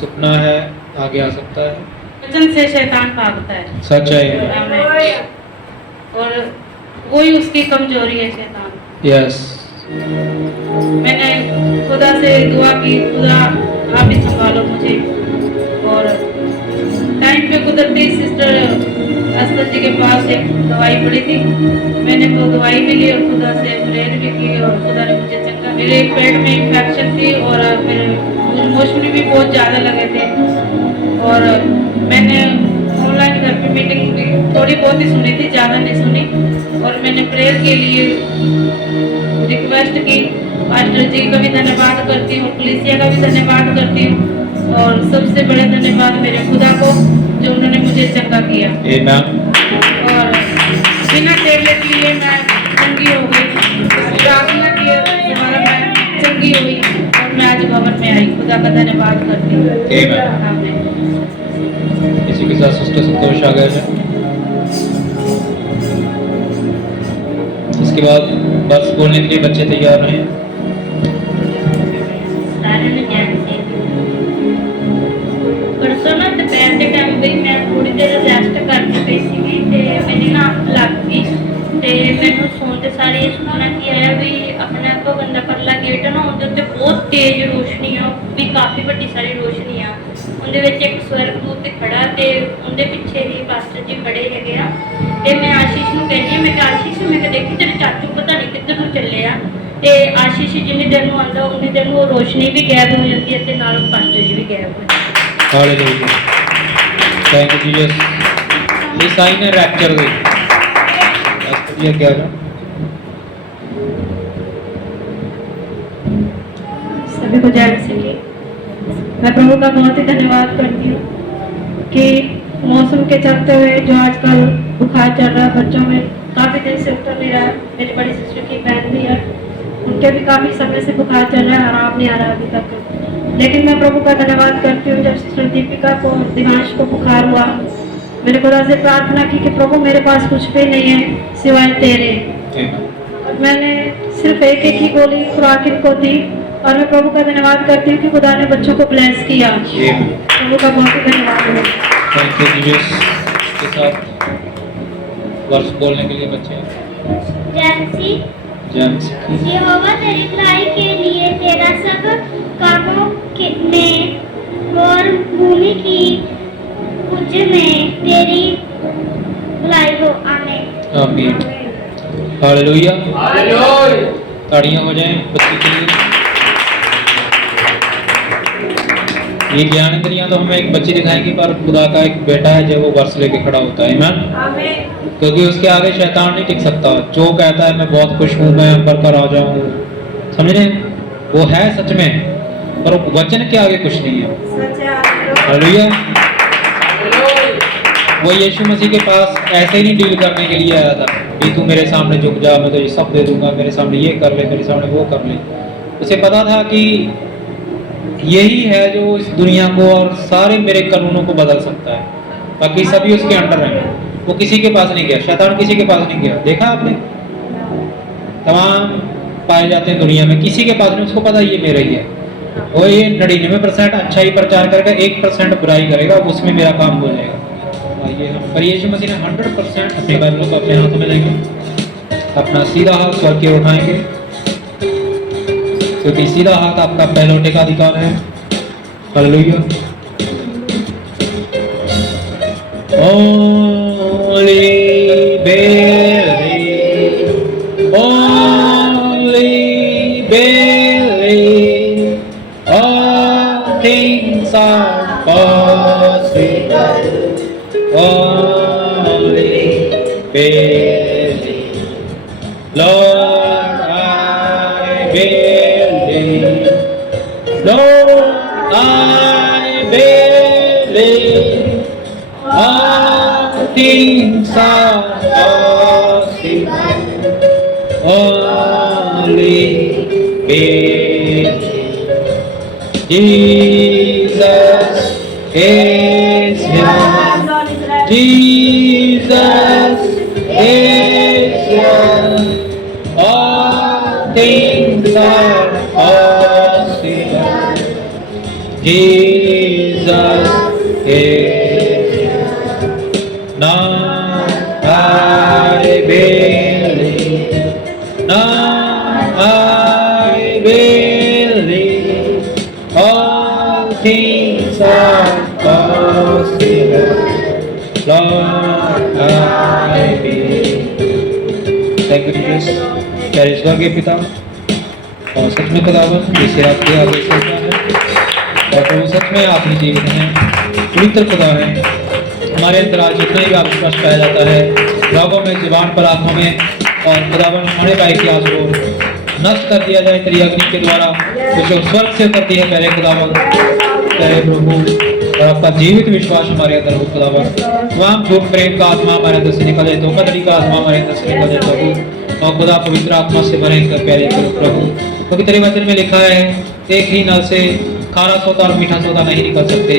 सपना है आगे आ सकता है। वचन से शैतान भागता है। सच है। आमीन। और वही उसकी कमजोरी है, शैतान। यस। मैंने खुदा से दुआ की, खुदा आप ही संभालो मुझे। और टाइम पे कुदरती सिस्टर अस्तर जी के पास एक दवाई पड़ी थी, मैंने वो दवाई भी ली और खुदा से प्रेयर भी की और खुदा ने मुझे चंगा। मेरे पेट में इंफेक्शन थी और मेरे मोशन भी बहुत ज़्यादा लगे थे। और मैंने ऑनलाइन घर पे मीटिंग भी थोड़ी बहुत ही सुनी थी, ज़्यादा नहीं सुनी। और मैंने प्रेयर के लिए रिक्वेस्ट की। पास्टर जी का भी धन्यवाद करती हूँ, कलीसिया का भी धन्यवाद करती हूँ और सबसे बड़े धन्यवाद मेरे खुदा को जो उन्होंने मुझे चंगा किया। और बिना टेबलेट लिए मैं चंगी हो गई, प्रार्थना की द्वारा मैं चंगी हुई और मैं आज भवन में आई। खुदा का धन्यवाद करती हूँ। आमीन। किसी के साथ सिस्टर संतोष आ गए हैं। इसके बाद बस बोलने के लिए बच्चे तैयार हैं। परसों ना दोपहर के टाइम भी मैं थोड़ी देर रेस्ट करती पई सीगी ते मेरी ना अख लग गई ते मैनू सोते सारे सुनना की आया भी अपने तो बंदा परला गेट ना उहदे उत्ते बहुत तेज रोशनी आ, भी काफ़ी वड्डी सारी रोशनी आ। उहदे विच एक स्वर्गदूत खड़ा ते उहदे पिछे ही पास्टर जी खड़े हैगे आ ते मैं आशीष नूं कहनी आ, मैं कहा आशीष मैं कहा देखी तेरे चाचू पता नहीं किधर नूं चले आ ते आशीष जिन्नी देर नूं आंदा उन्नी देर नूं रोशनी भी गायब हो जाती है ते नाल पास्टर जी भी गायब हो जाते। हालेलुया। Thank you Jesus. ये साइन है रैप्चर दे। पास्टर जी क्या है? सभी को जय मसीह की। मैं प्रभु का बहुत ही धन्यवाद करती हूँ कि मौसम के चलते हुए जो आजकल बुखार चल रहा है बच्चों में, काफ़ी दिन से उतर नहीं रहा है। मेरी बड़ी सिस्टर की बहन भी है, उनके भी काफ़ी समय से बुखार चल रहा है, आराम नहीं आ रहा अभी तक। लेकिन मैं प्रभु का धन्यवाद करती हूँ, जब सिस्टर दीपिका को दिवांश को बुखार हुआ, मैंने खुदा से प्रार्थना की कि प्रभु मेरे पास कुछ भी नहीं है सिवाय तेरे। और मैंने सिर्फ एक ही गोली खुराक इनको दी और मैं प्रभु का धन्यवाद करती हूँ कि खुदा ने बच्चों को ब्लेस किया। प्रभु का बहुत ही धन्यवाद है। Thank you Jesus. के साथ वर्ष बोलने के लिए बच्चे यहोवा तेरी भलाई के लिए तेरा सब कामों में और भूमि की उपज में तेरी भलाई हो। आमीन। आमीन। हालेलुया। हालेलुया। ताड़ियां हो जाएं बच्चे के लिए। ये ज्ञान इंद्रियां तो हमें एक बच्ची दिखाएंगी, पर खुदा का एक बेटा है जब वो वर्ष लेके खड़ा होता है। आमीन। क्योंकि उसके आगे शैतान नहीं टिक सकता। जो कहता है मैं बहुत खुश हूँ, मैं अंबर का राजा हूँ, समझ रहे हैं, वो है सच में, पर वचन के आगे कुछ नहीं है। हालेलुया। वो यीशु मसीह के पास ऐसे ही नहीं डील करने के लिए आया था कि तू मेरे सामने झुक जा, मैं तुझे सब दे दूंगा, मेरे सामने ये कर ले, मेरे सामने वो कर ले। उसे पता था कि यही है जो इस दुनिया को और सारे मेरे कानूनों को बदल सकता है, बाकी सभी उसके अंडर हैं। वो किसी के पास नहीं गया, शैतान किसी के पास नहीं गया। देखा आपने, तमाम पाए जाते हैं दुनिया में, किसी के पास नहीं, उसको पता ये मेरा ही है। वो ये 99% अच्छा ही प्रचार करेगा, 1% बुराई करेगा, उसमें मेरा काम हो जाएगा। आइए हम, पर यीशु मसीह ने 100% अपने बाइबल को अपने हाथ में लेंगे, अपना सीधा हाथ स्वर्ग की ओर उठाएंगे, क्योंकि सीधा हाथ आपका पहलौठे का अधिकार है। Hallelujah. Only believe, only believe, all things are possible. Only believe, Lord, I believe, Lord, I believe. All things are possible. Only believe. Jesus is yours. Jesus is yours. All things are possible. Jesus Now I believe, now I believe, all things are possible. Lord, I believe. Thank you, Jesus. प्यारे ईश्वर के पिता, और सच में खुदावन जिसे आपके आगे चलता है और प्रभु सच में आप ही जीवित हैं, पवित्र खुदा है। हमारे अंदर आज जितना भी अविश्वास पाया जाता है, रोगों में, जीवान पर, आत्मा में, और खुदावन होने का इतिहास को नष्ट कर दिया जाए तेरी अग्नि के द्वारा, जो स्वर्ग से करती है प्यारे खुदावन, प्यारे प्रभु, और आपका जीवित विश्वास हमारे अंदर हो खुदावन। तमाम झूठ प्रेम का आत्मा हमारे अंदर से निकले, धोखाधड़ी का आत्मा हमारे अंदर से निकले प्रभु, और खुदा पवित्र आत्मा से भरे कर प्यारे प्रभु, क्योंकि तेरे वचन में लिखा है एक ही नल से खारा सोता और मीठा सोता नहीं निकल सकते।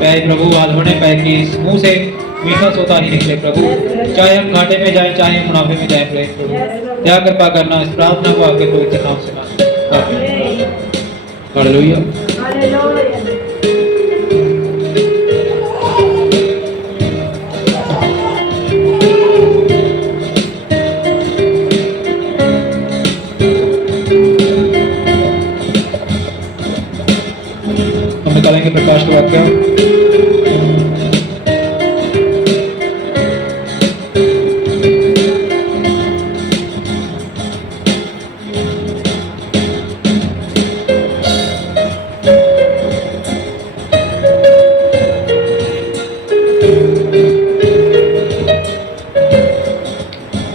प्यारे प्रभु, आज होने पाए कि इस मुंह से मीठा सोता ही निकले प्रभु, चाहे हम घाटे में जाए चाहे मुनाफे में जाए प्रभु, दया कृपा करना। इस प्रार्थना को आपके पवित्र नाम से मांगते हैं, हालेलुया। हम निकालेंगे प्रकाश का वाक्य,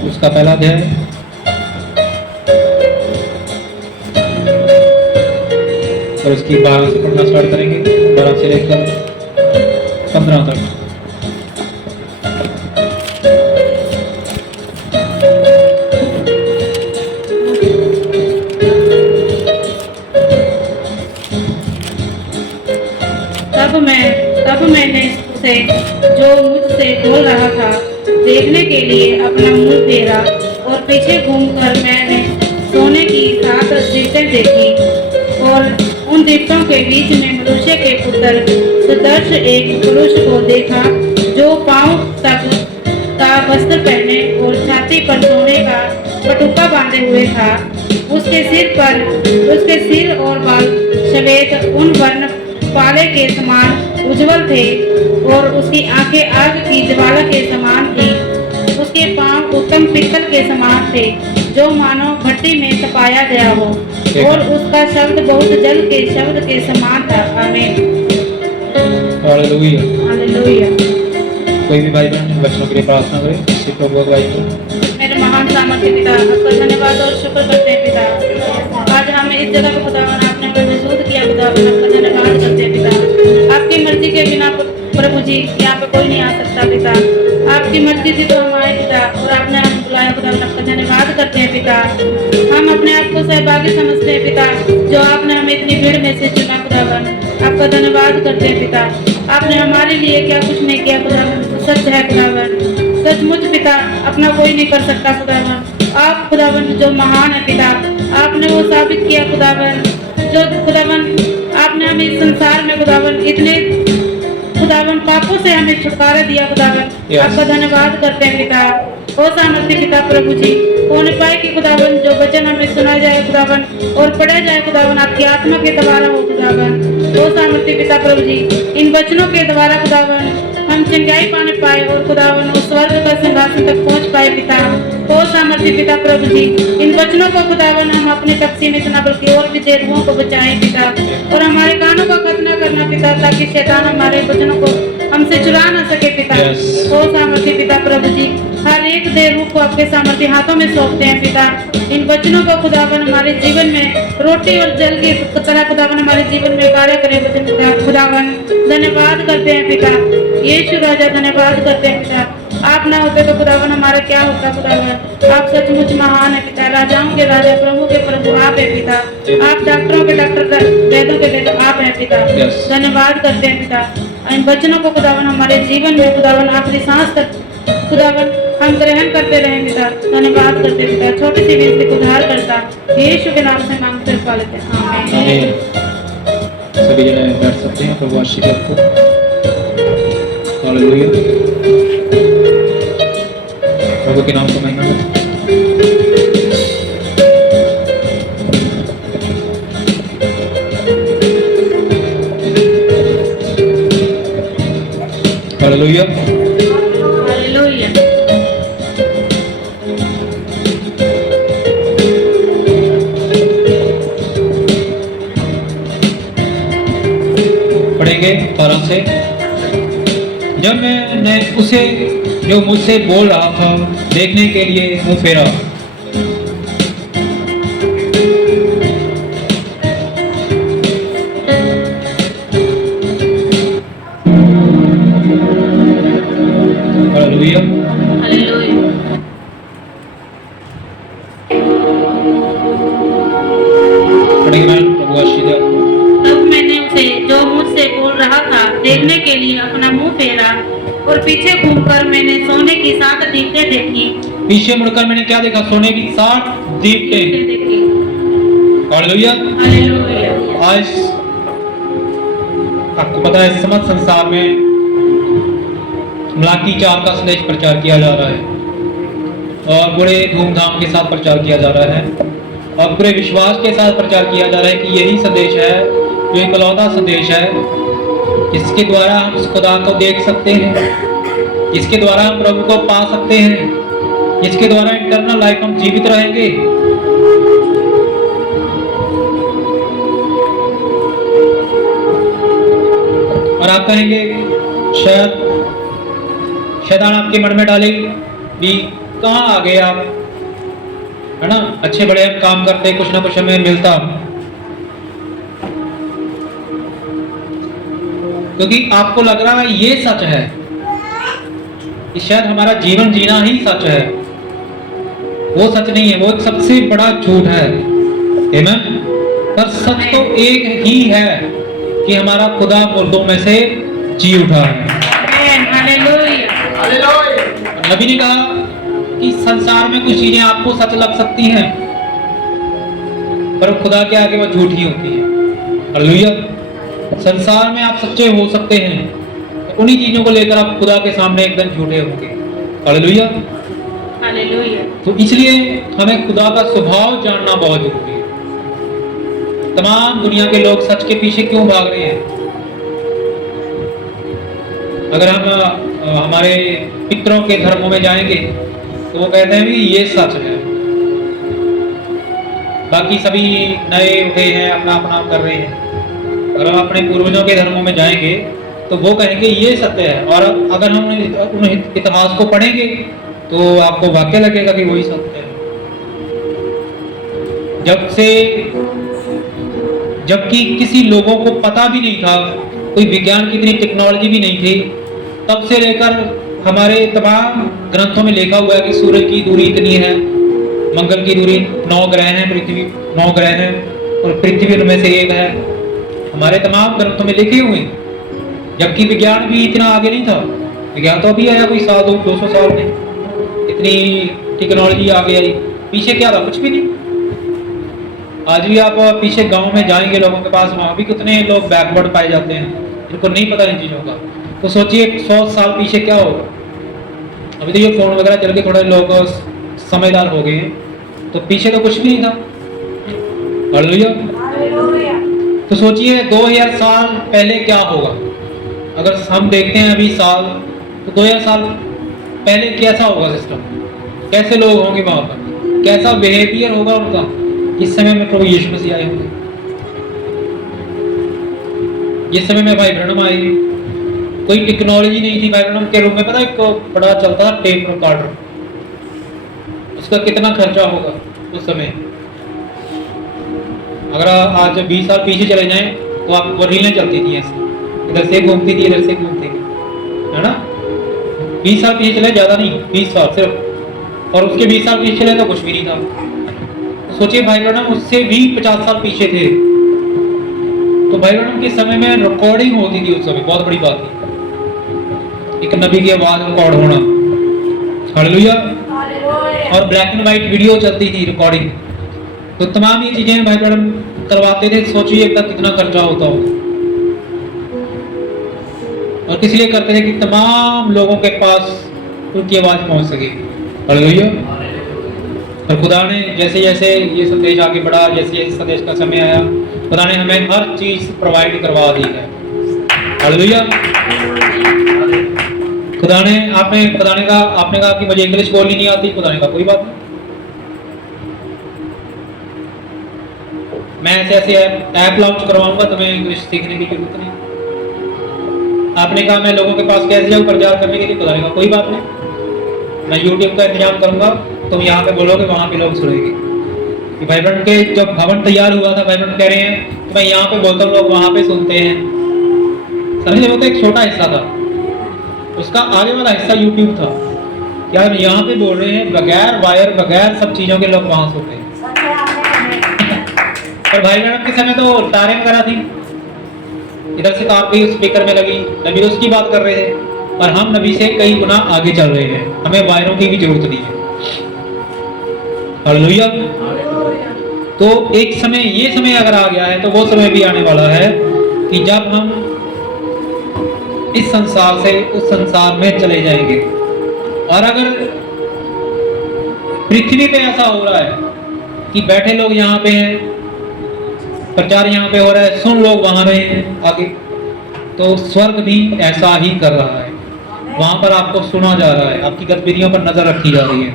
उसका पहला अध्याय और उसकी 12 से पढ़ना स्टार्ट करेंगे, 12 से लेकर 15 तक। तब मैंने उसे जो मुझसे बोल रहा था देखने के लिए अपना मुंह फेरा, और पीछे घूमकर मैंने सोने की 7 दीप्तें देखी, और उन दीप्तों के बीच में मनुष्य के पुत्र सदृश एक पुरुष को देखा, जो पांव तक का वस्त्र पहने और छाती पर सोने का पटुका बांधे हुए था। उसके सिर और बाल श्वेत उन वर्ण पाले के समान उज्जवल थे, और उसकी आंखें आग की ज्वाला के समान थी। उसके पांव उत्तम पित्तल के समान थे, जो मानो भट्टी में तपाया गया हो, और उसका शब्द बहुत जल के शब्द के समान था। आमीन, हालेलुया। हालेलुया। कोई भी भाई बहन बच्चों के लिए प्रार्थना करें, इसी प्रभु अगुवाई करें। मेरे महान सामर्थ्य पिता, आपका धन्यवाद और शुक्र करते हैं पिता। आज हमें इस जगह को खुदावन आपने हमें महसूस किया खुदावन, आपका धन्यवाद करते हैं पिता। आपकी मर्जी के बिना प्रभु जी यहाँ पे कोई नहीं आ सकता पिता, आपकी मर्जी थी तो हम आए पिता, और आपने हमें बुलाया खुदावन, आपका धन्यवाद करते हैं पिता। हम अपने आप को सहभागी समझते हैं पिता, जो आपने हमें इतनी भीड़ में से चुना खुदावन, आपका धन्यवाद करते हैं पिता। आपने हमारे लिए क्या कुछ नहीं किया खुदावन, सच है खुदावन, सचमुच पिता अपना कोई नहीं कर सकता खुदावन। आप खुदावन जो महान है पिता, आपने वो साबित किया खुदावन, जो खुदावन आपने हमें इस संसार में खुदावन इतने खुदावन पापों से हमें छुटकारा दिया खुदावन, आपका धन्यवाद करते हैं पिता। ओ सामर्थ्य पिता प्रभु जी, होने पाए कि खुदावन जो वचन हमें सुना जाए खुदावन और पढ़ा जाए खुदावन आपकी आत्मा के द्वारा हो खुदावन। ओ सामर्थ्य पिता प्रभु जी, इन वचनों के द्वारा खुदावन हम चंगाई पाने पाए, और खुदावन उस स्वर्ग का सिंहासन तक पहुंच पाए पिता। ओ सामर्थ्य पिता प्रभु जी, इन वचनों को खुदावन हम अपने तक सीमित न बल्कि और भी देरुओं को बचाएं पिता, और हमारे कानों का खतना करना पिता, ताकि शैतान हमारे वचनों को हमसे चुरा न सके पिता। ओ सामर्थ्य पिता प्रभु जी, हर एक देरू को आपके सामर्थ्य हाथों में सौंपते हैं पिता। इन वचनों को खुदावन हमारे जीवन में रोटी और जल की तरह खुदावन हमारे जीवन में कार्य करे पिता। खुदावन धन्यवाद करते हैं पिता, यीशु राजा धन्यवाद करते हैं पिता। आप ना होते तो खुदावन हमारा क्या होता खुदावन, आप सचमुच महान है पिता, राजाओं के राजा प्रभु के प्रभु आप है पिता, आप डॉक्टरों के डॉक्टर वेदों के वेद आप है पिता। धन्यवाद करते हैं पिता। इन वचनों को खुदावन हमारे जीवन में खुदावन आखिरी सांस तक खुदावन हम ग्रहण करते रहे पिता। धन्यवाद करते पिता, छोटी सी विनती को उद्धार करता यीशु के नाम से मांगते पा लेते हैं, आमीन। सभी जने बैठ सकते हैं, प्रभु आशीर्वाद आपको। हालेलुया। हालेलुया। हालेलुया। पढ़ेंगे 12 से। जब मैंने उसे जो मुझसे बोल रहा था देखने के लिए मुंह फेरा, हालेलुया। हालेलुया। पढ़ेंगे मैम, प्रभु आशीष दे आपको। तब मैंने उसे जो मुझसे बोल रहा था देखने के लिए अपना मुंह फेरा और पीछे घूमकर मैंने सोने की 7 दीपटें देखी। पीछे मुड़कर मैंने क्या देखा? सोने की 7 दीपटें। देखी। हालेलुया। हालेलुया। आज आपको पता है समस्त संसार में मलाकी 4 का संदेश प्रचार किया जा रहा है और बड़े धूमधाम के साथ प्रचार किया जा रहा है और पूरे विश्वास के साथ प्रचार किया जा रहा है कि यही संदेश है जो इकलौता संदेश है जिसके द्वारा हम उस खुदा को देख सकते हैं, जिसके द्वारा हम प्रभु को पा सकते हैं, जिसके द्वारा इंटरनल लाइफ हम जीवित रहेंगे। और आप कहेंगे शायद शैतान आपके मन में डाले भी कहाँ आ गए आप, है ना, अच्छे बड़े हम काम करते, कुछ ना कुछ हमें मिलता, क्योंकि आपको लग रहा है ये सच है कि शायद हमारा जीवन जीना ही सच है। वो सच नहीं है, वो एक सबसे बड़ा झूठ है। आमीन। पर सच तो एक ही है कि हमारा खुदा मुर्दों में से जी उठा है। नबी ने कहा कि संसार में कुछ चीजें आपको सच लग सकती हैं पर खुदा के आगे वो झूठी होती है। हालेलुया। संसार में आप सच्चे हो सकते हैं तो उन्हीं चीजों को लेकर आप खुदा के सामने एकदम झूठे होंगे। हालेलुया। हालेलुया। तो इसलिए हमें खुदा का स्वभाव जानना बहुत जरूरी है। तमाम दुनिया के लोग सच के पीछे क्यों भाग रहे हैं? अगर हम हमारे पितरों के धर्मों में जाएंगे तो वो कहते हैं भी ये सच है, बाकी सभी नए उठे हैं, अपना अपना कर रहे हैं। अगर हम अपने पूर्वजों के धर्मों में जाएंगे तो वो कहेंगे ये सत्य है, और अगर हम उन इतिहास को पढ़ेंगे तो आपको वाक्य लगेगा कि वही सत्य है। जबकि किसी लोगों को पता भी नहीं था, कोई विज्ञान की इतनी टेक्नोलॉजी भी नहीं थी, तब से लेकर हमारे तमाम ग्रंथों में लिखा हुआ है कि सूरज की दूरी इतनी है, मंगल की दूरी 9 ग्रह हैं, पृथ्वी 9 ग्रह हैं और पृथ्वी उनमें से एक है। हमारे तमाम ग्रंथों में लिखे हुए, जबकि विज्ञान भी इतना आगे नहीं था। विज्ञान तो अभी आया कोई 100-200 साल में, इतनी टेक्नोलॉजी आगे आई। पीछे क्या था? कुछ भी नहीं। आज भी आप पीछे गांव में जाएंगे लोगों के पास, वहां भी कितने लोग बैकवर्ड पाए जाते हैं, जिनको नहीं पता इन चीजों का। तो सोचिए 100 साल पीछे क्या होगा। अभी तो ये फोन वगैरह चल के थोड़े लोग समझदार हो गए हैं, तो पीछे तो कुछ भी नहीं था। हालेलुया। तो सोचिए 2000 साल पहले क्या होगा। अगर हम देखते हैं अभी साल, तो 2000 साल पहले कैसा होगा सिस्टम, कैसे लोग होंगे वहां पर, कैसा बिहेवियर होगा उनका जिस समय में प्रभु यीशु मसीह आए होंगे, जिस समय में भाई ब्रह्म आए। कोई टेक्नोलॉजी नहीं थी भाई ब्रह्म के रूप में। पता है को बड़ा चलता था टेप रिकॉर्डर, उसका कितना खर्चा होगा उस समय। अगर आज 20 साल पीछे चले जाएं तो आप वो रीलें चलती थी ऐसे, इधर से घूमती थी, इधर से घूमती थी, है ना। 20 साल पीछे चले, ज्यादा नहीं, 20 साल सिर्फ। और उसके 20 साल पीछे चले तो कुछ भी नहीं था। तो सोचिए भाई ब्रह्म उससे भी 50 साल पीछे थे। तो भाई ब्रह्म के समय में रिकॉर्डिंग होती थी उस समय, बहुत बड़ी बात थी, एक नबी की आवाज रिकॉर्ड होना। हालेलुया। और ब्लैक एंड व्हाइट वीडियो चलती थी, रिकॉर्डिंग। तो तमाम ये चीजें भाई ब्रह्म करवाते थे। सोचिए तक कितना खर्चा होता हो, और किस लिए करते थे कि तमाम लोगों के पास उनकी आवाज पहुंच सके। हालेलुया। और खुदा ने जैसे जैसे ये संदेश आगे बढ़ा, जैसे जैसे संदेश का समय आया, खुदा ने हमें हर चीज प्रोवाइड करवा दी है। हालेलुया। खुदा ने आपने कहा कि मुझे इंग्लिश बोलनी नहीं आती। खुदा ने कहा कोई बात नहीं, मैं ऐसे ऐप लॉन्च करवाऊंगा, तुम्हें इंग्लिश सीखने की जरूरत नहीं। आपने कहा मैं लोगों के पास कैसे जाऊँ प्रचार करने के लिए। खुदा ने कहा कोई बात नहीं, मैं यूट्यूब का इंतजाम करूंगा, तुम यहाँ पे बोलोगे, वहां पे लोग सुनेंगे। कि वाइब्रेंट के जब भवन तैयार हुआ था, वाइब्रेंट कह रहे हैं कि मैं यहाँ पे बोलता हूँ, लोग वहां पे सुनते हैं। समझे, वो तो एक छोटा हिस्सा था, उसका आगे वाला हिस्सा यूट्यूब था। क्या हम यहाँ पे बोल रहे हैं बगैर वायर, बगैर सब चीजों के लोग वहां सुनते हैं। पर भाई बहन के समय तो तारे वगैरह थी, इधर से तार भी स्पीकर में लगी, नबी तो उसकी बात कर रहे थे, और हम नबी से कई गुना आगे चल रहे हैं, हमें वायरों की भी जरूरत नहीं है। हालेलुया। तो एक समय, ये समय अगर आ गया है तो वो समय भी आने वाला है कि जब हम इस संसार से उस संसार में चले जाएंगे। और अगर पृथ्वी पे ऐसा हो रहा है कि बैठे लोग यहाँ पे हैं, प्रचार यहाँ पे हो रहा है, सुन लोग वहां रहे हैं आगे, तो स्वर्ग भी ऐसा ही कर रहा है। वहां पर आपको सुना जा रहा है, आपकी गतिविधियों पर नजर रखी जा रही है।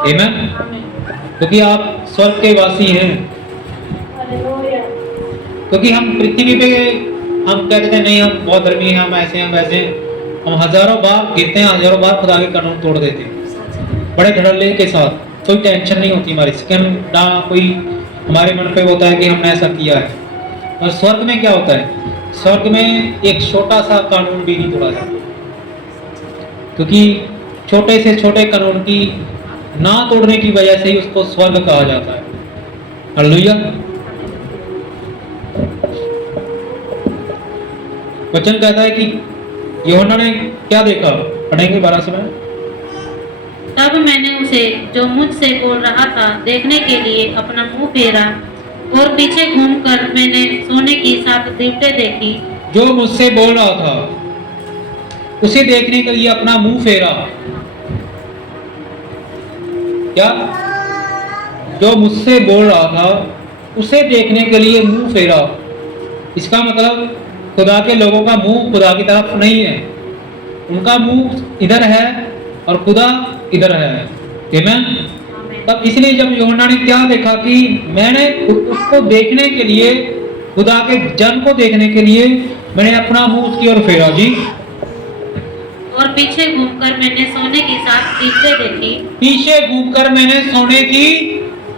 आमीन। क्योंकि आप स्वर्ग के वासी हैं। क्योंकि हम पृथ्वी पे हम कहते हैं नहीं, हम बहुत धर्मी हैं, हम ऐसे हैं, हम वैसे हैं, हम हजारों बार गिरते हैं, हजारों बार खुदा के कानून तोड़ देते हैं बड़े धड़ल्ले के साथ। कोई टेंशन नहीं होती हमारी, ना कोई हमारे मन पे होता है कि हमने ऐसा किया है। और स्वर्ग में क्या होता है, स्वर्ग में एक छोटा सा कानून भी नहीं तोड़ा जाता, क्योंकि छोटे से छोटे कानून की ना तोड़ने की वजह से ही उसको स्वर्ग कहा जाता है। हालेलुया। वचन कहता है कि यूहन्ना ने क्या देखा, पढ़ेंगे 12 समय। तब मैंने उसे जो मुझसे बोल रहा था देखने के लिए अपना मुंह फेरा, और पीछे घूमकर मैंने सोने की 7 दीवटें देखी। जो मुझसे बोल रहा था उसे देखने के लिए अपना मुंह फेरा। क्या? जो मुझसे बोल रहा था उसे देखने के लिए मुंह फेरा। इसका मतलब खुदा के लोगों का मुंह खुदा की तरफ नहीं है, उनका मुंह इधर है और खुदा इधर है। आमीन। तब इसलिए जब यूहन्ना ने क्या देखा कि मैंने उसको देखने के लिए, खुदा के जन को देखने के लिए मैंने अपना मुंह उसकी ओर फेरा। जी। और पीछे घूमकर मैंने सोने की 7 दीवटें देखी। पीछे घूमकर मैंने सोने की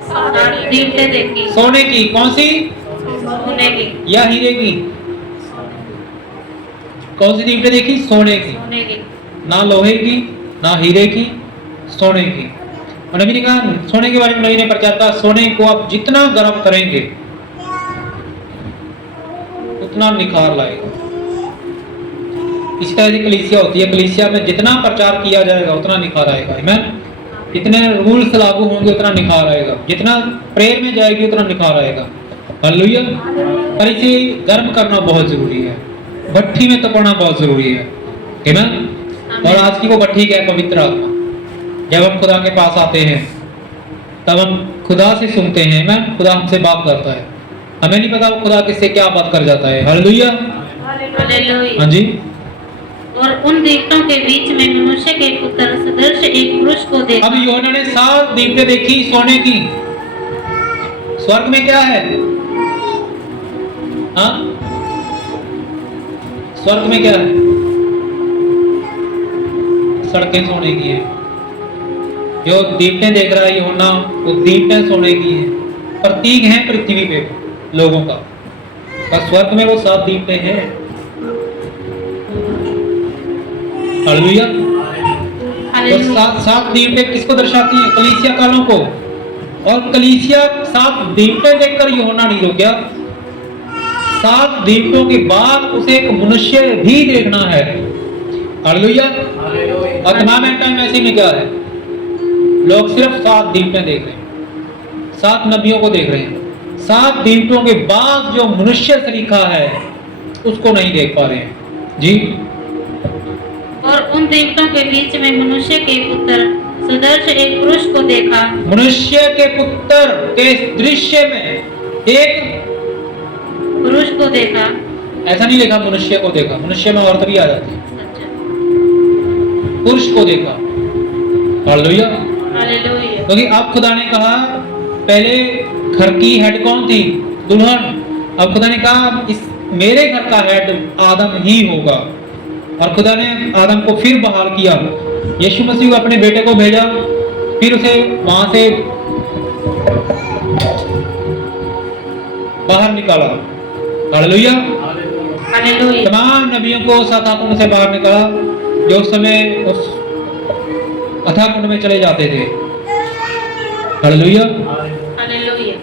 7 दीवटें देखी। सोने की कौन सी? सोने की या हीरे की? कौन सी दीवटें देखी? सोने की। सोने की, ना लोहे की, ना हीरे की, सोने की। और नबी ने कहा, सोने के बारे में नबी ने प्रचार किया, सोने को आप जितना गर्म करेंगे उतना निखार लाएगा। इस तरह से कलीसिया होती है, कलीसिया में जितना प्रचार किया जाएगा उतना निखार आएगा। आमीन। जितने रूल्स लागू होंगे उतना निखार आएगा, जितना प्रेयर में जाएगी उतना निखार आएगा। हालेलुया। पर इसे गर्म करना बहुत जरूरी है, भट्ठी में तपना बहुत जरूरी है। आमीन। और आज की वो भट्ठी क्या है? पवित्र आत्मा। जब हम खुदा के पास आते हैं तब हम खुदा से सुनते हैं। आमीन। खुदा हमसे बात करता है, हमें नहीं पता वो खुदा किससे क्या बात कर जाता है। हालेलुया। हालेलुया। हाँ जी। और उन दीवटों के बीच में मनुष्य के पुत्र सदृश एक पुरुष को देखा। अब यूहन्ना ने 7 दीवटें देखी सोने की। स्वर्ग में क्या है? हाँ, स्वर्ग में क्या है? सड़कें सोने की हैं। जो दीवटें देख रहा है यूहन्ना, वो दीवटें सोने की हैं, प्रतीक हैं पृथ्वी पे लोगों का। और स्वर्ग में वो 7 दीवटें हैं। हालेलुया। तो 7 दीवटें किसको दर्शाती हैं? कलीसिया कालों को। और कलीसिया 7 दीवटें देखकर यूहन्ना नहीं रुक गया, 7 दीवटों के बाद उसे एक मनुष्य भी देखना है। हालेलुया। और तमाम टाइम ऐसे में क्या है, लोग सिर्फ 7 दीवटें देख रहे हैं, 7 नबियों को देख रहे हैं। 7 दीवटों के बाद जो मनुष्य सरीखा है उसको नहीं देख पा रहे हैं। जी। और उन देवताओं के बीच में मनुष्य के पुत्र सदृश एक पुरुष को देखा। मनुष्य के पुत्र के दृश्य में एक पुरुष को देखा। ऐसा नहीं लिखा मनुष्य को देखा, मनुष्य में औरत भी आ जाती है। अच्छा। पुरुष को देखा। हालेलुया। हालेलुया। क्योंकि अब खुदा ने कहा, पहले घर की हेड कौन थी? दुल्हन। अब खुदा ने कहा इस मेरे घर का हेड आदम ही होगा। और खुदा ने आदम को फिर बहाल किया। यीशु मसीह को अपने बेटे को भेजा, फिर उसे वहां से बाहर निकाला। हालेलुया। हालेलुया। तमाम नबियों को उस अथाह कुंड से बाहर निकाला, जो उस समय उस अथाह कुंड में चले जाते थे। हालेलुया। हालेलुया।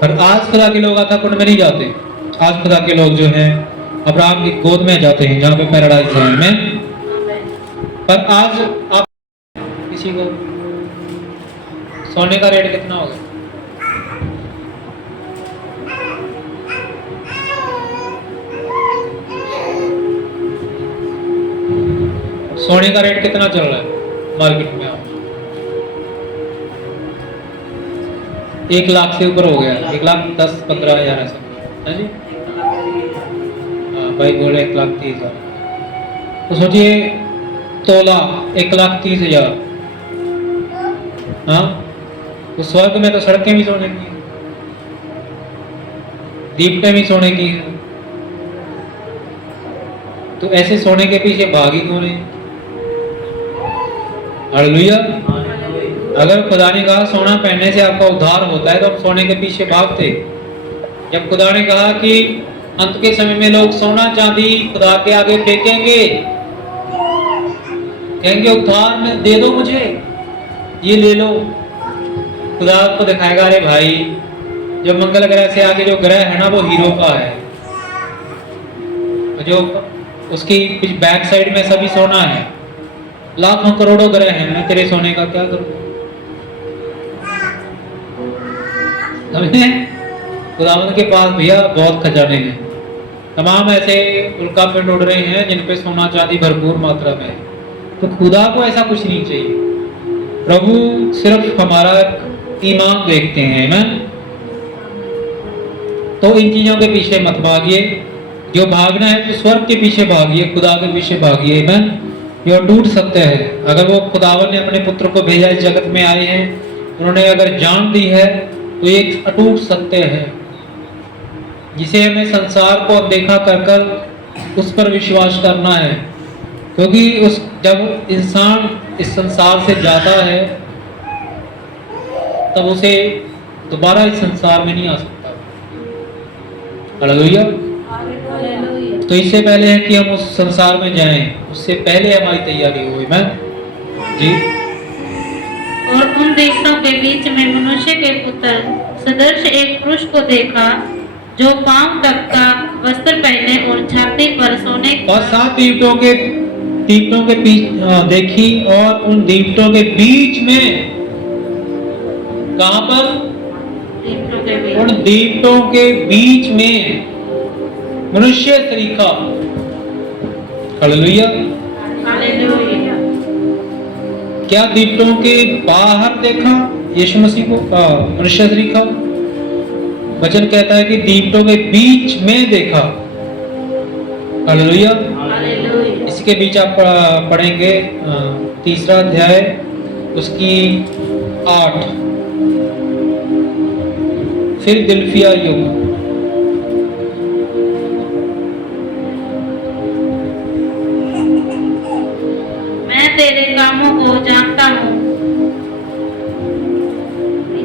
पर आज खुदा के लोग अथाह कुंड में नहीं जाते। आज खुदा के लोग जो हैं अब्राहम की गोद में जाते हैं, जहाँ पे पैराडाइज है। आमीन। पर आज आप किसी को सोने का रेट कितना होगा? सोने का रेट कितना चल रहा है मार्केट में? आप 1 लाख से ऊपर हो गया, 1,10,15,000 ऐसा है जी। हाँ, भाई बोले 1,30,000। तो सोचिए तोला 1,30,000। हाँ, तो स्वर्ग में तो सड़कें भी सोने की हैं, दीपटें भी सोने की हैं। तो ऐसे सोने के पीछे भागी क्यों नहीं? हालेलुया। अगर खुदा ने कहा सोना पहनने से आपका उद्धार होता है, तो हम सोने के पीछे भागते। जब खुदा ने कहा कि अंत के समय में लोग सोना चांदी खुदा के आगे फेंकेंगे, कहेंगे उद्धार में दे दो मुझे, ये ले लो। खुदा आपको दिखाएगा, अरे भाई जो मंगल ग्रह से आगे जो ग्रह है ना, वो हीरो का है, जो उसकी बैक साइड में सभी सोना है। लाखों करोड़ों ग्रह हैं, मैं तेरे सोने का क्या करूं? खुदावंद के पास भैया बहुत खजाने हैं। तमाम ऐसे उल्का पिंड उड़ रहे हैं जिन पे सोना चांदी भरपूर मात्रा में है। तो खुदा को ऐसा कुछ नहीं चाहिए। प्रभु सिर्फ हमारा ईमान देखते हैं। आमीन। तो इन चीजों के पीछे मत भागिए। जो भागना है तो स्वर्ग के पीछे भागिए, खुदा के पीछे भागिए। आमीन। ये टूट सकते हैं। अगर वो खुदावन ने अपने पुत्र को भेजा, इस जगत में आए हैं, उन्होंने अगर जान दी है, तो ये अटूट सत्य है, जिसे हमें संसार को अनदेखा कर कर उस पर विश्वास करना है। क्योंकि उस जब इंसान इस संसार से जाता है, तब उसे दोबारा इस संसार में नहीं आ सकता। हालेलुया। तो इससे पहले है कि हम उस संसार में जाएं, उससे पहले हमारी तैयारी हुई। मैं जी। और उन देशों के बीच में मनुष्य के पुत्र सदृश एक पुरुष को देखा, जो पांव तक का वस्त्र पहने और छाती पर सोने और 7 दीवटों के बीच देखी, और उन दीवटों के बीच में, कहां पर? दीपटों के बीच। उन दीवटों के बीच में मनुष्य तरीका। हालेलुया। हालेलुया। क्या दीपटों के बाहर देखा यीशु मसीह को? मनुष्य तरीका। वचन कहता है कि दीपटों के बीच में देखा। हालेलुया। हालेलुया। इसके बीच आप पढ़ेंगे 3रा अध्याय उसकी 8। फिर दिलफिया युग। मैं तेरे कामों को जानता हूँ।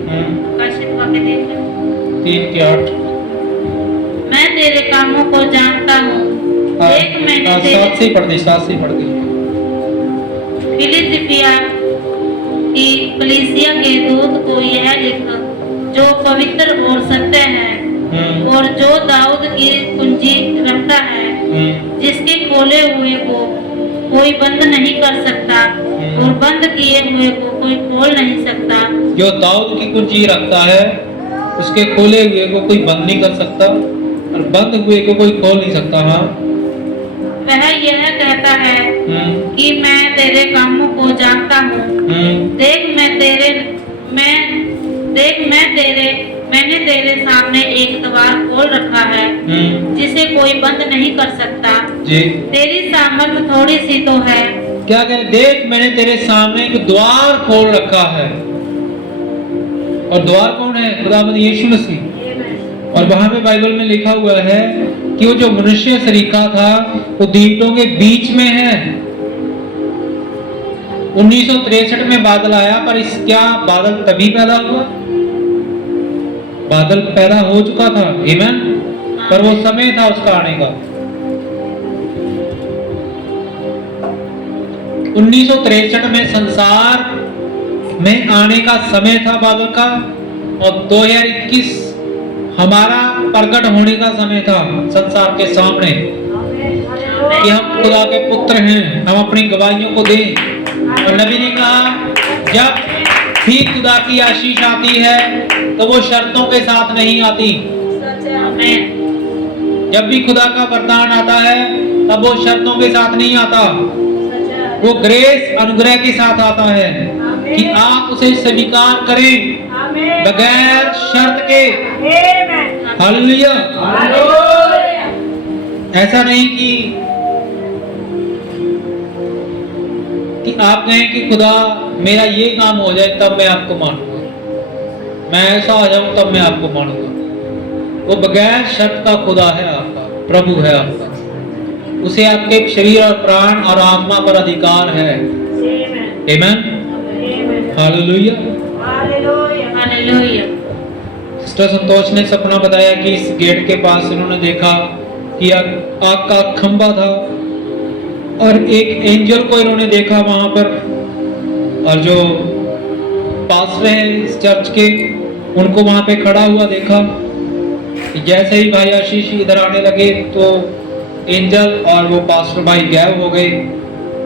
प्रकाशित वाक्य देख लो। 3:8। मैं तेरे कामों को जानता हूँ। देख मैंने तेरे 7 से पढ़ दी। फिलिपिया की कलीसिया के दूत को यह लिख, जो पवित्र और सत्य है, और जो दाऊद की कुंजी रखता है, जिसके खोले हुए को कोई बंद नहीं कर सकता, और बंद किए हुए को कोई खोल नहीं सकता। जो दाऊद की कुंजी रखता है, उसके खोले हुए को कोई बंद नहीं कर सकता, और बंद हुए को कोई खोल नहीं सकता। हाँ, वह यह कहता है कि मैं तेरे कामों को जानता हूँ। देख मैंने तेरे सामने एक द्वार खोल रखा है, जिसे कोई बंद नहीं कर सकता। जी। तेरी सामर्थ थोड़ी सी तो है, क्या कह, देख मैंने तेरे सामने एक द्वार खोल रखा है। और द्वार कौन है? खुदावंद यीशु मसीह। और वहां पे बाइबल में लिखा हुआ है कि वो जो मनुष्य सरीखा था वो दीवटों के बीच में है। 1963 में बादल आया, पर इस क्या बादल तभी पैदा हुआ? बादल पैदा हो चुका था, आमीन, पर वो समय था उसका आने का। 1963 में संसार में आने का समय था बादल का, और 2021 हमारा प्रकट होने का समय था संसार के सामने कि हम खुदा के पुत्र हैं, हम अपनी गवाहियों को दें। और नबी ने कहा जब भी खुदा की आशीष आती है तो वो शर्तों के साथ नहीं आती। जब भी खुदा का वरदान आता है तब वो शर्तों के साथ नहीं आता, वो ग्रेस अनुग्रह के साथ आता है कि आप उसे स्वीकार करें बगैर शर्त के। हालेलुया। ऐसा नहीं कि आप कहें कि खुदा मेरा ये काम हो जाए तब मैं आपको मानूंगा, मैं ऐसा आ जाऊं तब मैं आपको मानूंगा। वो बगैर शर्त का खुदा है, आपका प्रभु है आपका। उसे आपके शरीर और प्राण और आत्मा पर अधिकार है। आमीन। हालेलुया। हालेलुया। सिस्टर संतोष ने सपना बताया कि इस गेट के पास उन्होंने देखा कि आग का खंभा था और एक एंजल को इन्होंने देखा वहां पर, और जो पास्टर हैं इस चर्च के उनको वहां पे खड़ा हुआ देखा। जैसे ही भाई आशीष इधर आने लगे तो एंजल और वो पास्टर भाई गायब हो गए।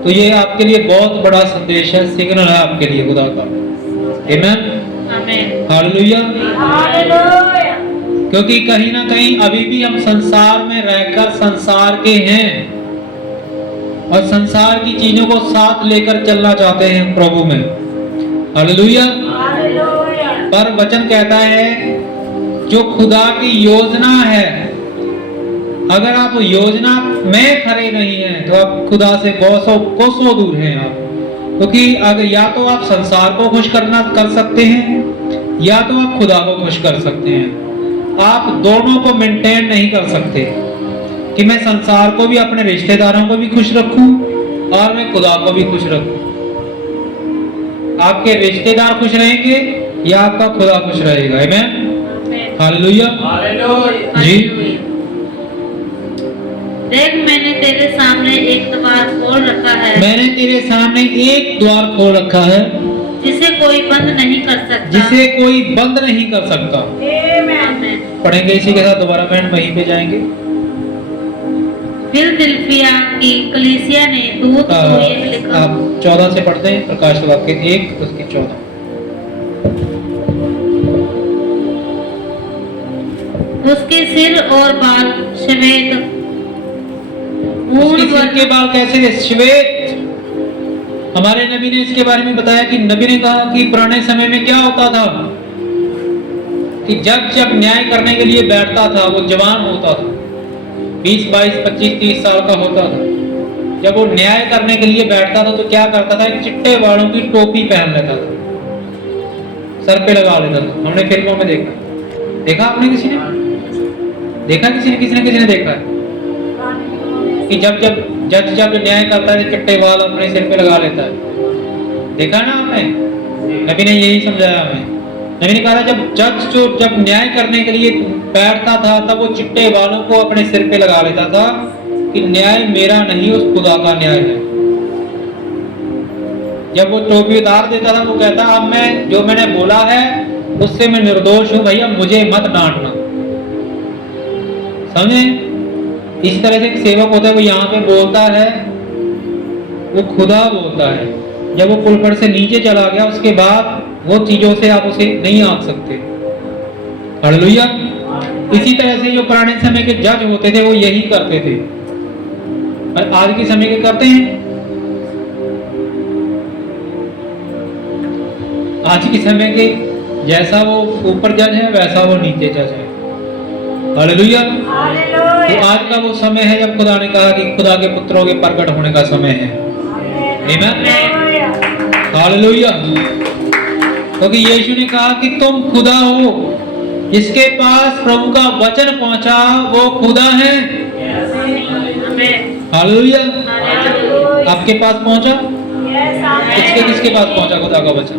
तो ये आपके लिए बहुत बड़ा संदेश है, सिग्नल है आपके लिए खुदा का। आमीन। हालेलुया। क्योंकि कहीं ना कहीं अभी भी हम संसार में रहकर संसार के हैं और संसार की चीजों को साथ लेकर चलना चाहते हैं प्रभु में। हालेलुया। पर वचन कहता है जो खुदा की योजना है, अगर आप योजना में खड़े नहीं हैं तो आप खुदा से कोसों दूर हैं आप। क्योंकि अगर या तो आप संसार को खुश कर सकते हैं या तो आप खुदा को खुश कर सकते हैं। आप दोनों को मेंटेन नहीं कर सकते कि मैं संसार को भी, अपने रिश्तेदारों को भी खुश रखूं और मैं खुदा को भी खुश रखूं। आपके रिश्तेदार खुश रहेंगे या आपका खुदा खुश रहेगा। आमीन। हालेलुया। जी। देख मैंने तेरे सामने एक द्वार खोल रखा है। मैंने तेरे सामने एक द्वार खोल रखा है जिसे कोई बंद नहीं कर सकता। जिसे कोई बंद नहीं कर सकता। पढ़ेंगे इसी के साथ दोबारा बहन वहीं पे जाएंगे। फिलदिल्फिया की कलीसिया ने दूत को ये लिखा। आप 14 से पढ़ते हैं, प्रकाश वाक्य 1 उसकी 14। उसके सिर और बाल श्वेत, उसके सिर के बाल कैसे श्वेत। हमारे नबी ने इसके बारे में बताया कि नबी ने कहा कि पुराने समय में क्या होता था कि जब न्याय करने के लिए बैठता था वो जवान होता था, 20, 22, 25, 30 साल का होता था। जब वो न्याय करने के लिए बैठता था तो क्या करता था, एक चिट्टे वालों की टोपी पहन लेता था, सर पे लगा लेता था। हमने फिल्मों में देखा आपने किसी ने देखा, किसी ने देखा है कि जब जज न्याय करता है चिट्टे वाल अपने सिर पे लगा लेता है। देखा ना आपने? नबी ने यही समझाया हमें। नबी ने कहा जब न्याय करने के लिए बैठता था तब वो चिट्टे वालों को अपने सिर पे लगा लेता था कि न्याय मेरा नहीं, उस खुदा का न्याय है। जब वो टोपी उतार देता था वो कहता अब मैं जो मैंने बोला है उससे मैं निर्दोष हूं, भैया मुझे मत डांटना। समझे? इस तरह से एक सेवक होता है, वो यहाँ पे बोलता है, वो खुदा बोलता है। जब वो पुल पर से नीचे चला गया उसके बाद वो चीजों से आप उसे नहीं आंक सकते। हालेलुया। इसी तरह से जो पुराने समय के जज होते थे वो यही करते थे, और आज के समय के करते हैं। आज के समय के जैसा वो ऊपर जज है वैसा वो नीचे जज है। हालेलुया। तो आज का वो समय है जब खुदा ने कहा कि खुदा के पुत्रों के प्रकट होने का समय है। आमीन, हालेलुया। क्योंकि यीशु ने कहा कि तुम खुदा हो, जिसके पास प्रभु का वचन पहुंचा वो खुदा है। हालेलुया। आपके पास पहुंचा? किसके पास पहुंचा खुदा का वचन?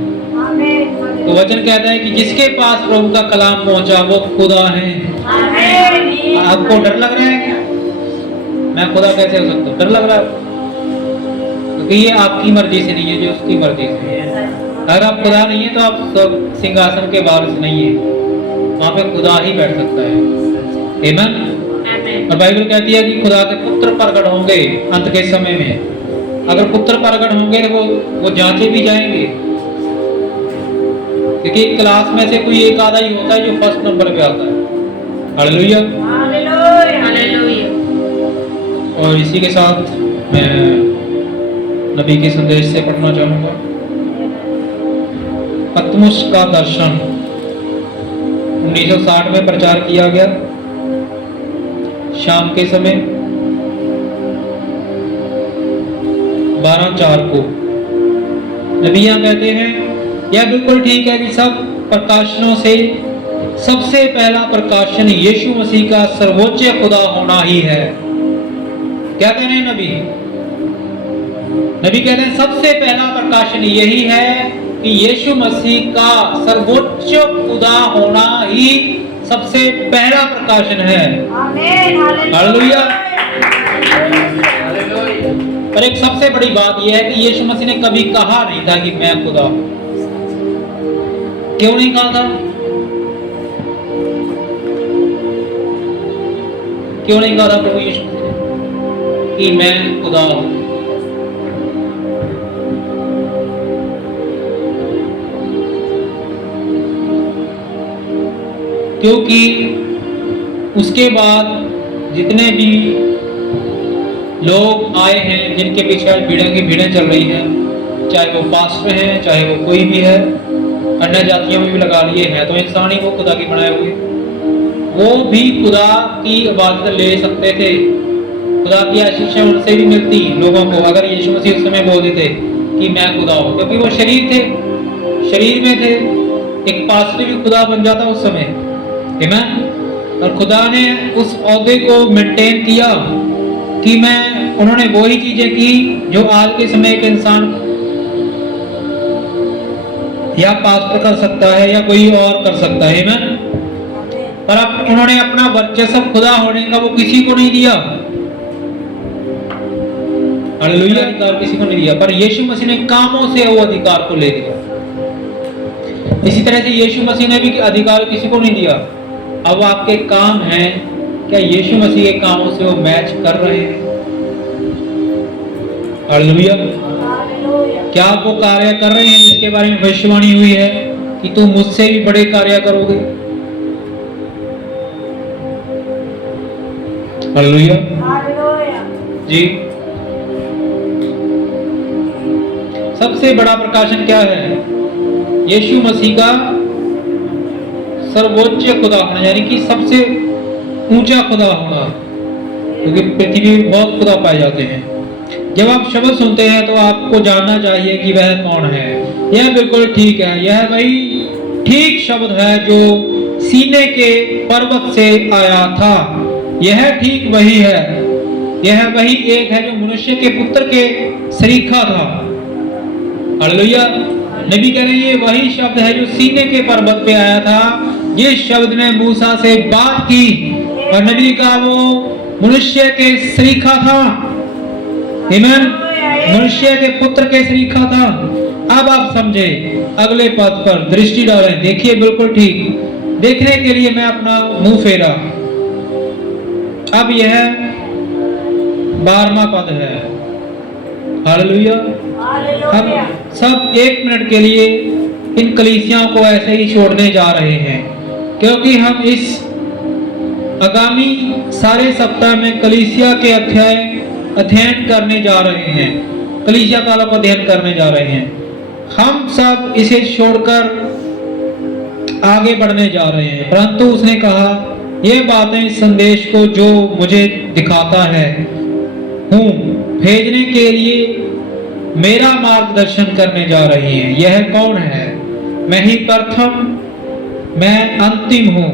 तो वचन कहता है कि जिसके पास प्रभु का कलाम पहुंचा वो खुदा है। आपको डर लग रहा है क्या? मैं खुदा कैसे हो सकता हूँ? डर लग रहा है? क्योंकि ये आपकी मर्जी से नहीं है, जो उसकी मर्जी से है। अगर आप खुदा नहीं है तो आप सब सिंहासन के वारिस नहीं है, वहां पे खुदा ही बैठ सकता है। आमीन। और बाइबल कहती है कि खुदा के पुत्र प्रकट होंगे अंत के समय में। अगर पुत्र प्रकट होंगे तो वो जांचे भी जाएंगे, क्योंकि क्लास में से कोई एक आधा ही होता है जो फर्स्ट नंबर पे आता है। Hallelujah, hallelujah. और इसी के साथ मैं नबी के संदेश से पढ़ना चाहूंगा। पतमुस का दर्शन 1960 में प्रचार किया गया, शाम के समय 12/4 को। नबियां कहते हैं यह बिल्कुल ठीक है कि सब प्रकाशनों से सबसे पहला प्रकाशन यीशु मसीह का सर्वोच्च खुदा होना ही है। क्या कह रहे हैं नबी? नबी कहते हैं सबसे पहला प्रकाशन यही है कि यीशु मसीह का सर्वोच्च खुदा होना ही सबसे पहला प्रकाशन है। हालेलुया। पर एक सबसे बड़ी बात यह है कि यीशु मसीह ने कभी कहा नहीं था कि मैं खुदा हूं। क्यों नहीं कहा था? क्यों नहीं कहा था प्रभु यीशु मसीह ने कि मैं खुदा हूं? क्योंकि उसके बाद जितने भी लोग आए हैं जिनके पीछे आज भीड़ें की भीड़ें चल रही हैं, चाहे वो पास्टर हैं चाहे वो कोई भी है, अन्य जातियों में भी लगा लिए हैं, तो इंसान ही वो खुदा की बनाए हुए, वो भी खुदा की इबादत ले सकते थे। खुदा की आशीष उनसे भी मिलती लोगों को अगर यीशु मसीह उस समय बोल देते कि मैं खुदा हूं, क्योंकि वो शरीर थे, शरीर में थे। एक पास्टर भी खुदा बन जाता उस समय, आमीन। और खुदा ने उस औहदे को मेंटेन किया कि उन्होंने वही चीजें की जो आज के समय एक इंसान या पास्टर कर सकता है या कोई और कर सकता है, आमीन। पर अब उन्होंने अपना वर्चस्व खुदा होने का वो किसी को नहीं दिया। हालेलुया। अधिकार किसी को नहीं दिया, पर यीशु मसीह ने कामों से वो अधिकार को ले लिया। इसी तरह से यीशु मसीह ने भी अधिकार किसी को नहीं दिया। अब आपके काम हैं, क्या यीशु मसीह के कामों से वो मैच कर रहे हैं? हालेलुया। क्या आप वो कार्य कर रहे हैं जिसके बारे में भविष्यवाणी हुई है कि तुम मुझसे भी बड़े कार्य करोगे? हालेलुया जी। सबसे बड़ा प्रकाशन क्या है? यीशु मसीह का सर्वोच्च खुदा होना, यानी कि सबसे ऊंचा खुदा होना, क्योंकि पृथ्वी में बहुत खुदा पाए जाते हैं। जब आप शब्द सुनते हैं तो आपको जानना चाहिए कि वह कौन है। यह बिल्कुल ठीक है, यह वही ठीक शब्द है जो सीने के पर्वत से आया था। यह ठीक वही है, यह वही एक है जो मनुष्य के पुत्र के सरीखा था। हालेलुया। नबी कह रहे हैं ये वही शब्द है जो सीने के पर्वत पे आया था, जिस शब्द ने मूसा से बात की और नबी का वो मनुष्य के सरीखा था, आमीन। मनुष्य के पुत्र के सरीखा था। अब आप समझे, अगले पद पर दृष्टि डालें, देखिए बिल्कुल ठीक। देखने के लिए मैं अपना मुंह फेरा। अब यह 12वां पद है। हालेलुया। हम सब 1 मिनट के लिए इन कलीसियाओं को ऐसे ही छोड़ने जा रहे हैं, क्योंकि हम इस आगामी सारे सप्ताह में कलीसिया के अध्ययन करने जा रहे हैं, कलीसिया कालों का अध्ययन करने जा रहे हैं। हम सब इसे छोड़कर आगे बढ़ने जा रहे हैं, परंतु उसने कहा ये बातें इस संदेश को जो मुझे दिखाता है हूँ भेजने के लिए मेरा मार्गदर्शन करने जा रही हैं। यह कौन है? मैं ही प्रथम, मैं अंतिम हूँ,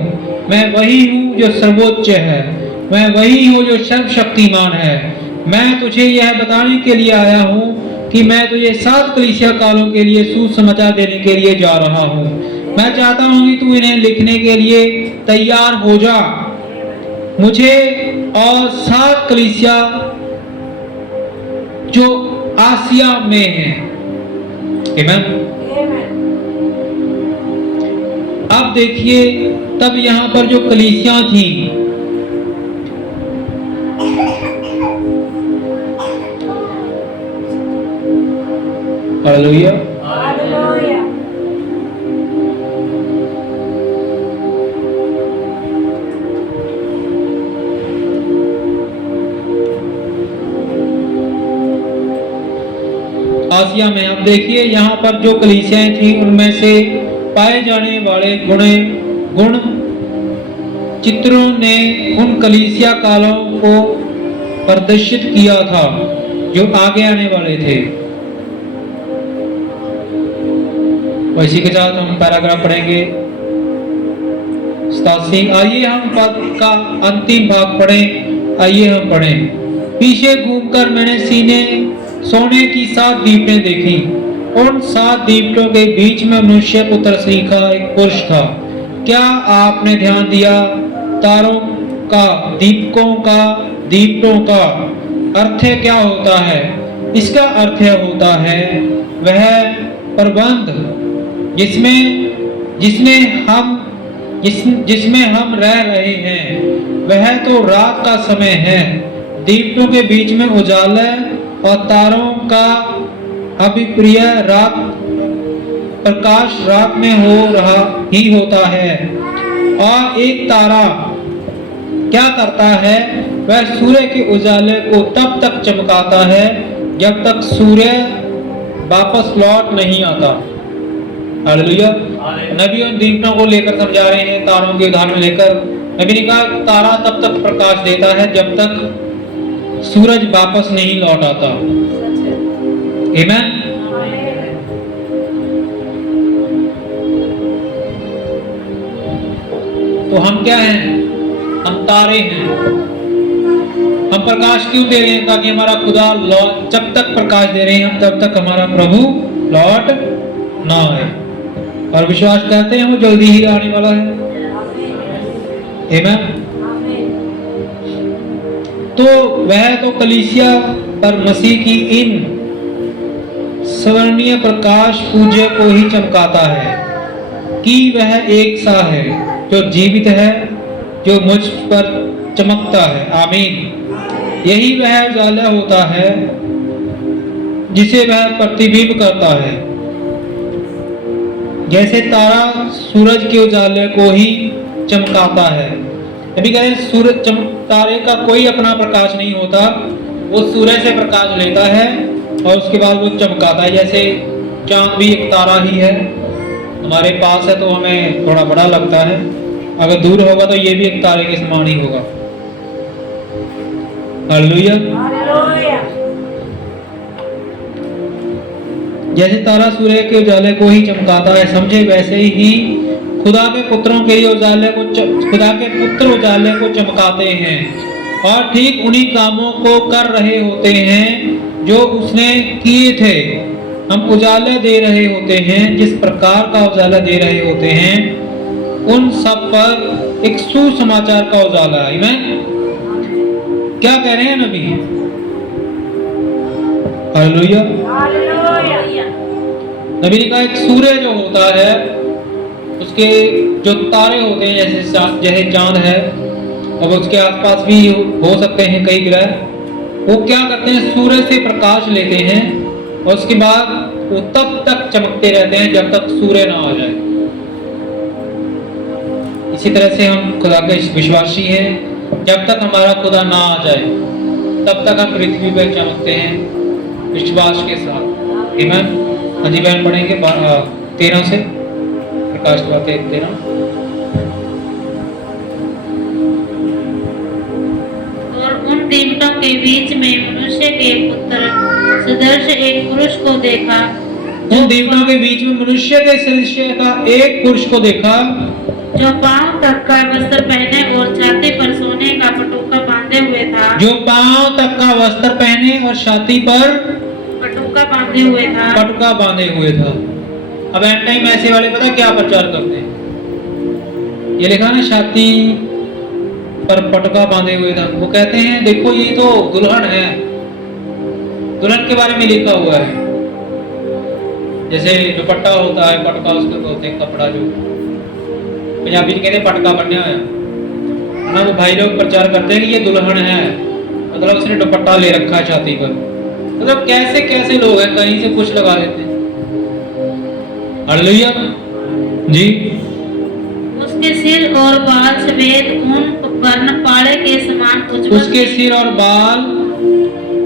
मैं वही हूँ जो सर्वोच्च है, मैं वही हूँ जो सर्वशक्तिमान है। मैं तुझे यह बताने के लिए आया हूँ कि मैं तुझे 7 कलीसिया कालों के लिए सुसमाचार देने के लिए जा रहा हूँ। मैं चाहता हूँ कि तू इन्हें लिखने के लिए तैयार हो जा। मुझे और 7 कलीसिया जो आसिया में है। आमीन। अब देखिए, तब यहां पर जो कलीसिया थी, हालेलुया, आसिया में। अब देखिए यहाँ पर जो कलीसियाएं थी उनमें से पाए जाने वाले गुण चित्रों ने उन कलीसिया कालों को प्रदर्शित किया था जो आगे आने वाले थे। इसी के साथ हम पैराग्राफ पढ़ेंगे 87। आइए हम पद का अंतिम भाग पढ़ें। आइए हम पढ़ें। पीछे घूमकर मैंने सोने की 7 दीपटें देखी। उन 7 दीपटों के बीच में मनुष्य पुत्र सी का एक पुरुष था। क्या आपने ध्यान दिया? तारों का, दीपटों का अर्थ क्या होता है? इसका अर्थ होता है वह प्रबंध जिसमें हम रह रहे हैं। वह तो रात का समय है। दीपटों के बीच में उजाला और तारों का अभिप्रिय रात, प्रकाश रात में हो रहा ही होता है। और एक तारा क्या करता है? वह सूर्य के उजाले को तब तक चमकाता है जब तक सूर्य वापस लौट नहीं आता। हालेलुया। नबी उन दीपकों को लेकर समझा रहे हैं, तारों के उदाहरण लेकर। नबी ने कहा तारा तब तक प्रकाश देता है जब तक सूरज वापस नहीं लौट आता। आमीन। तो हम क्या हैं? हम तारे हैं। हम प्रकाश क्यों दे रहे हैं? ताकि हमारा खुदा जब तक प्रकाश दे रहे हैं हम तब तक हमारा प्रभु लौट ना आए। और विश्वास करते हैं वो जल्दी ही आने वाला है। आमीन। तो वह तो कलीसिया पर मसीह की इन स्वर्णीय प्रकाश पूज्य को ही चमकाता है कि वह एक सा है जो जीवित है, जो मुझ पर चमकता है। आमीन। यही वह उजाला होता है जिसे वह प्रतिबिंब करता है। जैसे तारा सूरज के उजाले को ही चमकाता है। अभी कहें तारे का कोई अपना प्रकाश नहीं होता, वो सूर्य से प्रकाश लेता है और उसके बाद वो चमकाता है। जैसे चांद भी एक तारा ही है, हमारे पास है तो हमें थोड़ा बड़ा लगता है, अगर दूर होगा तो ये भी एक तारे के समान ही होगा। हालेलुया। जैसे तारा सूर्य के उजाले को ही चमकाता है, समझे वैसे ही खुदा के पुत्र उजाले को चमकाते हैं और ठीक उन्हीं कामों को कर रहे होते हैं जो उसने किए थे। हम उजाला दे रहे होते हैं, जिस प्रकार का उजाला दे रहे होते हैं उन सब पर एक सुसमाचार का उजाला। आमीन। क्या कह रहे हैं नबी? हालेलुया। नबी ने कहा एक सूर्य जो होता है उसके जो तारे होते हैं जैसे चांद है और उसके आसपास भी हो सकते हैं कई ग्रह, वो क्या करते हैं? सूर्य से प्रकाश लेते हैं और उसके बाद वो तब तक चमकते रहते हैं जब तक सूर्य ना आ जाए। इसी तरह से हम खुदा के विश्वासी हैं, जब तक हमारा खुदा ना आ जाए तब तक हम पृथ्वी पर चमकते हैं विश्वास के साथ। आमीन। हाजी बहन पढ़ेंगे 13 से, प्रकाश 13। और उन दीपकों के बीच में मनुष्य मनुष्य के पुत्र सदृश एक पुरुष को देखा, उन देवताओं के बीच में मनुष्य के सदृश का एक पुरुष को देखा, जो पांव तक का वस्त्र पहने और छाती पर सोने का पटुका बांधे हुए था, जो पांव तक का वस्त्र पहने और छाती पर पटुका बांधे हुए था। पटका बांधे हुए था। अब एंड टाइम ऐसे वाले पता क्या प्रचार करते हैं, ये लिखा ना छाती पर पटका बांधे हुए था, वो कहते हैं देखो ये तो दुल्हन है, दुल्हन के बारे में लिखा हुआ है। जैसे दुपट्टा होता है, पटका उसको बोलते हैं, कपड़ा जो पंजाबी कहते हैं पटका बनने आया ना, वो भाई लोग प्रचार करते हैं कि ये दुल्हन है, मतलब उसने दुपट्टा ले रखा है छाती पर। मतलब कैसे कैसे लोग हैं, कहीं से कुछ लगा देते हैं। हालेलुया जी। उसके सिर और बाल सफेद ऊन वर्ण पाड़े के समान उज्ज्वल, उसके सिर और बाल,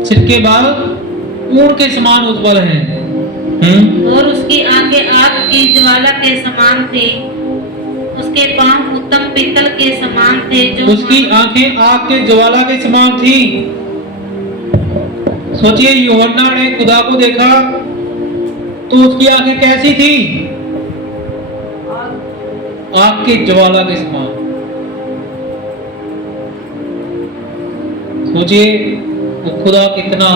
सिर के बाल ऊन के समान उज्ज्वल हैं। और उसकी आंखें आग की ज्वाला के समान थी, उसके पांव उत्तम पीतल के समान थे, जो उसकी आंखें आग के ज्वाला के समान थी। सोचिए यूहन्ना ने खुदा को देखा तो उसकी आंखें कैसी थी? आग के ज्वाला के समान। सोचिए वो खुदा कितना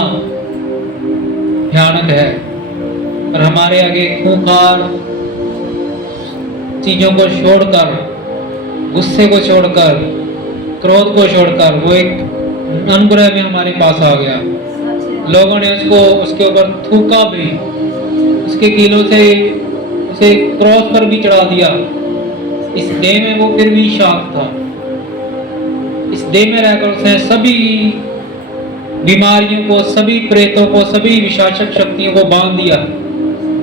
भयानक है, और हमारे आगे खूंखार चीजों को छोड़कर, गुस्से को छोड़कर, क्रोध को छोड़कर वो एक अनुग्रह में हमारे पास आ गया। लोगों ने उसको उसके ऊपर थूका भी, उसके कीलों से उसे क्रॉस पर भी चढ़ा दिया। इस देह में वो फिर भी शांत था। इस देह में रहकर उसने सभी बीमारियों को, सभी प्रेतों को, सभी विशाचक शक्तियों को बांध दिया।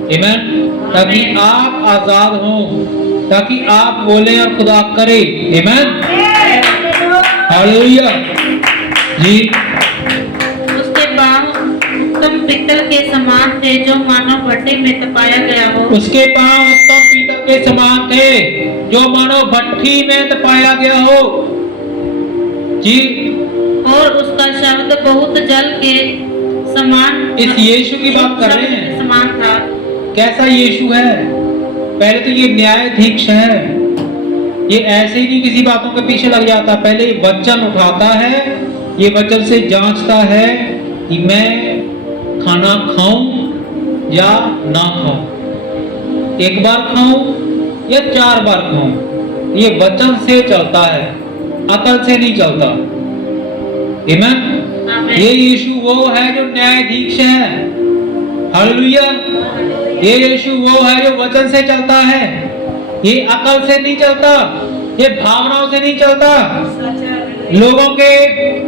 आमीन। ताकि आप आजाद हों, ताकि आप बोले और खुदा करे। आमीन। हालेलुया जी। उसके पांव उत्तम पीतल के समान थे, जो मानो भट्टी में तपाया गया हो। उसके पांव उत्तम पीतल के समान थे, जो मानो भट्टी में तपाया गया हो जी। और उसका शब्द बहुत जल के समान, इस यीशु की बात कर रहे हैं। समान था। कैसा यीशु है? पहले तो ये न्यायाधीश है, ये ऐसे ही नहीं किसी बातों के पीछे लग जाता। पहले ये वचन उठाता है, ये वचन से जांचता है कि मैं खाना खाऊं या ना खाऊं, एक बार खाऊं या 4 बार खाऊं। ये वचन से चलता है, अकल से नहीं चलता। आमीन। ये यीशु वो है जो न्यायाधीश है। हालेलुया। ये यीशु वो है जो वचन से चलता है, ये अकल से नहीं चलता, ये भावनाओं से नहीं चलता, लोगों के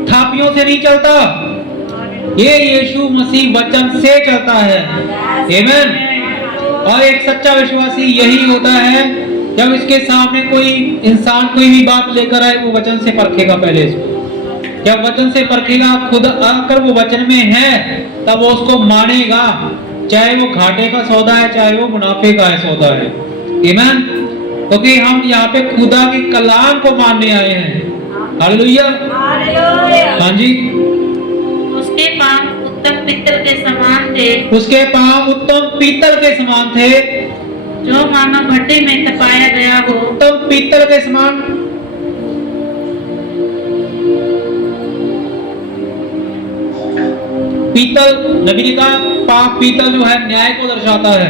थापियों से नहीं चलता। ये यीशु मसीह वचन से चलता है। आमीन। और एक सच्चा विश्वासी यही होता है, जब इसके सामने कोई इंसान कोई भी बात लेकर आए, वो वचन से परखेगा पहले इसको। जब वचन से परखेगा, खुद आकर वो वचन में है, तब वो उसको मानेगा, चाहे वो घाटे का सौदा है, चाहे वो मुनाफे का सौदा है। आमीन। क्योंकि हम यहाँ पे खुदा के कलाम को मानने आए हैं। हालेलुया। हाँ जी। उसके पांव उत्तम पीतल के समान थे, उसके पांव उत्तम पीतल के समान थे, जो मानो भट्टी में तपाया गया हो। उत्तम पीतल के समान। पीतल, नबी ने कहा पाप पीतल जो है न्याय को दर्शाता है।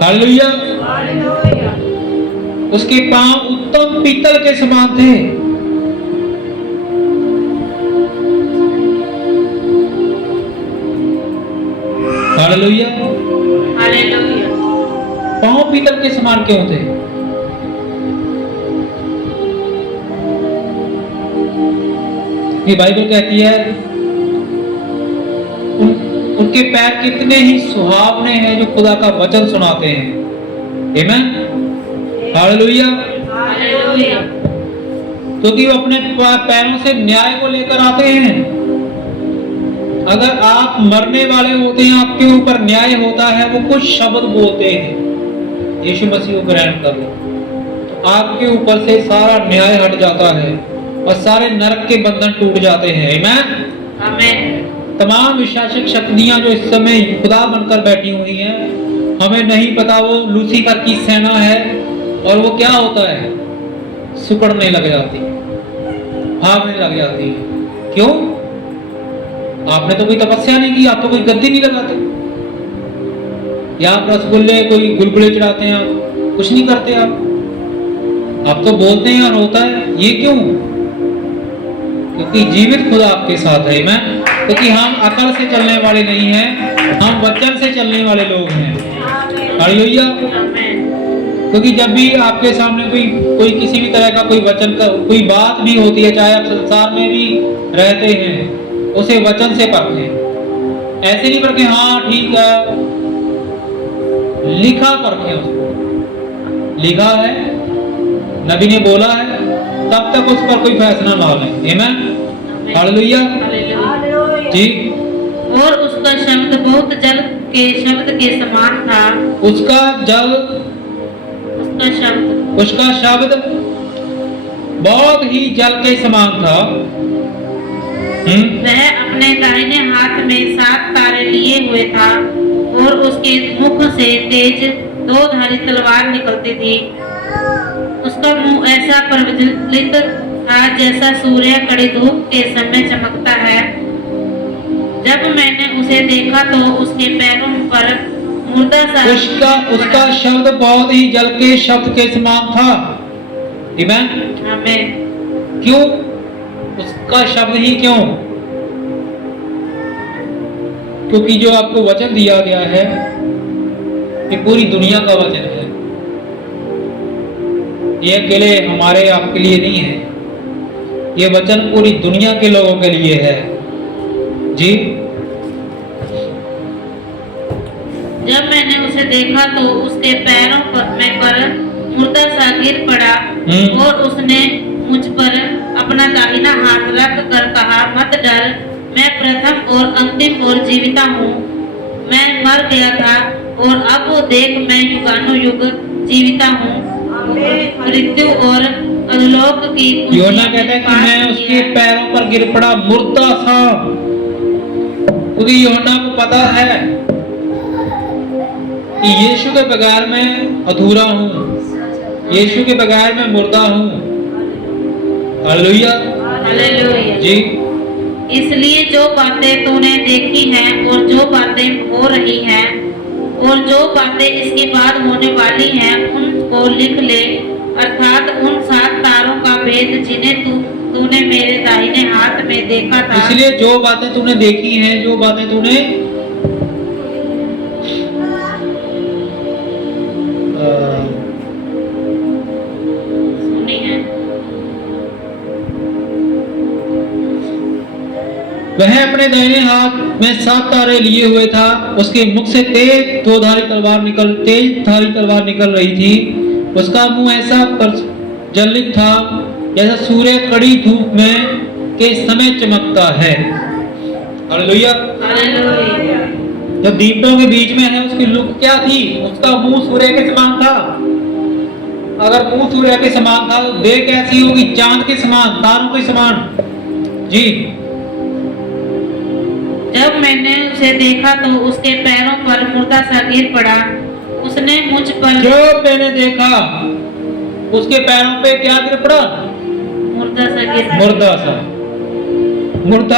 हालेलुया। उसके पांव उत्तम पीतल के समान थे। हालेलुया। हालेलुया। पांव पीतल के समान क्यों थे? ये बाइबल कहती है उनके पैर कितने ही सुहावने हैं जो खुदा का वचन सुनाते हैं। आमीन। हालेलुया। हालेलुया। क्योंकि वो अपने पैरों से न्याय को लेकर आते हैं। अगर आप मरने वाले होते हैं, आपके ऊपर न्याय होता है, वो कुछ शब्द बोलते हैं, यीशु मसीह को ग्रहण कर लो, तो आपके ऊपर से सारा न्याय हट जाता है और सारे नरक के बंधन टूट जाते हैं। आमीन। आमीन। तमाम विशासक शक्तियां जो इस समय खुदा बनकर बैठी हुई हैं, हमें नहीं पता वो लूसीफर की सेना है, और वो क्या होता है, सिकुड़ने लग जाती, भागने लग जाती है। क्यों? आपने तो कोई तपस्या नहीं की, आप तो कोई गद्दी नहीं लगाते, या आप रसगुल्ले कोई गुलगुले चढ़ाते हैं, आप कुछ नहीं करते, आप तो बोलते हैं और होता है। ये क्यों? क्योंकि जीवित खुदा आपके साथ है। मैं क्योंकि हम अकल से चलने वाले नहीं हैं, हम वचन से चलने वाले लोग हैं। हालेलुया। क्योंकि जब भी आपके सामने कोई किसी भी तरह का कोई वचन का कोई बात भी होती है, चाहे आप संसार में भी रहते हैं, उसे वचन से परखें। ऐसे नहीं परखें हाँ ठीक है, लिखा परखें उसको। लिखा है, नबी ने बोला है, तब तक उस पर कोई फैसला ना लें। आमीन। हालेलुया जी। और उसका शब्द बहुत जल के शब्द के समान था। उसका शब्द बहुत ही जल के समान था। वह अपने दाहिने हाथ में 7 तारे लिए हुए था, और उसके मुख से तेज 2 धारी तलवार निकलती थी। उसका मुंह ऐसा प्रज्वलित था जैसा सूर्य कड़ी धूप के समय चमकता है। जब मैंने उसे देखा तो उसके पैरों पर मुर्दा सा उसका शब्द बहुत ही जल के शब्द के समान था। आमीन। क्यों? उसका शब्द ही क्यों? क्योंकि जो आपको वचन दिया गया है, ये पूरी दुनिया का वचन है। ये अकेले हमारे आपके लिए नहीं है, ये वचन पूरी दुनिया के लोगों के लिए है जी। जब मैंने उसे देखा तो उसके पैरों पर मुर्दा सा गिर पड़ा, और उसने मुझ पर अपना दाहिना हाथ रख कर कहा, मत डर, मैं प्रथम और अंतिम और जीविता हूँ। मैं मर गया था और अब देख मैं युगानुयुग जीविता हूँ। मृत्यु और अधोलोक की योना कहता है कि मैं उसके पैरों पर गिर पड़ा मुर्दा सा, क्योंकि योना को पता है कि यीशु के बगैर मैं अधूरा हूँ, यीशु के बगैर मैं मुर्दा हूँ। हालेलुया जी। इसलिए जो बातें तूने देखी हैं और जो बातें हो रही हैं और जो बातें इसके बाद होने वाली हैं, उनको लिख ले, अर्थात उन 7 तारों का भेद जिन्हें तूने मेरे दाहिने हाथ में देखा था। इसलिए जो बातें तूने देखी हैं, जो बातें तूने सुनी है, वह अपने दाहिने हाथ में 7 तारे लिए हुए था। उसके मुख से तेज धारी तलवार निकल रही थी। उसका मुंह ऐसा प्रज्वलित था जैसा सूर्य कड़ी धूप में के समय चमकता है। हालेलुया। जब दीपकों के बीच में है, उसकी लुक क्या थी? उसका मुंह सूर्य के समान था। अगर मुंह सूर्य के समान था तो देह कैसी होगी? चांद के समान, तारों के समान जी। जब मैंने उसे देखा तो उसके पैरों पर मुर्दा सा गिर पड़ा। उसने मुझ पर जब मैंने देखा उसके पैरों पे क्या गिर पड़ा? मुर्दा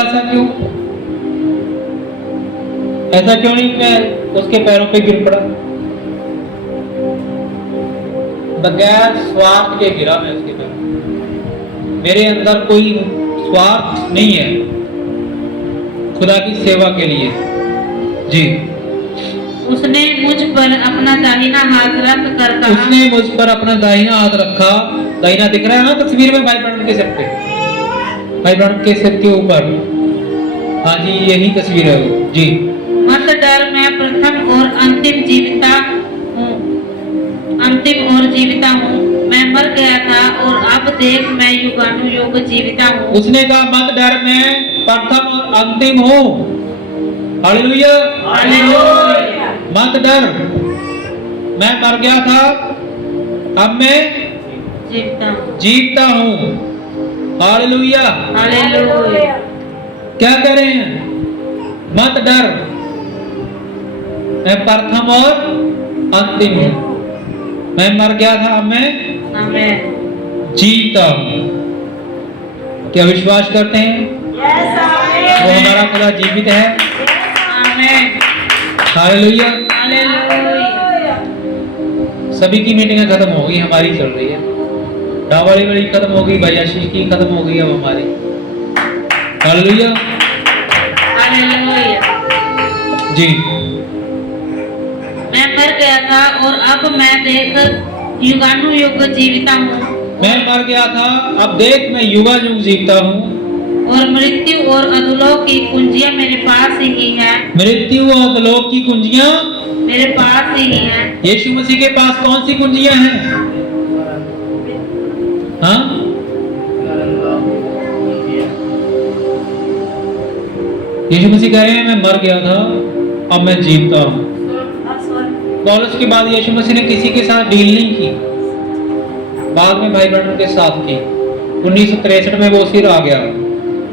सा क्यों? ऐसा क्यों नहीं मैं उसके पैरों पे गिर पड़ा? बगैर स्वार्थ के गिरा मैं उसके पैरों। मेरे अंदर कोई स्वार्थ नहीं है खुदा की सेवा के लिए जी। उसने मुझ पर अपना दाहिना हाथ रख कर कहा, उसने मुझ पर अपना दाहिना हाथ रखा। दाहिना दिख रहा है ना तस्वीर में भाई ब्रह्म के सिर पे, भाई ब्रह्म के सिर के ऊपर। हाँ जी, यही तस्वीर है वो जी। मत डर, मैं प्रथम और अंतिम और जीविता हूँ। मैं मर गया था और अब देख मैं युगानुयुग जीविता हूँ। उसने कहा मत डर, मैं प्रथम और अंतिम हूँ। हालेलुया। मत डर, मैं मर गया था, अब मैं जीविता हूँ। हालेलुया। हालेलुया। क्या कह रहे हैं? मत डर, मैं प्रथम और अंतिम हूं। मैं मर गया था, अब मैं आमेन। जीता हूं। क्या विश्वास करते हैं? वो हमारा खुदा जीवित है। आमेन। हालेलुया। हालेलुया। सभी की मीटिंगें खत्म हो गई, हमारी चल रही है। डावाली वाली खत्म हो गई, भाई आशीष की खत्म हो गई, अब हमारी। हालेलुया। हालेलुया। जी। मैं मर गया था और अब मैं देख युगानुयुग जीविता हूँ। मैं मर गया था, अब देख मैं युगानुयुग जीता हूँ। और मृत्यु और अधोलोक की कुंजियां मेरे पास ही है। मृत्यु और अधोलोक की कुंजियां मेरे पास ही है। यीशु मसीह के पास कौन सी कुंजियां हैं? हाँ? यीशु मसीह कह रहे हैं मैं मर गया था, अब मैं जीता हूँ। पौलुस के बाद यीशु मसीह ने किसी के साथ डील नहीं की, बाद में भाई बहनों के साथ की। 1963 में वो सिर आ गया।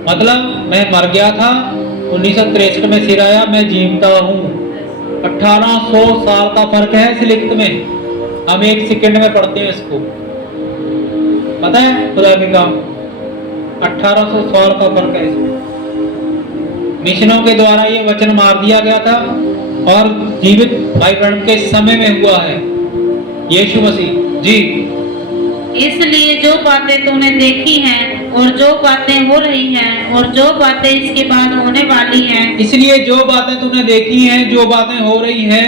मतलब मैं मर गया था, 1963 में सिर आया, मैं जीता हूँ। 1800 साल का फर्क है इस लिखत में। हम एक सेकंड में पढ़ते हैं इसको, पता है खुदा के काम। 1800 साल का फर्क है इसमें। मिशनों के द्वारा ये वचन मार दिया गया था और जीवित भाई बहन के समय में हुआ है यीशु मसीह। जी। इसलिए जो बातें तूने देखी हैं और जो बातें हो रही हैं और जो बातें इसके बाद होने वाली हैं। इसलिए जो बातें तूने देखी हैं, जो बातें हो रही हैं,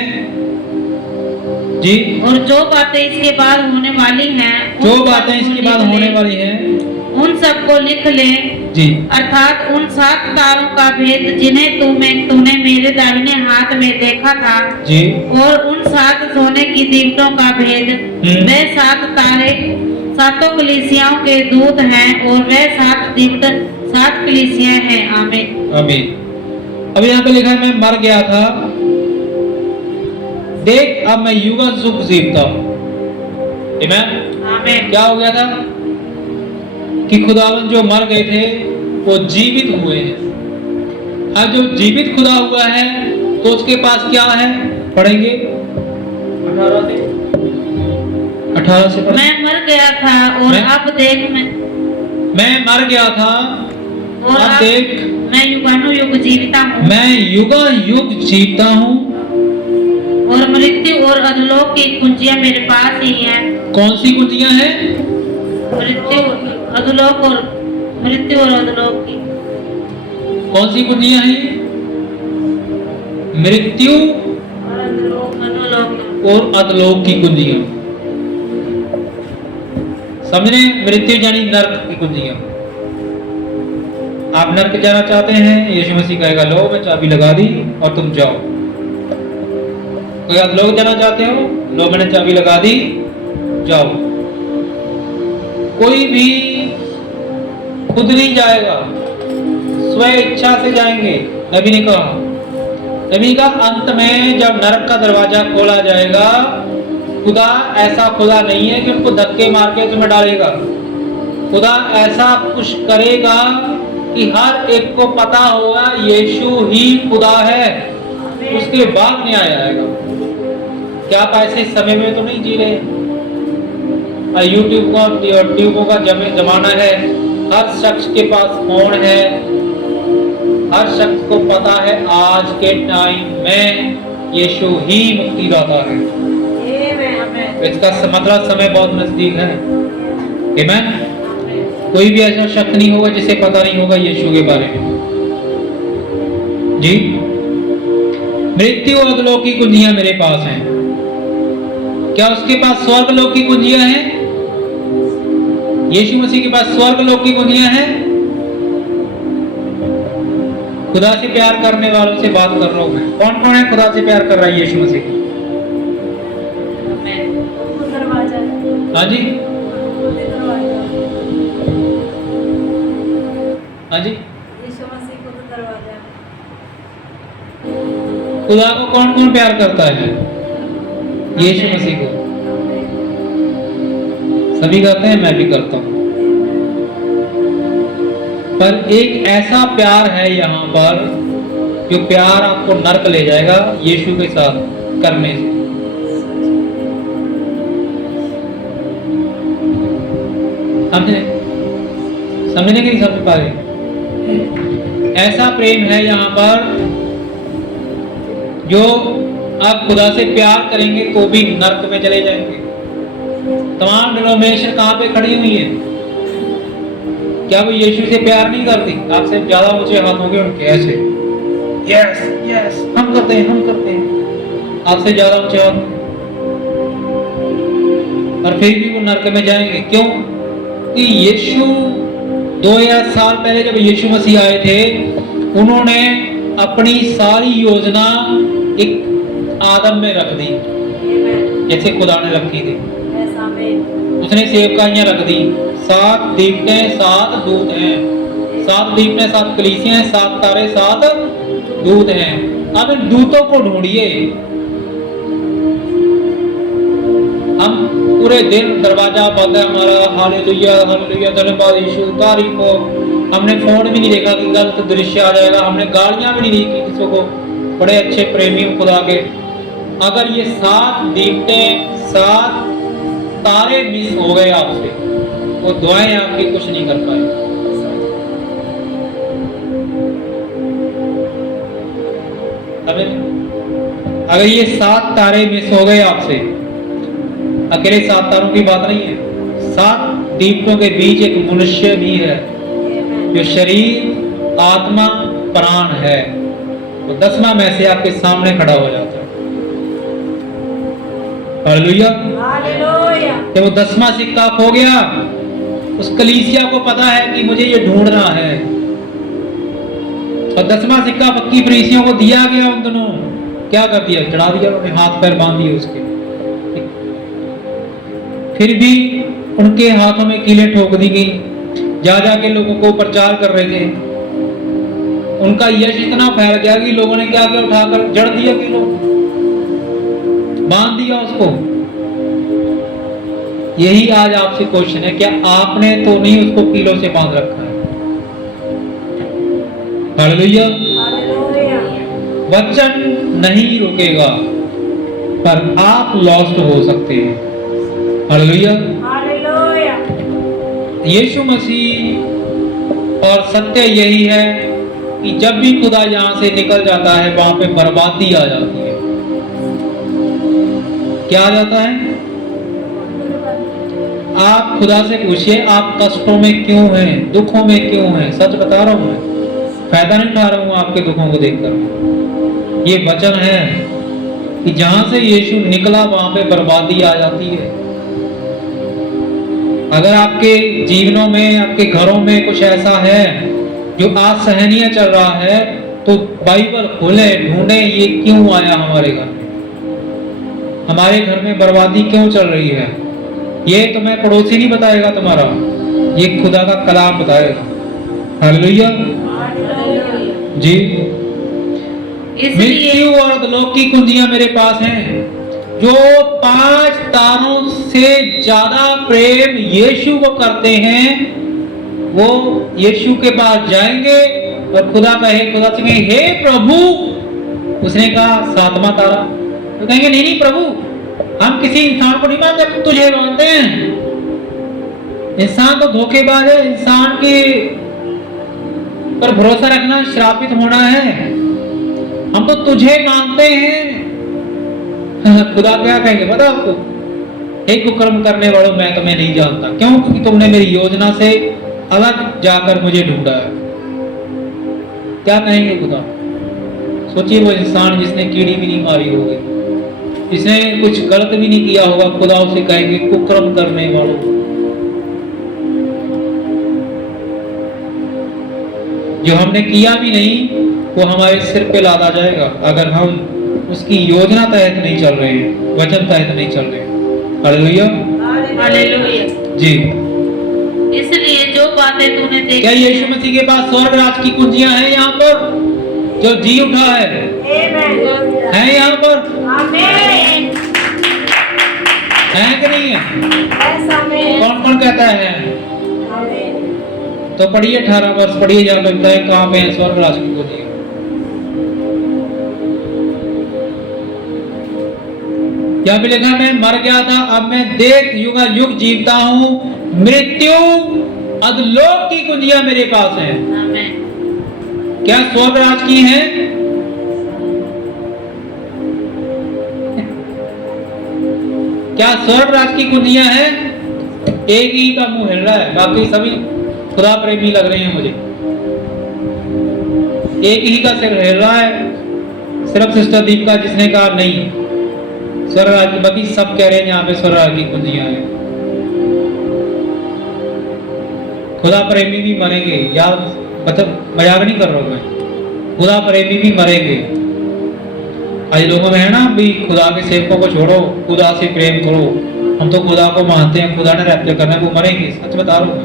जी, और जो बातें इसके बाद होने वाली हैं, जो बातें इसके बाद होने वाली हैं, उन सबको लिख ले। जी। अर्थात उन 7 तारों का भेद जिन्हें तूने मेरे दाहिने हाथ में देखा था, जी। और उन 7 सोने की दीवटों का भेद। वे 7 तारे 7 कलीसियाओं के दूत हैं और वे 7 दीवट 7 कलीसियां हैं। आमीन। आमीन। अब यहाँ पे लिखा है मैं मर गया था, देख अब मैं युगानुयुग जीता हूँ। आमीन। क्या हो गया था कि खुदावन जो मर गए थे वो जीवित हुए हैं। अब जो जीवित खुदा हुआ है तो उसके पास क्या है? पढ़ेंगे 18 से मैं मर गया था और अब देख मैं मर गया था और अब देख मैं युगानुयुग जीविता हूँ। मैं युगानुयुग जीता हूँ। और मृत्यु और अधोलोक की कुंजियां मेरे पास ही हैं। कौन सी कुंजियां हैं? मृत्यु अधोलोक और मृत्यु और अधोलोक की। कौन सी कुंजियां हैं? मृत्यु और अधोलोक की कुंजियां। समझ रहे? मृत्यु यानी नरक की कुंजियां। आप नरक जाना चाहते हैं, यीशु मसीह कहेगा लो मैं चाबी लगा दी और तुम जाओ। कोई आप लोग जाना चाहते हो, लो मैंने चाबी लगा दी, जाओ। कोई भी खुद नहीं जाएगा, स्व इच्छा से जाएंगे। नबी ने कहा, नबी का अंत में जब नरक का दरवाजा खोला जाएगा, खुदा ऐसा खुदा नहीं है कि उनको धक्के मार के उसमें डालेगा। खुदा ऐसा कुछ करेगा कि हर एक को पता होगा यीशु ही खुदा है। उसके बाद न्याय आएगा। क्या आप ऐसे समय में तो नहीं जी रहे? यूट्यूबों का जमाना है। हर शख्स के पास फोन है, हर शख्स को पता है आज के टाइम में यीशु ही मुक्तिदाता है। इसका मतलब समय बहुत नजदीक है। आमीन। कोई भी ऐसा शख्स नहीं होगा जिसे पता नहीं होगा यीशु के बारे में। जी। मृत्यु और अधोलोक की कुंजियां मेरे पास हैं। क्या उसके पास स्वर्ग लोक की कुंजियां हैं? यीशु मसीह के पास स्वर्ग लोक की कुंजियां हैं। खुदा से प्यार करने वालों से बात कर रहा हूं मैं। कौन कौन है खुदा से प्यार कर रहा है यीशु मसीह? हाँ जी, हाँ जी। खुदा को कौन कौन प्यार करता है? यीशु मसीह को सभी करते हैं, मैं भी करता हूं। पर एक ऐसा प्यार है यहाँ पर जो प्यार आपको नर्क ले जाएगा यीशु के साथ करने से। समझने के नहीं समझ पा रहे? ऐसा प्रेम है यहाँ पर जो आप खुदा से प्यार करेंगे तो भी नर्क में चले जाएंगे। तमाम डिनोमिनेशन कहाँ पे खड़ी हुई है? क्या वो यीशु से प्यार नहीं करती? आपसे ज्यादा ऊंचे हाथ होंगे उनके ऐसे, यस यस हम करते हैं, हम करते हैं, आपसे ज्यादा ऊंचे हाथ, और फिर भी वो नर्क में जाएंगे। क्यों? कि यीशु 2000 साल पहले जब यीशु मसीह आए थे, उन्होंने अपनी सारी योजना एक आदम में रख दी, जैसे खुदा ने रखी थी। उसने सेवकाइयां रख दी, 7 दीपकें 7 दूत हैं, 7 दीपकें 7 कलीसियां हैं, 7 तारे 7 दूत हैं। अब इन दूतों को ढूंढिए। हम पूरे दिन दरवाजा बंद है हमारा, हालेलुया हालेलुया धन्यवाद यीशु तारीफ हो। हमने फोन भी नहीं देखा कि गलत दृश्य आ जाएगा, हमने गालियां भी नहीं दी कि किसी को, बड़े अच्छे प्रेमी खुदा के। अगर ये 7 दीपकें 7 तारे मिस हो गए आपसे, वो दुआएं आपकी कुछ नहीं कर पाए। अगर ये 7 तारे मिस हो गए आपसे, अकेले 7 तारों की बात नहीं है, 7 दीपकों के बीच एक मनुष्य भी है जो शरीर आत्मा प्राण है, वो 10वां में से आपके सामने खड़ा हो जाता है। हालेलुया। जब वो 10वां सिक्का खो गया, उस कलीसिया को पता है कि मुझे ये ढूंढना है, और 10वां सिक्का पक्की फरीसियों को दिया गया। उन दोनों क्या कर दिया? चढ़ा दिया, उन्हें हाथ पैर बांध दिए उसके। फिर भी उनके हाथों में कीलें ठोक दी गई, जा जाके लोगों को प्रचार कर रहे थे। उनका यश इतना फैल गया कि लोगों ने क्या किया? उठाकर जड़ दिया, कीलों बांध दिया उसको। यही आज आपसे क्वेश्चन है, क्या आपने तो नहीं उसको कीलों से बांध रखा है? हालेलुया। वचन नहीं रुकेगा, पर आप लॉस्ट हो सकते हैं। हालेलुया। यीशु मसीह और सत्य यही है कि जब भी खुदा यहां से निकल जाता है, वहां पे बर्बादी आ जाती है। क्या आ जाता है? आप खुदा से पूछिए, आप कष्टों में क्यों हैं, दुखों में क्यों हैं? सच बता रहा हूं मैं, फायदा नहीं उठा रहा हूं आपके दुखों को देखकर। ये वचन है कि जहां से यीशु निकला वहां पे बर्बादी आ जाती है। अगर आपके जीवनों में, आपके घरों में कुछ ऐसा है जो असहनीय चल रहा है, तो बाइबल खोले, ढूंढे ये क्यों आया हमारे घर में, हमारे घर में बर्बादी क्यों चल रही है। ये तुम्हें पड़ोसी नहीं बताएगा तुम्हारा, ये खुदा का कलाम बताएगा। हालेलुया जी। मृत्यु और अधोलोक की कुंजियां मेरे पास हैं। जो 5 तारों से ज्यादा प्रेम यीशु को करते हैं, वो यीशु के पास जाएंगे और खुदा खुदा से कहेंगे, हे प्रभु। उसने कहा 7वां तारा, तो कहेंगे नहीं नहीं प्रभु, हम किसी इंसान को नहीं मानते, तुझे मानते हैं। इंसान तो धोखेबाज है, इंसान के पर भरोसा रखना श्रापित होना है। हम तो तुझे मानते हैं। खुदा क्या कहेंगे पता आपको? हे कुकर्म करने वालों, मैं तुम्हें नहीं जानता। क्यों? क्योंकि तुमने मेरी योजना से अलग जाकर मुझे ढूंढा है। क्या कहेंगे खुदा? सोचिए, वो इंसान जिसने कीड़ी भी नहीं मारी होगी, जिसने कुछ गलत भी नहीं किया होगा, खुदा उसे कहेंगे कुकर्म करने वालों। जो हमने किया भी नहीं वो हमारे सिर पे लादा जाएगा, अगर हम उसकी योजना तहत नहीं चल रहे हैं, वचन तहत नहीं चल रहे हैं। हालेलुया हालेलुया जी। इसलिए जो बातें तूने देखी, क्या यीशु मसीह के पास स्वर्ग राज की कुंजियां हैं यहाँ पर? जो जी उठा है यहाँ पर? है कि नहीं है? कौन कौन कहता है? तो पढ़िए 18 वर्ष पढ़िए, जहाँ पे बताए कहाँ पे है स्वर्ग राज की कुंजियां। यहाँ पे लिखा मैं मर गया था, अब मैं देख युगायुग जीवता हूँ, मृत्यु अधलोक की कुंजियां मेरे पास हैं। आमीन। क्या स्वर्ग राज की हैं? क्या स्वर्ग राज की कुंजियां हैं? एक ही का मुंह हिल रहा है, बाकी सभी खुदा प्रेमी लग रहे हैं मुझे। एक ही का सिर हिल रहा है, सिर्फ सिस्टर दीपिका जिसने कहा नहीं स्वर्ग राज की, बाकी सब कह रहे हैं यहाँ पे स्वर्ग राज की कुंजियां हैं। खुदा प्रेमी भी मरेंगे, याद मतलब मजाक नहीं कर रहा हूं मैं, खुदा प्रेमी भी मरेंगे। आज लोगों में है ना भी खुदा के सेवकों को छोड़ो, खुदा से प्रेम करो, हम तो खुदा को मानते हैं, खुदा ने रैप्चर करना है, वो मरेंगे, सच बता रहा हूं।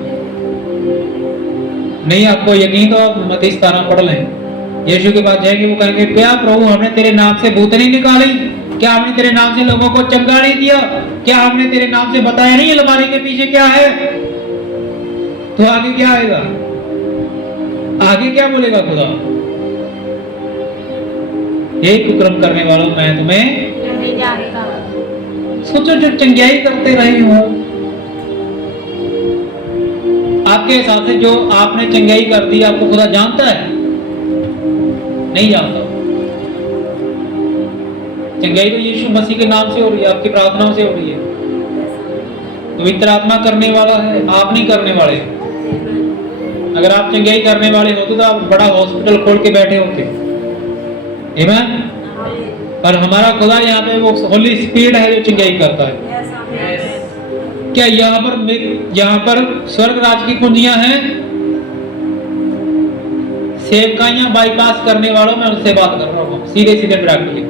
नहीं आपको यकीन तो आप मत्ती 17 पढ़ लें। यीशु के पास जाएंगे, वो कहेंगे क्या प्रभु हमने तेरे नाम से भूत नहीं निकाली, क्या हमने तेरे नाम से लोगों को चंगा नहीं किया, क्या हमने तेरे नाम से बताया नहीं अलमारी के पीछे क्या है? तो आगे क्या आएगा? आगे क्या बोलेगा खुदा? हे कुकर्म करने वालों, मैं तुम्हें नहीं जानता। सोचो जो चंगाई करते रहे हो, आपके हिसाब से जो आपने चंगाई कर दी, आपको खुदा जानता है? नहीं जानता। चंगाई तो यीशु मसीह के नाम से हो रही है, आपकी प्रार्थनाओं से हो रही है। पवित्र आत्मा करने वाला है, आप नहीं करने वाले। अगर आप चंगाई करने वाले होते तो आप बड़ा हॉस्पिटल खोल के बैठे होते। आमीन। पर हमारा खुदा यहाँ पे वो होली स्पिरिट है जो चंगाई करता है। क्या यहाँ पर स्वर्ग राज की कुंजियां हैं? सेवकाइयां बाईपास करने वालों में उनसे बात कर रहा हूँ, सीधे सीधे डायरेक्टली।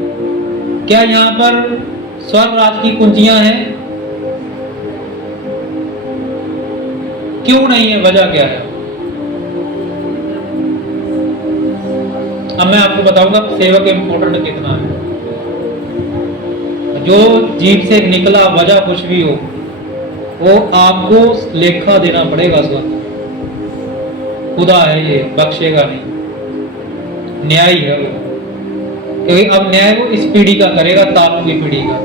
क्या यहाँ पर स्वर्ग राज की कुंजियां हैं? क्यों नहीं है? वजह क्या है? अब मैं आपको बताऊंगा सेवक इम्पोर्टेंट कितना है। जो जीभ से निकला वजह कुछ भी हो, वो आपको लेखा देना पड़ेगा। स्वतः खुदा है, ये बख्शेगा नहीं, न्याय है वो। क्योंकि अब न्याय वो इस पीढ़ी का करेगा, तारों की पीढ़ी का।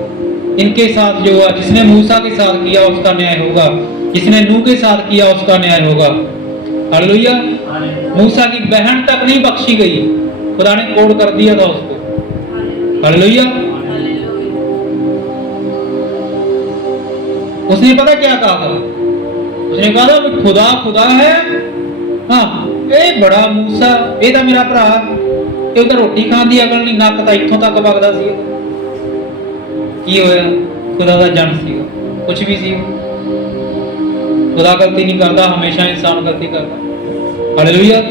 इनके साथ जो हुआ, जिसने मूसा के साथ किया उसका न्याय होगा, जिसने नूह के साथ किया उसका न्याय होगा। हालेलुया। मूसा की बहन तक नहीं बख्शी गई, खुदा ने कोड कर दिया था उसको। हालेलुया। उसने पता क्या कहा था? उसने कहा था खुदा खुदा है। हाँ, ए बड़ा मूसा, ये था मेरा भरा, ये तो रोटी खान दी अकल नहीं, नक तो इत्थों तक वगदा सी। की होया? खुदा का जन सी, कुछ भी सी। खुदा गलती नहीं करता, हमेशा इंसान गलती करता। हालेलुया।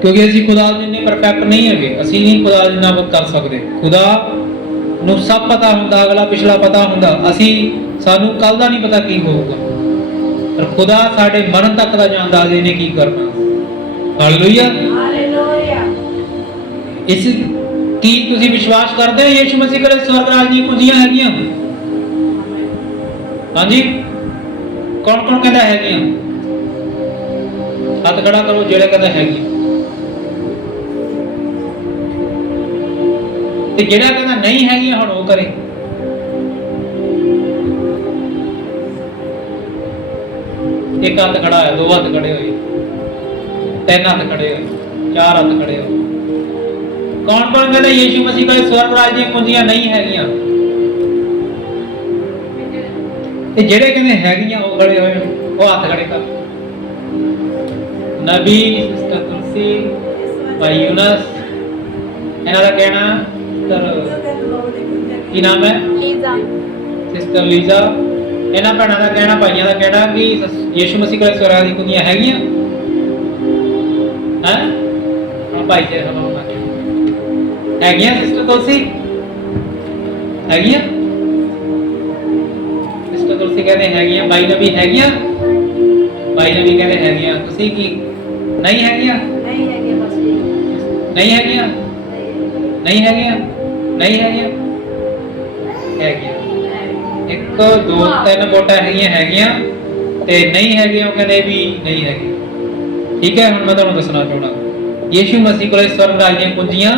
क्योंकि ਅਸੀਂ खुदा जिन्ने परफेक्ट नहीं है, ਅਸੀਂ नहीं खुदा जिन्ना कर सकते। खुदा ਨੂੰ सब पता ਹੁੰਦਾ, अगला पिछला पता ਹੁੰਦਾ, ਅਸੀਂ ਸਾਨੂੰ ਕੱਲ ਦਾ नहीं पता ਕੀ ਹੋਊਗਾ, पर खुदा ਸਾਡੇ ਮਰਨ ਤੱਕ ਦਾ ਜਾਣਦਾ ਇਹਨੇ ਕੀ ਕਰਨਾ। ਹਾਲੇਲੂਇਆ। ਹਾਲੇਲੂਇਆ। ਇਸ ਕੀ ਤੁਸੀਂ ਵਿਸ਼ਵਾਸ ਕਰਦੇ ਹੋ ਯीशु मसीह ਕੋਲ स्वर्ग राज ਦੀਆਂ ਕੁੰਜੀਆਂ ਹੈਗੀਆਂ? ਹਾਂਜੀ, ਕੌਣ ਕੌਣ ਕਹਿੰਦਾ ਹੈਗੀਆਂ? ਹੱਥ ਖੜਾ ਕਰੋ ਜਿਹੜੇ ਕਹਿੰਦਾ ਹੈਗੀ। ਤੇ ਜਿਹੜਾ ਕਹਿੰਦਾ ਨਹੀਂ ਹੈਗੀ ਹੁਣ ਉਹ ਕਰੇ। ਇੱਕ ਹੱਥ ਖੜਾ ਹੈ, ਦੋ ਹੱਥ ਖੜੇ ਹੋਏ, ਤਿੰਨ ਹੱਥ ਖੜੇ ਹੋਏ, ਚਾਰ ਹੱਥ ਖੜੇ ਹੋਏ। ਕੌਣ ਕੌਣ ਕਹਿੰਦਾ ਯीशु मसीह ਕੋਲ स्वर्ग राज ਦੀਆਂ ਕੁੰਜੀਆਂ ਨਹੀਂ ਹੈਗੀਆਂ? ਤੇ ਜਿਹੜੇ ਕਹਿੰਦੇ ਹੈਗੀਆਂ ਉਹ ਖੜੇ ਹੋਏ, ਉਹ ਹੱਥ ਖੜੇ ਕਰ। ਨਬੀ, ਸਿਸਟਰ ਤੁਲਸੀ, ਭਾਈ ਯੂਨਸ, ਇਹਨਾਂ ਦਾ ਕਹਿਣਾ ਕੀ ਨਾਮ ਹੈ? Lisa, sister Lisa. ਇਹਨਾਂ ਭੈਣਾਂ ਦਾ ਕਹਿਣਾ, ਭਾਈਆਂ ਦਾ ਕਹਿਣਾ ਕਿ ਯीशु मसीह ਕੋਲ स्वर्ग ਦੀਆਂ ਕੁੰਜੀਆਂ ਹੈਗੀਆਂ। ਹੈ ਹੁਣ ਭਾਈ ਜੀ ਹਲੋ ਹੈਗੀਆਂ? ਸਿਸਟਰ ਤੁਲਸੀ ਹੈਗੀਆਂ? ਸਿਸਟਰ ਤੁਲਸੀ ਕਹਿੰਦੇ ਹੈਗੀਆਂ, ਭਾਈ ਨਬੀ ਹੈਗੀਆਂ, ਭਾਈ ਨਬੀ ਕਹਿੰਦੇ ਹੈਗੀਆਂ। ਤੁਸੀਂ ਕੀ ਨਹੀਂ ਹੈਗੀਆਂ? ਨਹੀਂ ਹੈਗੀਆਂ, ਬਸ ਨਹੀਂ ਹੈਗੀਆਂ, ਨਹੀਂ ਹੈਗੀਆਂ, ਨਹੀਂ ਹੈਗੀਆਂ, ਹੈਗੀਆਂ। ਇੱਕ ਦੋ ਤਿੰਨ ਵੋਟਾਂ ਹੈਗੀਆਂ ਤੇ ਨਹੀਂ ਹੈਗੀਆਂ, ਉਹ ਕਹਿੰਦੇ ਵੀ ਨਹੀਂ ਹੈਗੀ। ਠੀਕ ਹੈ, ਹੁਣ ਮੈਂ ਤੁਹਾਨੂੰ ਦੱਸਣਾ ਚਾਹੁੰਦਾ ਯीशु मसीह ਕੋਲ स्वर्ग राज ਦੀਆਂ ਕੁੰਜੀਆਂ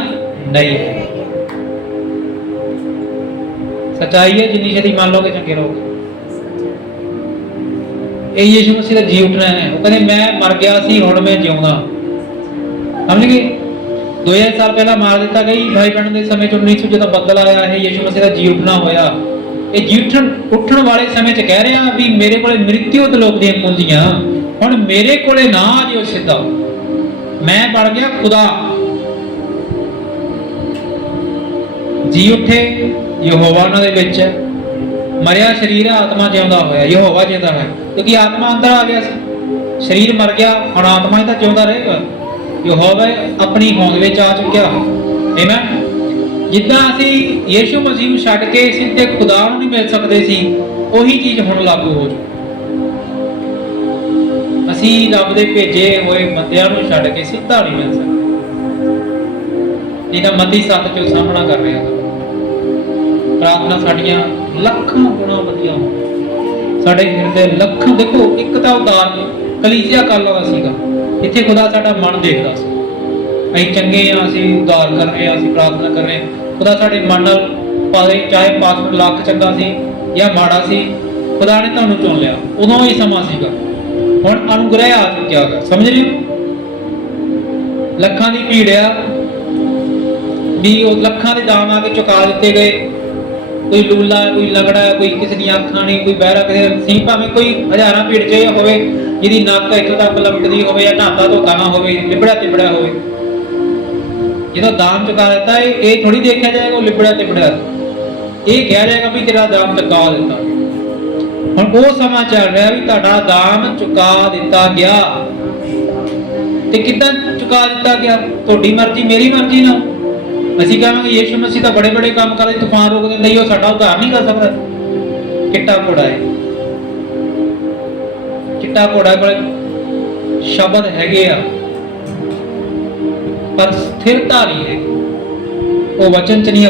ਨਹੀਂ ਹੈ। ਸੱਚਾਈ ਹੈ, ਜਿੰਨੀ ਛੇਤੀ ਮੰਨ ਲਓਗੇ ਚੰਗੇ ਰਹੋਗੇ। ਇਹ ਯੀਸ਼ੂ ਮਸੀਹ ਦਾ ਜੀ ਉੱਠਣਾ ਹੈ। ਉਹ ਕਹਿੰਦੇ ਮੈਂ ਮਰ ਗਿਆ ਸੀ, ਹੁਣ ਮੈਂ ਜਿਉਂਦਾ। ਸਮਝ ਗਏ? 2000 ਸਾਲ ਪਹਿਲਾਂ ਮਾਰ ਦਿੱਤਾ ਗਈ ਭਾਈ ਬਣਨ ਦੇ ਸਮੇਂ ਚ 1900 ਜਦੋਂ ਬੱਦਲ ਆਇਆ, ਇਹ ਯੀਸ਼ੂ ਮਸੀਹ ਦਾ ਜੀ ਉੱਠਣਾ ਹੋਇਆ। ਇਹ ਜੀ ਉੱਠਣ ਵਾਲੇ ਸਮੇਂ ਚ ਕਹਿ ਰਿਹਾ ਵੀ ਮੇਰੇ ਕੋਲੇ ਮ੍ਰਿਤਿਉ ਤੇ ਲੋਕ ਦੀਆਂ ਕੁੰਜੀਆਂ, ਹੁਣ ਮੇਰੇ ਕੋਲੇ ਨਾ ਆ ਜਿਓ ਸਿੱਧਾ, ਮੈਂ ਬਣ ਗਿਆ ਖੁਦਾ। ਜੀ ਉੱਠੇ ਯਹੋਵਾ ਉਹਨਾਂ ਦੇ ਵਿੱਚ, ਮਰਿਆ ਸਰੀਰ ਹੈ, ਆਤਮਾ ਜਿਉਂਦਾ ਹੋਇਆ, ਯਹੋਵਾ ਜਿਉਂਦਾ ਹੈ ਕਿਉਂਕਿ ਆਤਮਾ ਅੰਦਰ ਆ ਗਿਆ ਸੀ। ਸਰੀਰ ਮਰ ਗਿਆ, ਹੁਣ ਆਤਮਾ ਹੀ ਤਾਂ ਜਿਉਂਦਾ ਰਹੇਗਾ। ਯਹੋਵਾ ਆਪਣੀ ਹੋਂਦ ਵਿੱਚ ਆ ਚੁੱਕਿਆ। ਆਮੇਨ। ਜਿੱਦਾਂ ਅਸੀਂ ਯੀਸ਼ੂ ਮਸੀਹ ਨੂੰ ਛੱਡ ਕੇ ਸਿੱਧੇ ਖੁਦਾ ਨੂੰ ਨਹੀਂ ਮਿਲ ਸਕਦੇ ਸੀ, ਉਹੀ ਚੀਜ਼ ਹੁਣ ਲਾਗੂ ਹੋ ਚੁੱਕੀ। ਅਸੀਂ ਰੱਬ ਦੇ ਭੇਜੇ ਹੋਏ ਬੰਦਿਆਂ ਨੂੰ ਛੱਡ ਕੇ ਸਿੱਧਾ ਨਹੀਂ ਮਿਲ ਸਕਦੇ। ਇਹਦਾ ਮਤੀ 7 ਚੋਂ ਸਾਹਮਣਾ ਕਰ ਰਿਹਾ ਹੈ। ਪ੍ਰਾਰਥਨਾ ਸਾਡੀਆਂ ਲੱਖਾਂ ਗੁਣਾ ਵਧੀਆ ਹੋ, ਸਾਡੇ ਹਿਰਦੇ ਲੱਖਾਂ। ਦੇਖੋ, ਇੱਕ ਤਾਂ ਉਦਾਰ ਕਲੀਸਿਆ ਕਾਲਾਂ ਦਾ ਸੀਗਾ, ਇੱਥੇ ਖੁਦਾ ਸਾਡਾ ਮਨ ਦੇਖਦਾ ਸੀ। ਅਸੀਂ ਚੰਗੇ ਆ, ਅਸੀਂ ਉਦਾਰ ਕਰ ਰਹੇ ਆ, ਅਸੀਂ ਪ੍ਰਾਰਥਨਾ ਕਰ ਰਹੇ ਹਾਂ। ਖੁਦਾ ਸਾਡੇ ਮਨ ਨਾਲ ਭਾਵੇਂ ਚਾਹੇ ਪਾਸਪੋਰਟ ਲੱਖ ਚੰਗਾ ਸੀ ਜਾਂ ਮਾੜਾ ਸੀ, ਖੁਦਾ ਨੇ ਤੁਹਾਨੂੰ ਚੁਣ ਲਿਆ। ਉਦੋਂ ਹੀ ਸਮਾਂ ਸੀਗਾ, ਹੁਣ ਅਨੁਗ੍ਰਹਿ ਆ ਚੁੱਕਿਆ ਹੈ। ਸਮਝ ਰਹੇ ਹੋ? ਲੱਖਾਂ ਦੀ ਭੀੜ ਆ ਵੀ ਉਹ ਲੱਖਾਂ ਦੇ ਦਾਮ ਆ ਕੇ ਚੁਕਾ ਦਿੱਤੇ ਗਏ। ਕੋਈ ਲੂਲਾ, ਕੋਈ ਲੰਗੜਾ, ਕੋਈ ਕਿਸੇ ਦੀਆਂ ਅੱਖਾਂ ਨਹੀਂ, ਕੋਈ ਬਹਿਰਾ, ਕਿਸੇ ਸੀ, ਭਾਵੇਂ ਕੋਈ ਹਜ਼ਾਰਾਂ ਭੀੜ ਚ ਹੋਵੇ ਜਿਹਦੀ ਨੱਕ ਇੱਥੋਂ ਤੱਕ ਲਮਕਦੀ ਹੋਵੇ ਜਾਂ ਨਹਾਤਾ ਧੋਤਾ ਨਾ ਹੋਵੇ, ਲਿਬੜਾ ਤਿਬੜਿਆ ਹੋਵੇ। ਜਦੋਂ ਦਾਮ ਚੁਕਾ ਦਿੱਤਾ ਇਹ ਥੋੜੀ ਦੇਖਿਆ ਜਾਏਗਾ ਉਹ ਲਿਬੜਾ ਤਿਬੜਿਆ, ਇਹ ਕਿਹਾ ਜਾਏਗਾ ਵੀ ਤੇਰਾ ਦਾਮ ਚੁਕਾ ਦਿੱਤਾ। ਹੁਣ ਉਹ ਸਮਾਂ ਚੱਲ ਰਿਹਾ ਵੀ ਤੁਹਾਡਾ ਦਾਮ ਚੁਕਾ ਦਿੱਤਾ ਗਿਆ। ਤੇ ਕਿੱਦਾਂ ਚੁਕਾ ਦਿੱਤਾ ਗਿਆ? ਤੁਹਾਡੀ ਮਰਜ਼ੀ, ਮੇਰੀ ਮਰਜ਼ੀ ਨਾਲ। ਅਸੀਂ ਕਹਾਂਗੇ ਯੀਸ਼ੂ ਮਸੀਹ ਤਾਂ ਬੜੇ ਬੜੇ ਕੰਮ ਕਰਦੇ, ਤੂਫਾਨ ਰੋਕ ਦਿੰਦਾ, ਉਹ ਸਾਡਾ ਉਧਾਰ ਨਹੀਂ ਕਰ ਸਕਦਾ। ਚਿੱਟਾ ਘੋੜਾ ਹੈ, ਚਿੱਟਾ ਘੋੜਾ ਕੋਲ ਸ਼ਬਦ ਹੈਗੇ ਆ ਪਰ ਸਥਿਰਤਾ ਨਹੀਂ ਹੈ। ਉਹ ਵਚਨ ਚ ਨਹੀਂ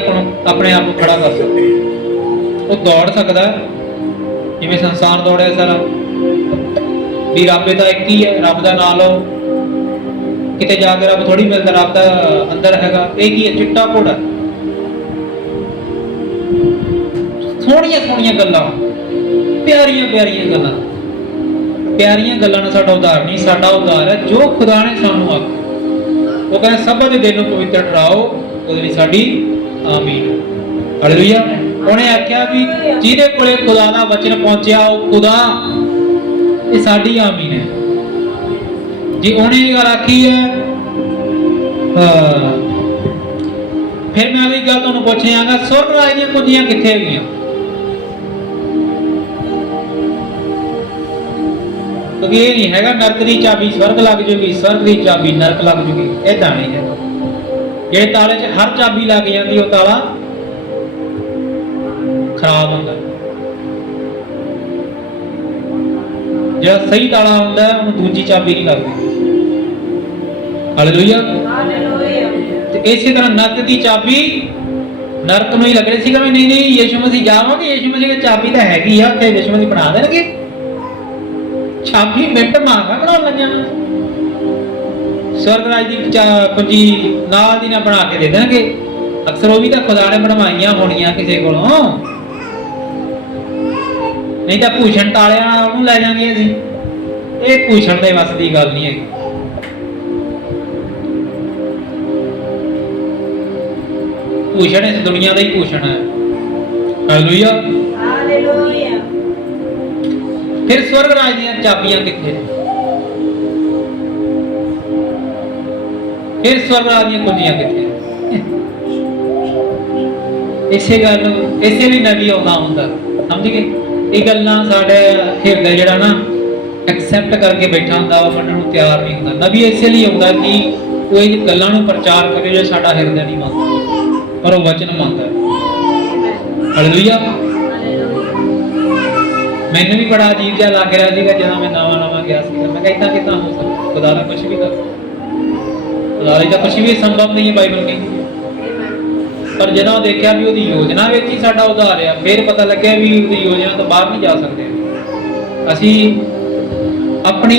ਆਪਣੇ ਆਪ ਨੂੰ ਖੜਾ ਕਰ ਸਕਦਾ। ਉਹ ਦੌੜ ਸਕਦਾ ਜਿਵੇਂ ਸੰਸਾਰ ਦੌੜਿਆ ਸਾਰਾ, ਵੀ ਰੱਬ ਦਾ ਇੱਕ ਹੀ ਹੈ, ਰੱਬ ਦਾ ਨਾਮ ਲਓ, ਕਿਤੇ ਜਾ ਕੇ ਰੱਬ ਥੋੜੀ ਮਿਲਦਾ, ਰੱਬ ਦਾ ਅੰਦਰ ਹੈਗਾ। ਇਹ ਕੀ ਹੈ? ਚਿੱਟਾ ਘੋੜਾ। ਸੋਹਣੀਆਂ ਸੋਹਣੀਆਂ ਗੱਲਾਂ, ਪਿਆਰੀਆਂ ਪਿਆਰੀਆਂ ਗੱਲਾਂ, ਪਿਆਰੀਆਂ ਗੱਲਾਂ ਨਾਲ ਸਾਡਾ ਉਧਾਰ ਨਹੀਂ। ਸਾਡਾ ਉਧਾਰ ਹੈ ਜੋ ਖੁਦਾ ਨੇ ਸਾਨੂੰ ਆਖਿਆ। ਉਹ ਕਹਿੰਦਾ ਸਬਤ ਦੇ ਦਿਨ ਨੂੰ ਪਵਿੱਤਰ ਠਹਿਰਾਓ, ਉਹਦੇ ਲਈ ਸਾਡੀ ਆਮੀਨ। ਹਾਲੇਲੂਇਆ। ਉਹਨੇ ਆਖਿਆ ਵੀ ਜਿਹਦੇ ਕੋਲੇ ਖੁਦਾ ਦਾ ਵਚਨ ਪਹੁੰਚਿਆ ਉਹ ਖੁਦਾ, ਇਹ ਸਾਡੀ ਆਮੀਨ ਹੈ। ਜੇ ਉਹਨੇ ਇਹ ਗੱਲ ਆਖੀ ਹੈ, ਫਿਰ ਮੈਂ ਅਗਲੀ ਗੱਲ ਤੁਹਾਨੂੰ ਪੁੱਛਾਂਗਾ, ਸਵਰਗ ਰਾਜ ਦੀਆਂ ਕੁੰਜੀਆਂ ਕਿੱਥੇ ਹੈਗੀਆਂ? ਕਿਉਂਕਿ ਇਹ ਨਹੀਂ ਹੈਗਾ ਨਰਕ ਦੀ ਚਾਬੀ ਸਵਰਗ ਲੱਗ ਜੂਗੀ, ਸਵਰਗ ਦੀ ਚਾਬੀ ਨਰਕ ਲੱਗ ਜੂਗੀ, ਏਦਾਂ ਨਹੀਂ ਹੈ। ਜਿਹੜੇ ਤਾਲੇ 'ਚ ਹਰ ਚਾਬੀ ਲੱਗ ਜਾਂਦੀ ਉਹ ਤਾਲਾ ਖਰਾਬ ਹੁੰਦਾ। ਜਿਹੜਾ ਸਹੀ ਤਾਲਾ ਹੁੰਦਾ ਉਹਨੂੰ ਦੂਜੀ ਚਾਬੀ ਨਹੀਂ ਲੱਗਦੀ। ਹਾਲੇਲੂਇਆ। ਤੇ ਇਸੇ ਤਰ੍ਹਾਂ ਨਰਕ ਦੀ ਚਾਬੀ ਨਰਕ ਨੂੰ ਹੀ ਲੱਗ ਰਹੀ ਸੀਗਾ ਵੀ ਨਹੀਂ ਨਹੀਂ ਯੀਸ਼ੂ ਮਸੀਹ ਜਾਵਾਂਗੇ, ਯੀਸ਼ੂ ਮਸੀਹ ਦੀ ਚਾਬੀ ਤਾਂ ਹੈਗੀ ਆ, ਤੇ ਯੀਸ਼ੂ ਮਸੀਹ ਬਣਾ ਦੇਣਗੇ ਚਾਬੀ। ਮਿੰਟ ਮਾਂਗਾ ਬਣਾਉਣ ਲੱਗਿਆ ਨਾ, ਸਵਰਗ ਰਾਜ ਦੀ ਕੁੰਜੀ ਨਾਲ ਦੀ ਨਾਲ ਬਣਾ ਕੇ ਦੇ ਦੇਣਗੇ। ਅਕਸਰ ਉਹ ਵੀ ਤਾਂ ਖੁਦਾ ਨੇ ਬਣਵਾਈਆਂ ਹੋਣੀਆਂ ਕਿਸੇ ਕੋਲੋਂ, ਨਹੀਂ ਤਾਂ ਭੂਸ਼ਣ ਤਾਲਿਆਂ ਉਹਨੂੰ ਲੈ ਜਾਾਂਗੇ ਅਸੀਂ। ਇਹ ਭੂਸ਼ਣ ਦੇ ਵੱਸ ਦੀ ਗੱਲ ਨਹੀਂ ਹੈਗੀ। ਭੂਸ਼ਣ ਇਸ ਦੁਨੀਆ ਦਾ ਹੀ ਭੂਸ਼ਣ ਹੈ। ਹਾਲੇਲੂਇਆ। ਹਾਲੇਲੂਇਆ। ਫਿਰ ਸਵਰਗ ਰਾਜ ਦੀਆਂ ਚਾਬੀਆਂ ਕਿੱਥੇ ਨੇ? ਫਿਰ ਸਵਰਗ ਰਾਜ ਦੀਆਂ ਕੁੰਜੀਆਂ ਕਿੱਥੇ ਨੇ? ਇਸੇ ਗੱਲ ਨੂੰ ਇਸੇ ਵੀ ਨਬੀ ਆਉਂਦਾ ਹੁੰਦਾ, ਸਮਝ ਗਏ? ਇਹ ਗੱਲਾਂ ਸਾਡੇ ਹਿਰਦੇ ਜਿਹੜਾ ਨਾ ਐਕਸੈਪਟ ਕਰਕੇ ਬੈਠਾ ਹੁੰਦਾ, ਉਹ ਮੰਨਣ ਨੂੰ ਤਿਆਰ ਨਹੀਂ ਹੁੰਦਾ। ਨਬੀ ਇਸੇ ਲਈ ਆਉਂਦਾ ਕਿ ਉਹ ਇਹ ਗੱਲਾਂ ਨੂੰ ਪ੍ਰਚਾਰ ਕਰੇ ਜੋ ਸਾਡਾ ਹਿਰਦਾ ਨਹੀਂ ਮੰਨਦਾ, ਪਰ ਉਹ ਵਚਨ ਮੰਨਦਾ। ਹਾਲੇਲੂਇਆ। ਮੈਨੂੰ ਵੀ ਬੜਾ ਅਜੀਬ ਜਿਹਾ ਲੱਗ ਰਿਹਾ ਸੀਗਾ ਜਦੋਂ ਮੈਂ ਨਵਾਂ ਗਿਆ ਸੀ। ਮੈਂ ਕਿਹਾ ਏਦਾਂ ਕਿੱਦਾਂ ਹੋ ਸਕਦਾ? ਖੁਦਾ ਦਾ ਕੁਝ ਵੀ ਕਰ, ਖੁਦਾ ਦਾ ਕੁਝ ਵੀ ਸੰਭਵ ਨਹੀਂ ਹੈ, ਬਾਈਬਲ ਕਹਿੰਦੀ ਹੈ। ਪਰ ਜਦੋਂ ਦੇਖਿਆ ਵੀ ਉਹਦੀ ਯੋਜਨਾ ਵਿੱਚ ਹੀ ਸਾਡਾ ਉਧਾਰ ਆ, ਫਿਰ ਪਤਾ ਲੱਗਿਆ ਵੀ ਉਹਦੀ ਯੋਜਨਾ ਤੋਂ ਬਾਹਰ ਨਹੀਂ ਜਾ ਸਕਦੇ ਅਸੀਂ। ਆਪਣੀ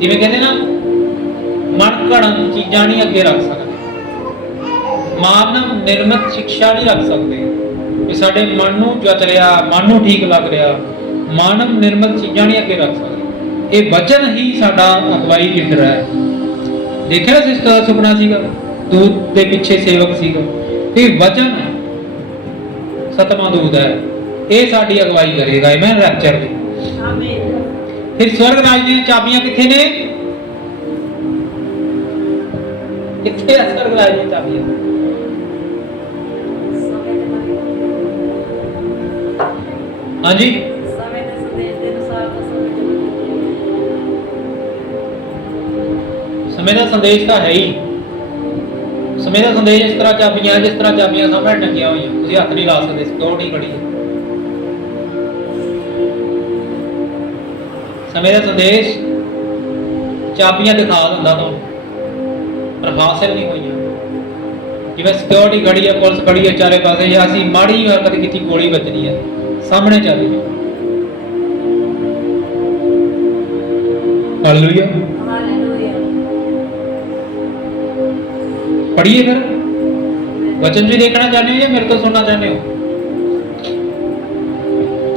ਜਿਵੇਂ ਕਹਿੰਦੇ ਨਾ ਮਨ ਘੜਨ ਚੀਜ਼ਾਂ ਨਹੀਂ ਅੱਗੇ ਰੱਖ ਸਕਦੇ, ਮਾਨਵ ਨਿਰਮਿਤ ਸਿੱਖਿਆ ਨਹੀਂ ਰੱਖ ਸਕਦੇ, कि साडे मन नूं जच रिहा, मन नूं ठीक लग रिहा, मन निर्मल चीज़ां नहीं अगे रख सकते। ये वचन ही साडा अगवाई लीडर है। देखिया सिस्टर का सुपना सीगा, दूत के पीछे सेवक सीगा। ये वचन सतवां दूत है, ये साडी अगवाई करेगा। मैं रैप्चर दी फिर स्वर्ग राज दी चाबियां किथे ने? किथे है स्वर्ग राज दी चाबियां? हाँ जी, समय का संदेश तो है ही। समय का संदेश इस तरह चाबियां है, जिस तरह चाबियां सामने टंगिया हुई, तुसीं हथ नहीं ला सकते, सिक्योरिटी बड़ी है। समय का संदेश चाबियां दिखा दिंदा तुहानूं, पर हासिल नहीं हुई। जिवें सिक्योरिटी खड़ी है, पुलिस खड़ी है चारे पासे, जे असीं माड़ी हरकत कीती गोली बजनी है, सामने चाबी है। हालेलुया। पढ़िए फिर, वचन भी देखना चाहते हो या मेरे तो सुनना चाहते हो?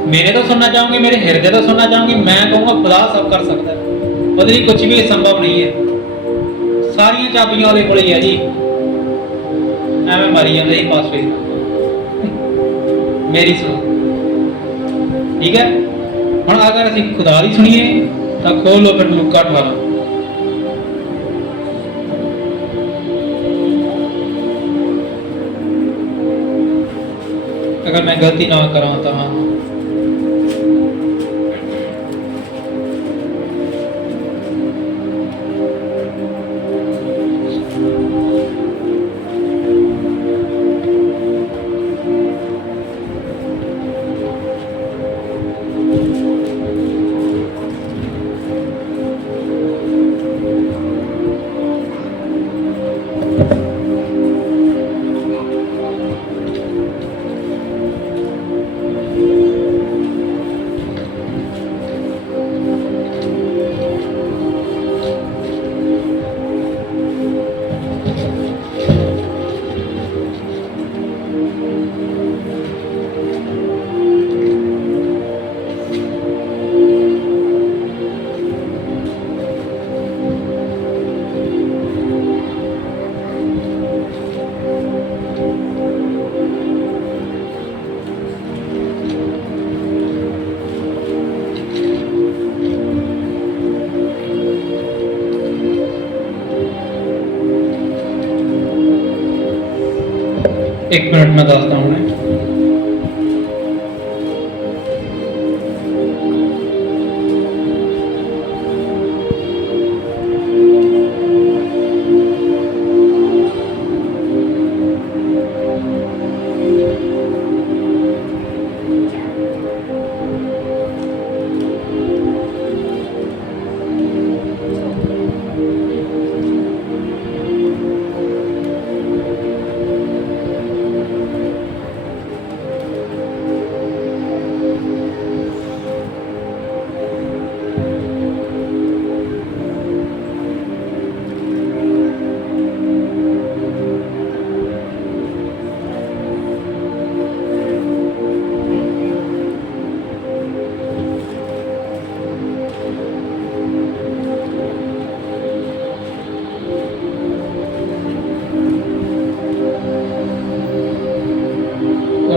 मेरे तो सुनना चाहोगे, मेरे हृदय तो सुनना चाहोगे? मैं कहूँगा खुदा सब कर सकता है, बदली कुछ भी संभव नहीं है। सारियां चाबियां ਉਹਦੇ ਕੋਲ ਹੀ है जी। एवं मारी जाते ही पास मेरी सुनो, ठीक है। हम अगर असं खुदा की सुनीए तो खोल लो फिर लुका 18। अगर मैं गलती ना करा तो हाँ, एक मिनट में दसता हूँ।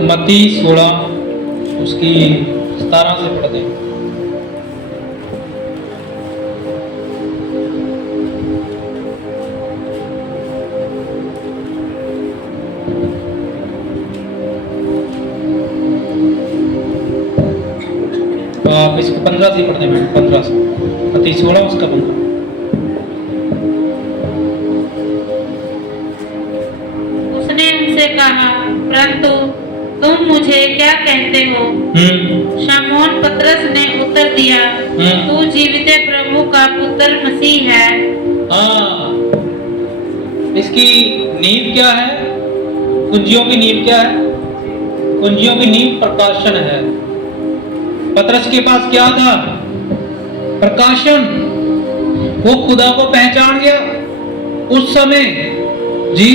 मत्ती 16 उसकी 17 से पढ़ते हैं। तो आप इसको 15 से पढ़ते हैं, 15 से मत्ती 16 उसका 15। उसने उनसे कहा, परंतु तुम मुझे क्या कहते हो? शमौन पतरस ने उत्तर दिया, तू जीवित प्रभु का पुत्र मसीह है। हाँ, इसकी नींव क्या है? कुंजियों की नींव क्या है? कुंजियों की नींव प्रकाशन है। पतरस के पास क्या था? प्रकाशन। वो खुदा को पहचान गया उस समय जी।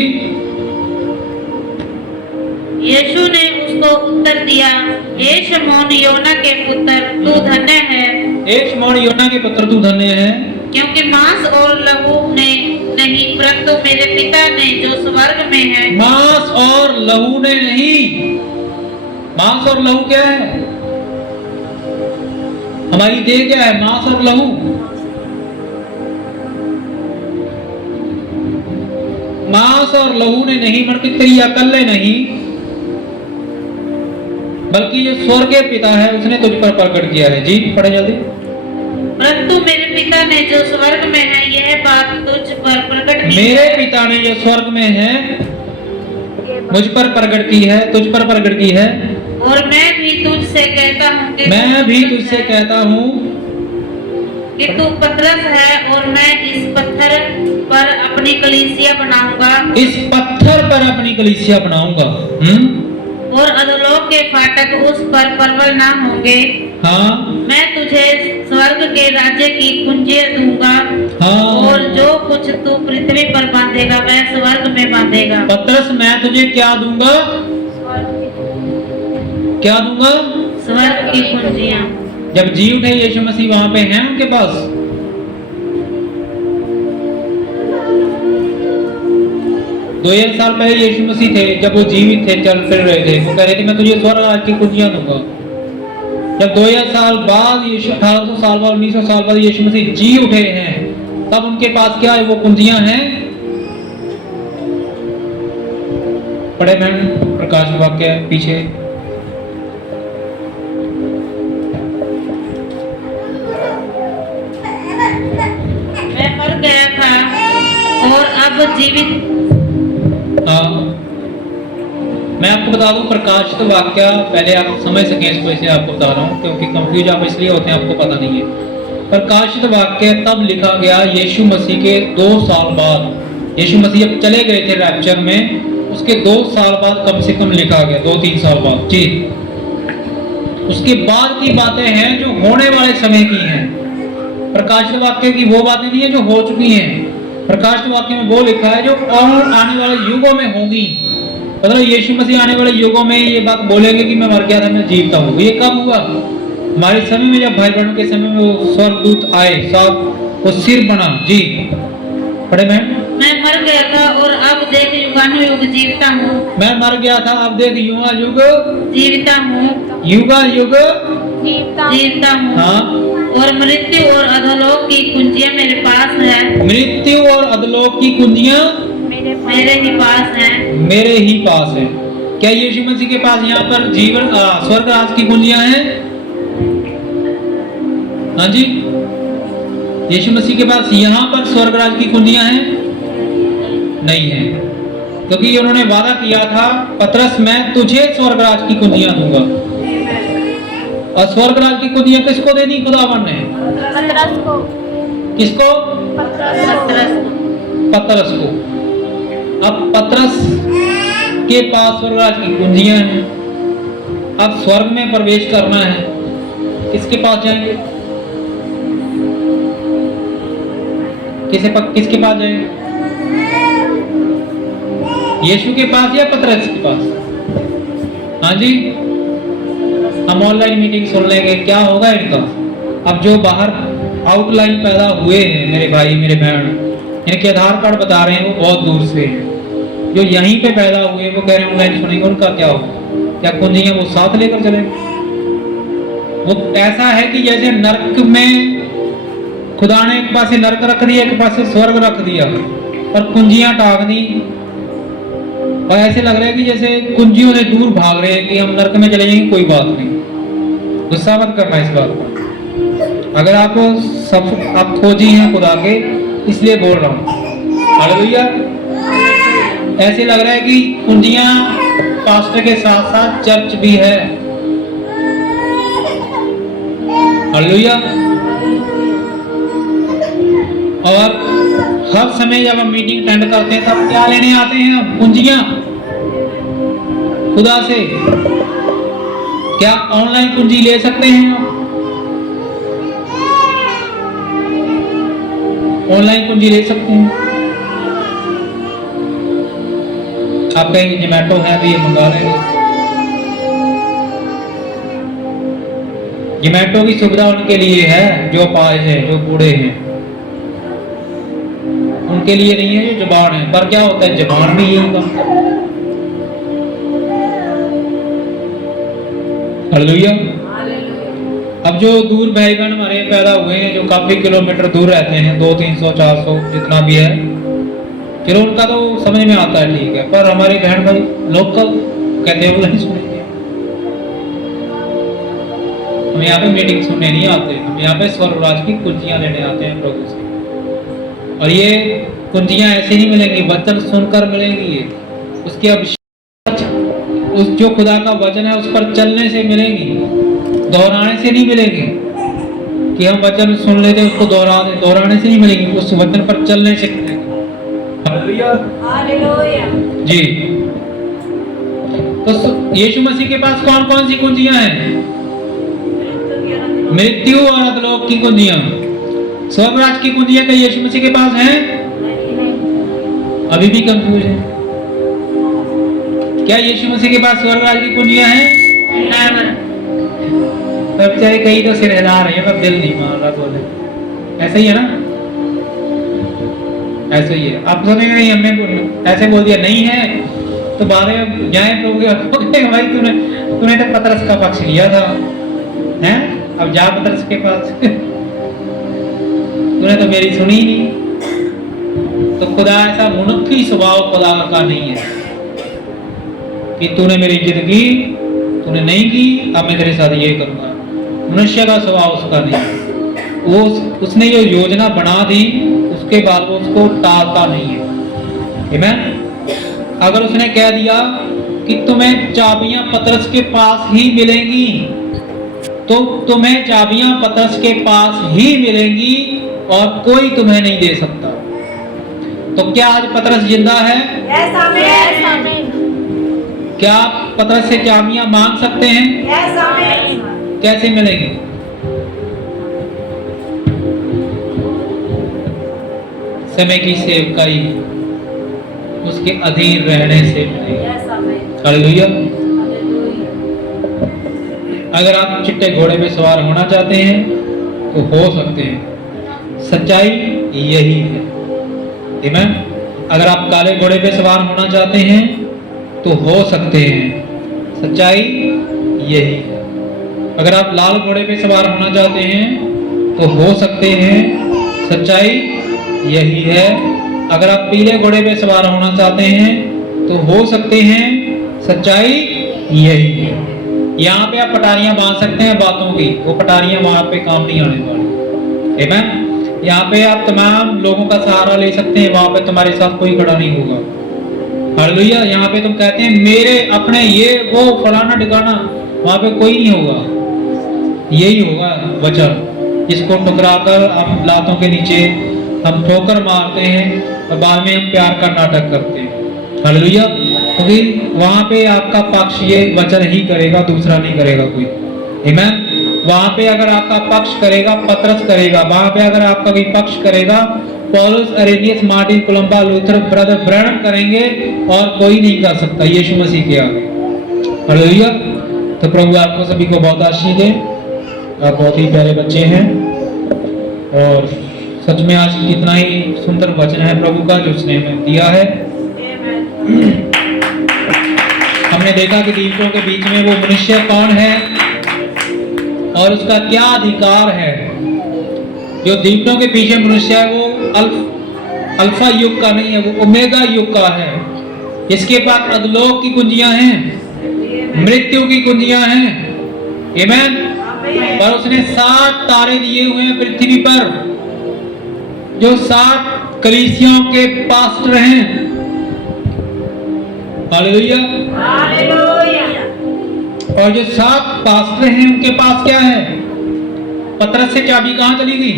यीशु ने उसको उत्तर दिया, हे शमौन योना के पुत्र, तू धन्य है, हे शमौन योना के पुत्र तू धन्य है, क्योंकि मांस और लहू ने नहीं, परंतु मेरे पिता ने जो स्वर्ग में है। मांस और लहू ने नहीं। मांस और लहू क्या है? हमारी देह क्या है? मांस और लहू। मांस और लहू ने नहीं, मतलब तेरी अकल ने नहीं, बल्कि जो स्वर्गीय पिता है उसने तुझ पर प्रकट किया है। जी पढ़े जल्दी। परंतु मेरे पिता ने जो स्वर्ग में है यह बात तुझ पर प्रकट की मेरे पिता ने जो स्वर्ग में है मुझ पर प्रकट की है, तुझ पर प्रकट की है। और मैं भी तुझसे कहता हूँ कि मैं भी तुझसे कहता हूँ कि तू पतरस है, और मैं इस पत्थर पर अपनी कलीसिया बनाऊंगा, इस पत्थर पर अपनी कलीसिया बनाऊंगा। और अधोलोक के फाटक उस पर प्रबल ना होंगे। हाँ मैं तुझे स्वर्ग के राज्य की कुंजियां दूंगा, हाँ। और जो कुछ तू पृथ्वी पर बांधेगा वह स्वर्ग में बांधेगा। पतरस मैं तुझे क्या दूंगा? क्या दूंगा? स्वर्ग की कुंजियां। जब जी उठे यीशु मसीह वहां पे हैं उनके पास? 2000 साल पहले यीशु मसीह थे, जब वो जीवित थे, चल फिर रहे थे, वो कह रहे थे मैं तुझे स्वर्ग राज्य की कुंजियां दूंगा। जब 2000 साल बाद, 1800 साल बाद, 1900 साल बाद यीशु मसीह जी उठे हैं, तब उनके पास क्या है? वो कुंजियां हैं। पढ़े बहन प्रकाश वाक्य पीछे। मैं मर गया था और अब जीवित। हाँ, मैं आपको बता दूं प्रकाशित वाक्य, पहले आप समझ सकें इसको, इसे आपको बता रहा हूँ क्योंकि कंफ्यूज आप इसलिए होते हैं, आपको पता नहीं है। प्रकाशित वाक्य तब लिखा गया यीशु मसीह के 2 साल बाद। यीशु मसीह जब चले गए थे रैप्चर में, उसके 2 साल बाद कम से कम लिखा गया, 2-3 साल बाद। जी, उसके बाद की बातें हैं जो होने वाले समय की हैं। प्रकाशित वाक्य की वो बातें नहीं है जो हो चुकी हैं। प्रकाशित वाक्य में वो लिखा है जो आने वाले युगों में होगी। मतलब यीशु मसीह आने वाले युगों में ये बात बोलेंगे कि मैं मर गया था, मैं जीवता हूँ। ये कब हुआ? हमारे समय में, जब भाई बहनों के समय में वो स्वर्गदूत आए, साथ वो सिर बना। जी पढ़े मैं मर गया था और अब देख युगानुयुग जीविता हूँ। मैं मर गया था, अब देख युगानुयुग जीविता हूँ। युगानुयुग जीविता हूँ। हाँ। और मृत्यु और अधोलोक की कुंजियां मेरे पास है। मृत्यु और अधोलोक की कुंजियां मेरे ही पास है। मेरे ही पास है। क्या यीशु मसीह के पास यहाँ पर जीवन स्वर्ग राज की कुंजियां हैं? हाँ जी, यीशु मसीह के पास यहाँ पर स्वर्ग राज की कुंजियां हैं? नहीं है, क्योंकि उन्होंने वादा किया था, पतरस मैं तुझे स्वर्ग राज की कुंजियां दूंगा। और स्वर्ग राज की कुंजियां किसको दे दी खुदावन ने? पतरस को। किसको? पतरस को। अब पतरस के पास स्वर्ग राज की कुंजियां हैं। अब स्वर्ग में प्रवेश करना है, किसके पास जाएंगे? किसके पास जाएंगे? यीशु के पास या पतरस के पास? हाँ जी, हम ऑनलाइन मीटिंग सुन लेंगे, क्या होगा इनका? अब जो बाहर आउटलाइन पैदा हुए हैं मेरे भाई मेरे बहन, इनके आधार कार्ड बता रहे हैं वो बहुत दूर से हैं। जो यहीं पे पैदा हुए वो कह रहे हैं ऑनलाइन सुनेंगे, उनका क्या होगा? क्या कुंजियां वो साथ लेकर चलेंगे? वो ऐसा है कि जैसे नरक में खुदा ने एक पासे नरक रख दिया, एक पासे स्वर्ग रख दिया और कुंजियां टांग दी, और ऐसे लग रहा है कि जैसे कुंजियों से दूर भाग रहे हैं कि हम नरक में चले जाएंगे, कोई बात नहीं। गुस्सा मत करना इस बात पर। अगर आप खोजी हैं खुदा के, इसलिए बोल रहा हूँ। हालेलुया। ऐसे लग रहा है कि कुंजियां पास्टर के साथ साथ चर्च भी है। हालेलुया। और हर समय जब हम मीटिंग अटेंड करते हैं तब क्या लेने आते हैं हम? कुंजियां खुदा से। क्या ऑनलाइन कुंजी ले सकते हैं आप? ऑनलाइन कुंजी ले सकते हैं? आप कहेंगे जोमेटो है भी, मंगा लेंगे। जोमेटो की सुविधा उनके लिए है जो अपाहिज हैं, जो बूढ़े हैं, उनके लिए नहीं है जो जबान है। पर क्या होता है, जबान भी यही काम करता है। हालेलुया। अब जो दूर भाई बहन हमारे पैदा हुए हैं, जो काफी किलोमीटर दूर रहते हैं, 200, 300, 400 जितना भी है, चलो उनका तो समझ में आता है, ठीक है। पर हमारी बहन भाई लोकल कहते हैं वो नहीं सुनेंगे। हम यहाँ पे मीटिंग सुनने नहीं आते, हम यहाँ पे स्वर्गराज की कुंजियां लेने आते हैं प्रभु से। और ये कुंजियां ऐसे नहीं मिलेंगी, वचन सुनकर मिलेंगी। ये उसके अभिषेक, उस जो खुदा का वचन है उस पर चलने से मिलेंगी, दोहराने से नहीं मिलेगी। कि हम वचन सुन लेते उसको दोहराने से नहीं मिलेंगी, उस वचन पर चलने से मिलेंगी। हालेलुया जी। तो यीशु मसीह के पास कौन कौन सी कुंजियां हैं? मृत्यु और अधोलोक की कुंजियां। स्वर्गराज की कुंजियां क्या यीशु मसीह के पास हैं? अभी भी कंफ्यूज है। क्या यीशु मसीह के पास स्वर्गराज की कुंजियां हैं? तब चाहे कहीं तो सिर हिला रहे हैं, पर दिल नहीं मान रहा बोले। ऐसा ही है ना, ऐसा ही है। आप सुनेंगे नहीं, हमने ऐसे बोल दिया नहीं है तो बाद में जाए प्रभु के भाई तूने तो पतरस का पक्ष लिया था, हैं? अब जा पतरस के पास तूने तो मेरी सुनी ही नहीं। तो खुदा ऐसा मनुष्य स्वभाव खुदा का नहीं है कि तूने मेरी इज्जत की, तूने नहीं की, अब मैं तेरे साथ ये करूंगा। मनुष्य का स्वभाव उसका नहीं है। वो उसने ये योजना बना दी, उसके बाद वो उसको टालता नहीं है। आमीन। अगर उसने कह दिया कि तुम्हें चाबियां पतरस के पास ही मिलेंगी, तो तुम्हें चाबियां पतरस के पास ही मिलेंगी और कोई तुम्हें नहीं दे सकता। तो क्या आज पतरस जिंदा है? यस आमीन। क्या आप पतरस से चाबियां मांग सकते हैं? यस आमीन। कैसे मिलेगी? समय की सेवकाई, उसके अधीन रहने से मिलेगी। यस आमीन। हालेलुया। हालेलुया। अगर आप चिट्टे घोड़े पे सवार होना चाहते हैं तो हो सकते हैं। सच्चाई यही है। आमीन। अगर आप काले घोड़े पे सवार होना चाहते हैं तो हो सकते हैं। सच्चाई यही है। अगर आप लाल घोड़े पे सवार होना चाहते हैं तो हो सकते हैं। सच्चाई यही है। अगर आप पीले घोड़े पे सवार होना चाहते हैं तो हो सकते हैं। सच्चाई यही है। यहाँ पे आप पटारियां बांध सकते हैं बातों की, वो पटारियां वहां पे काम नहीं आने वाली। आमीन। यहाँ पे आप तमाम लोगों का सहारा ले सकते हैं, वहां पे तुम्हारे साथ कोई खड़ा नहीं होगा। हालेलुया। यहाँ पे तुम कहते हैं मेरे अपने ये वो फलाना ठिकाना, वहां पे कोई नहीं होगा। यही होगा वचन, जिसको टकराकर आप लातों के नीचे हम ठोकर मारते हैं और बाद में हम प्यार का नाटक करते हैं। हालेलुया। क्योंकि वहां पे आपका पक्ष ये वचन ही करेगा, दूसरा नहीं करेगा कोई। आमीन। वहां पे अगर आपका पक्ष करेगा पतरस करेगा, वहां पे अगर आपका कोई पक्ष करेगा पौलुस, Arrhenius, Martin, Columba, Luther, brother Branham करेंगे और कोई नहीं कर सकता यीशु मसीह के आगे। हालेलुया। तो प्रभु आपको सभी को बहुत आशीष दे। आप बहुत ही प्यारे बच्चे हैं और सच में आज कितना ही सुंदर वचन है प्रभु का जो उसने हमें दिया है। हमने देखा कि दीपकों के बीच में वो मनुष्य कौन है और उसका क्या अधिकार है। जो दीपकों के पीछे मनुष्य है वो अल्फा युग का नहीं है, वो ओमेगा युग का है। इसके पास अधोलोक की कुंजियां हैं, मृत्यु की कुंजियां हैं। आमीन। और उसने 7 तारे दिए हुए हैं पृथ्वी पर, जो 7 कलीसियाओं के पास्टर हैं। हालेलुया। हालेलुया। और जो 7 पास्टर हैं उनके पास क्या है? पतरस से चाबी कहां चली गई?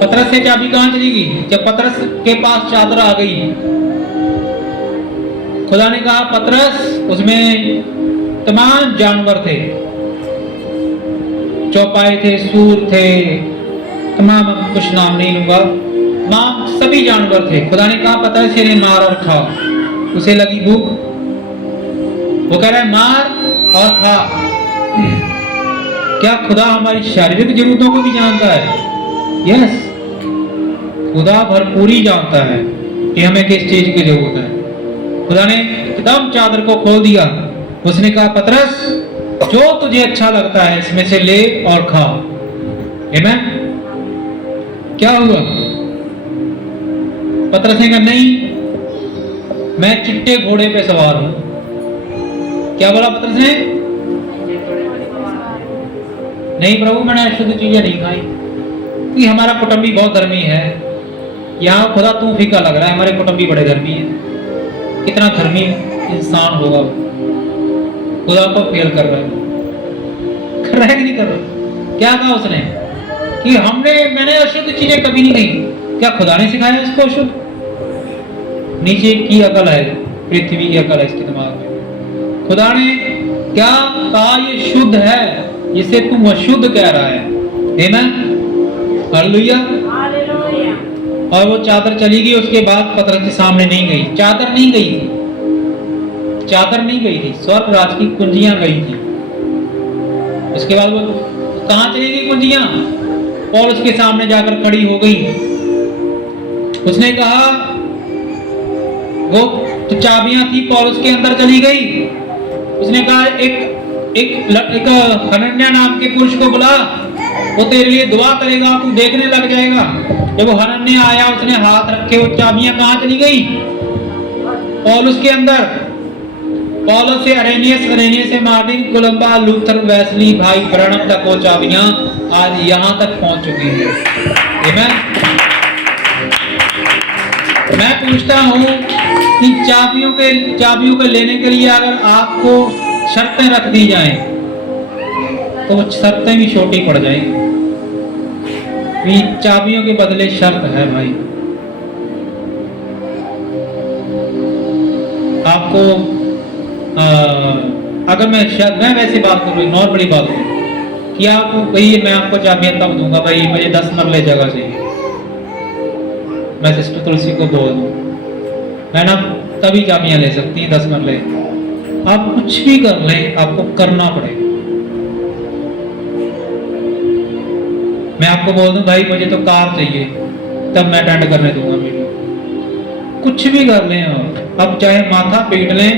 पतरस से चाबी कहां चली गई? जब पतरस के पास चादर आ गई, खुदा ने कहा पतरस, उसमें तमाम जानवर थे, चौपाई थे, सूर थे, तमाम कुछ नाम नहीं लूंगा, मां सभी जानवर थे। खुदा ने कहा पतरस इन्हें मार और खा। उसे लगी भूख, वो कह रहा है मार और खा। क्या खुदा हमारी शारीरिक जरूरतों को भी जानता है? यस, खुदा भरपूरी जानता है कि हमें किस चीज की जरूरत है। खुदा ने एकदम चादर को खोल दिया। उसने कहा, पतरस, जो तुझे अच्छा लगता है इसमें से ले और खा। आमीन। क्या हुआ? पतरस ने कहा, नहीं, मैं चिट्टे घोड़े पे सवार हूं। क्या बोला पतरस ने? नहीं प्रभु, मैंने अशुद्ध चीजें नहीं खाई, कि हमारा कुटुंबी बहुत धर्मी है। यहाँ खुदा तू फीका लग रहा है, हमारे कुटुंबी बड़े धर्मी है। कितना धर्मी इंसान होगा वो, खुदा को फेल कर रहा है। कर रहा है कि नहीं कर रहा? क्या कहा उसने कि मैंने अशुद्ध चीजें कभी नहीं कही। क्या खुदा ने सिखाया इसको अशुद्ध? नीचे की अकल है, पृथ्वी की अकल है इसके दिमाग में। खुदा ने क्या कहा? ये शुद्ध है, जिसे तुम अशुद्ध कह रहा है। आमीन, हालेलुया। हालेलुया। और वो चादर चली गई। उसके बाद पतरस के सामने नहीं गई, चादर नहीं गई थी, चादर नहीं गई थी, स्वर्ग राज की कुंजियां गई थी। उसके बाद वो कहां चली गई कुंजियां? पौलुस उसके सामने जाकर खड़ी हो गई। उसने कहा, वो तो चाबियां थी पौलुस के अंदर चली गई। उसने कहा, एक हनन्याह नाम के पुरुष को बुला, वो तेरे लिए दुआ करेगा, तू देखने लग जाएगा। जब वो हनन्याह आया, उसने हाथ रखे, वो चाबियां कहां चली गई? पौलुस के अंदर। पौलुस से अरेनियस से मार्टिन, कोलंबा, लूथर, वेस्ली, भाई ब्रैनम तक वो चाबियां आज यहां तक पहुंच चुकी हैं। आमीन। मैं पूछता हूं कि चाबियों के लेने के लिए अगर आपको शर्तें रख दी जाएं, तो वो शर्तें भी छोटी पड़ जाएंगी। चाबियों के बदले शर्त है भाई। आपको अगर मैं वैसे बात करूँ, नॉर्मली बात करूँ कि आप भाई, मैं आपको चाबियां तब दूंगा भाई, मुझे 10 मरले जगह चाहिए। मैं सिस्टर तुलसी को बोल दूं, मैं ना तभी चाबियां ले सकती हैं 10 मरले। आप कुछ भी कर लें, आपको करना पड़ेगा। मैं आपको बोल दूं भाई मुझे तो कार चाहिए, तब मैं अटेंड करने दूंगा मीटिंग। कुछ भी कर लें आप चाहे माथा पीट लें,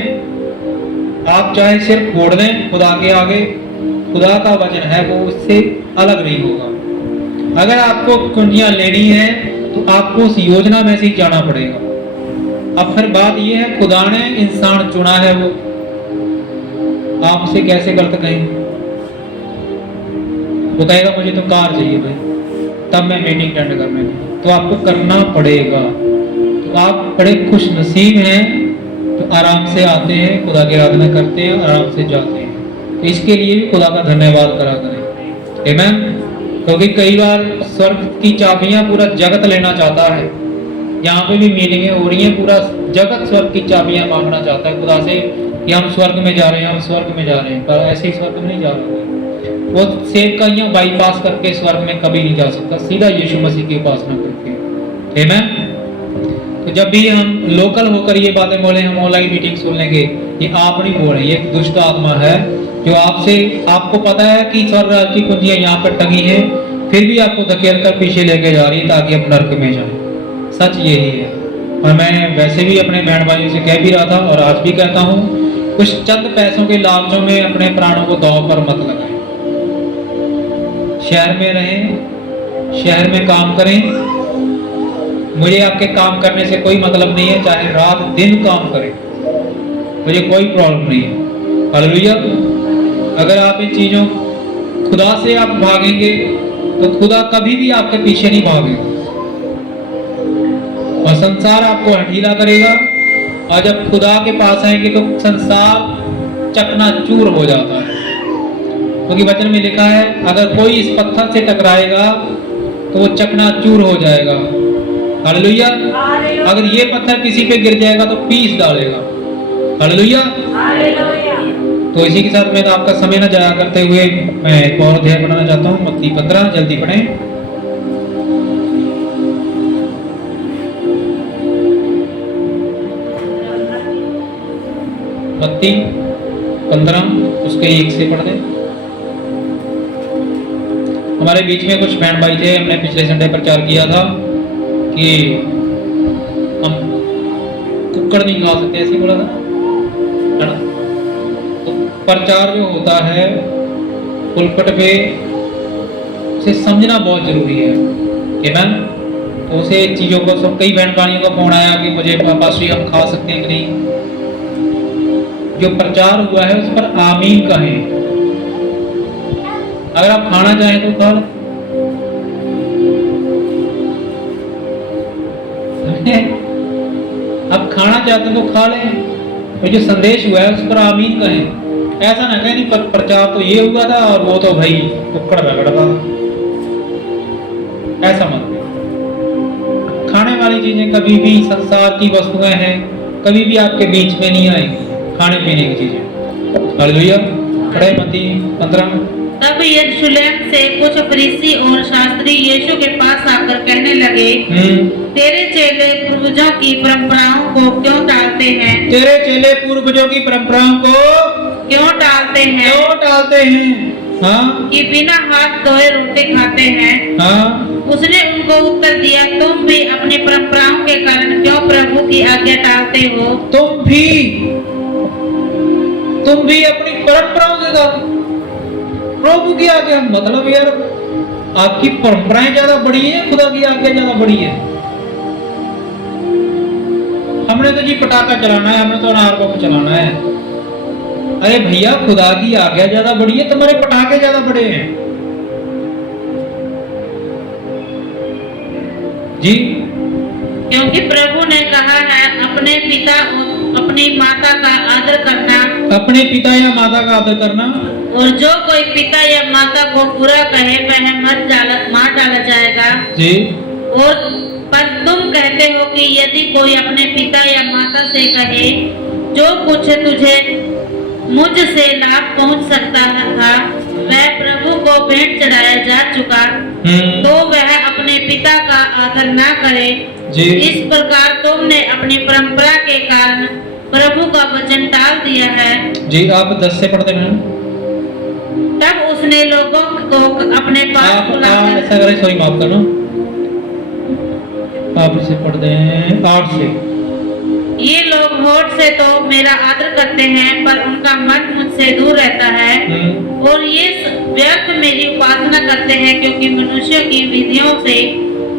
आप चाहे सिर्फ फोड़ दें खुदा के आगे, खुदा का वचन है वो उससे अलग नहीं होगा। अगर आपको कुंजियां लेनी है तो आपको उस योजना में से ही जाना पड़ेगा। अब फिर बात ये है, खुदा ने इंसान चुना है, वो आपसे कैसे गलत कहेंगे? वो कहेगा मुझे तो कार चाहिए भाई, तब मैं मीटिंग अटेंड करने दूंगा। तो आपको करना पड़ेगा। तो आप बड़े खुश नसीब हैं तो आराम से आते हैं, खुदा की आराधना करते हैं, आराम से जाते हैं। तो इसके लिए भी खुदा का धन्यवाद करा करें। आमीन। क्योंकि कई बार स्वर्ग की चाबियां पूरा जगत लेना चाहता है। यहाँ पे भी मीटिंगें हो रही हैं, पूरा जगत स्वर्ग की चाबियां मांगना चाहता है खुदा से कि हम स्वर्ग में जा रहे हैं, हम स्वर्ग में जा रहे हैं। पर ऐसे ही स्वर्ग में नहीं जा रहे। वो सेवकाइयां बाईपास करके स्वर्ग में कभी नहीं जा सकता, सीधा यीशु मसीह की उपासना करके। आमीन। तो जब भी हम लोकल होकर ये बातें बोले, हम ऑनलाइन मीटिंग सुन लेंगे, ये आप नहीं बोल रहे, ये एक दुष्ट आत्मा है जो आपको पता है कि स्वर्ग राज्य की कुंजियां यहाँ पर टंगी हैं, फिर भी आपको धकेल कर पीछे लेके जा रही है ताकि आप नरक में जाएं। सच यही है। और मैं वैसे भी अपने बहन भाइयों से कह भी रहा था और आज भी कहता हूँ, कुछ चंद पैसों के लालचों में अपने प्राणों को दांव पर मत लगाएं। शहर में रहें, शहर में काम करें। मुझे आपके काम करने से कोई मतलब नहीं है, चाहे रात दिन काम करें, मुझे कोई प्रॉब्लम नहीं है। हालेलुया। अगर आप इन चीजों, खुदा से आप भागेंगे तो खुदा कभी भी आपके पीछे नहीं भागेगा और संसार आपको हठीला करेगा। और जब खुदा के पास आएंगे तो संसार चकनाचूर हो जाता है, क्योंकि वचन में लिखा है, अगर कोई इस पत्थर से टकराएगा तो वो चकनाचूर हो जाएगा। हालेलुया। अगर ये पत्थर किसी पे गिर जाएगा तो पीस डालेगा। हालेलुया। तो इसी के साथ मैं आपका समय न जाया करते हुए मैं एक और अध्याय पढ़ना चाहता हूँ, मत्ती 15, जल्दी पढ़ें। मत्ती 15 उसके 1 से पढ़ दें। हमारे बीच में कुछ बहन भाई थे, हमने पिछले संडे प्रचार किया था कि हम कुक्कड़ नहीं खा सकते, ऐसे बोला था है ना। तो प्रचार जो होता है पुलपट पे उसे समझना बहुत जरूरी है कि मैम, तो उसे चीज़ों को सब कई बहन भाइयों का फोन आया कि मुझे पास्टर हम खा सकते हैं कि नहीं। जो प्रचार हुआ है उस पर आमीन कहें। अगर आप खाना चाहें तो खा लें, आप खाना चाहते हैं तो खा लें। और जो संदेश हुआ है उस पर आमीन कहें। ऐसा ना कहें नहीं प्रचार तो ये हुआ था और वो तो भाई कुक्कड़ रगड़ा था, ऐसा मत। खाने वाली चीजें कभी भी, संसार की वस्तुएं हैं, कभी भी आपके बीच में नहीं आएंगी, खाने पीने की चीजें। हालेलुया। पढ़े मत्ती 15। तब यरूशलेम से कुछ फरीसी और शास्त्री यीशु के पास आकर कहने लगे, तेरे चेले पूर्वजों की परंपराओं को क्यों टालते हैं? तेरे चेले पूर्वजों की परंपराओं को क्यों टालते हैं? क्यों टालते हैं? हाँ, कि बिना हाथ धोए रोटी खाते हैं। हाँ। उसने उनको उत्तर दिया, तुम भी अपनी परंपराओं के कारण क्यों प्रभु की आज्ञा टालते हो? तुम भी अपनी परंपराओं के कारण प्रभु की आज्ञा, मतलब यार आपकी परंपराएं ज्यादा बड़ी है, खुदा की आज्ञा ज्यादा बड़ी है। हमने तो जी पटाखा चलाना है, हमने तो अनार बम चलाना है। अरे भैया, खुदा की आज्ञा ज्यादा बड़ी है, तुम्हारे पटाखे ज्यादा बड़े हैं जी। क्योंकि प्रभु ने कहा है, अपने पिता और अपनी माता का आदर करना। अपने पिता या माता का आदर करना। और जो कोई पिता या माता को बुरा कहे वह मार डाला जाएगा जी। और पर तुम कहते हो कि यदि कोई अपने पिता या माता से कहे, जो कुछ तुझे मुझसे लाभ पहुंच सकता था वह प्रभु को भेंट चढ़ाया जा चुका, तो वह अपने पिता का आदर ना करे जी। इस प्रकार तुमने अपनी परंपरा के कारण प्रभु का वचन टाल दिया है। जी, आप 10 से पढ़ते हैं। तब उसने लोगों को अपने पास बुलाकर, ऐसा करें, सॉरी माफ करना, आप इसे पढ़ते हैं 8 से। ये लोग होठ से तो मेरा आदर करते हैं पर उनका मन मुझसे दूर रहता है, और ये व्यर्थ मेरी उपासना करते हैं, क्योंकि मनुष्य की विधियों से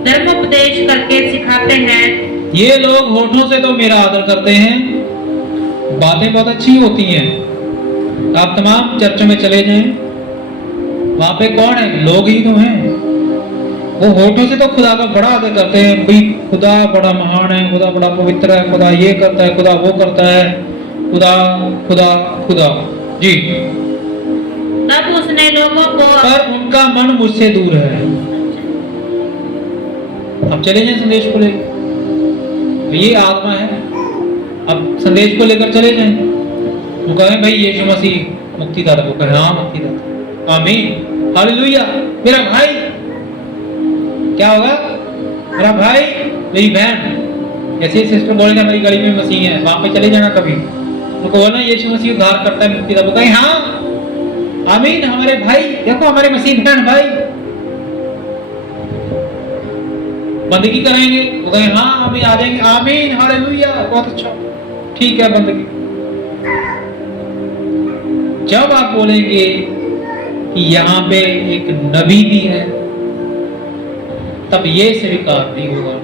धर्मोपदेश करके सिखाते हैं। ये लोग होठों से तो मेरा आदर करते हैं, बातें बहुत अच्छी होती हैं। आप तमाम चर्चों में चले जाएं, वहां पे कौन है? लोग ही तो हैं। वो होठों से तो खुदा का बड़ा आदर करते हैं, भाई खुदा बड़ा महान है, खुदा बड़ा पवित्र है, खुदा ये करता है, खुदा वो करता है, खुदा खुदा खुदा जी। तब उसने लोगों को, पर उनका मन मुझसे दूर है। अब चले जाएं संदेश को लेकर, ये आत्मा है, अब संदेश को लेकर चले जाएं। वो कहें भाई यीशु मसीह मुक्तिदाता, वो कहे हाँ मुक्तिदाता, आमीन, हालेलुया। मेरा भाई क्या होगा? मेरा भाई, मेरी बहन, जैसे सिस्टर बोलेगा मेरी गली में मसीह है, वहां पे चले जाना कभी, उनको बोलना यीशु मसीह उद्धार करता है, मुक्तिदाता, वो कहे हाँ आमीन, हमारे भाई, देखो हमारे मसीह बहन भाई। बंदगी करेंगे, वो कहे हाँ अभी आ जाएंगे, आमीन, हालेलुया, बहुत अच्छा, ठीक है बंदगी। जब आप बोलेंगे कि यहाँ पे एक नबी भी है, तब ये स्वीकार नहीं होगा।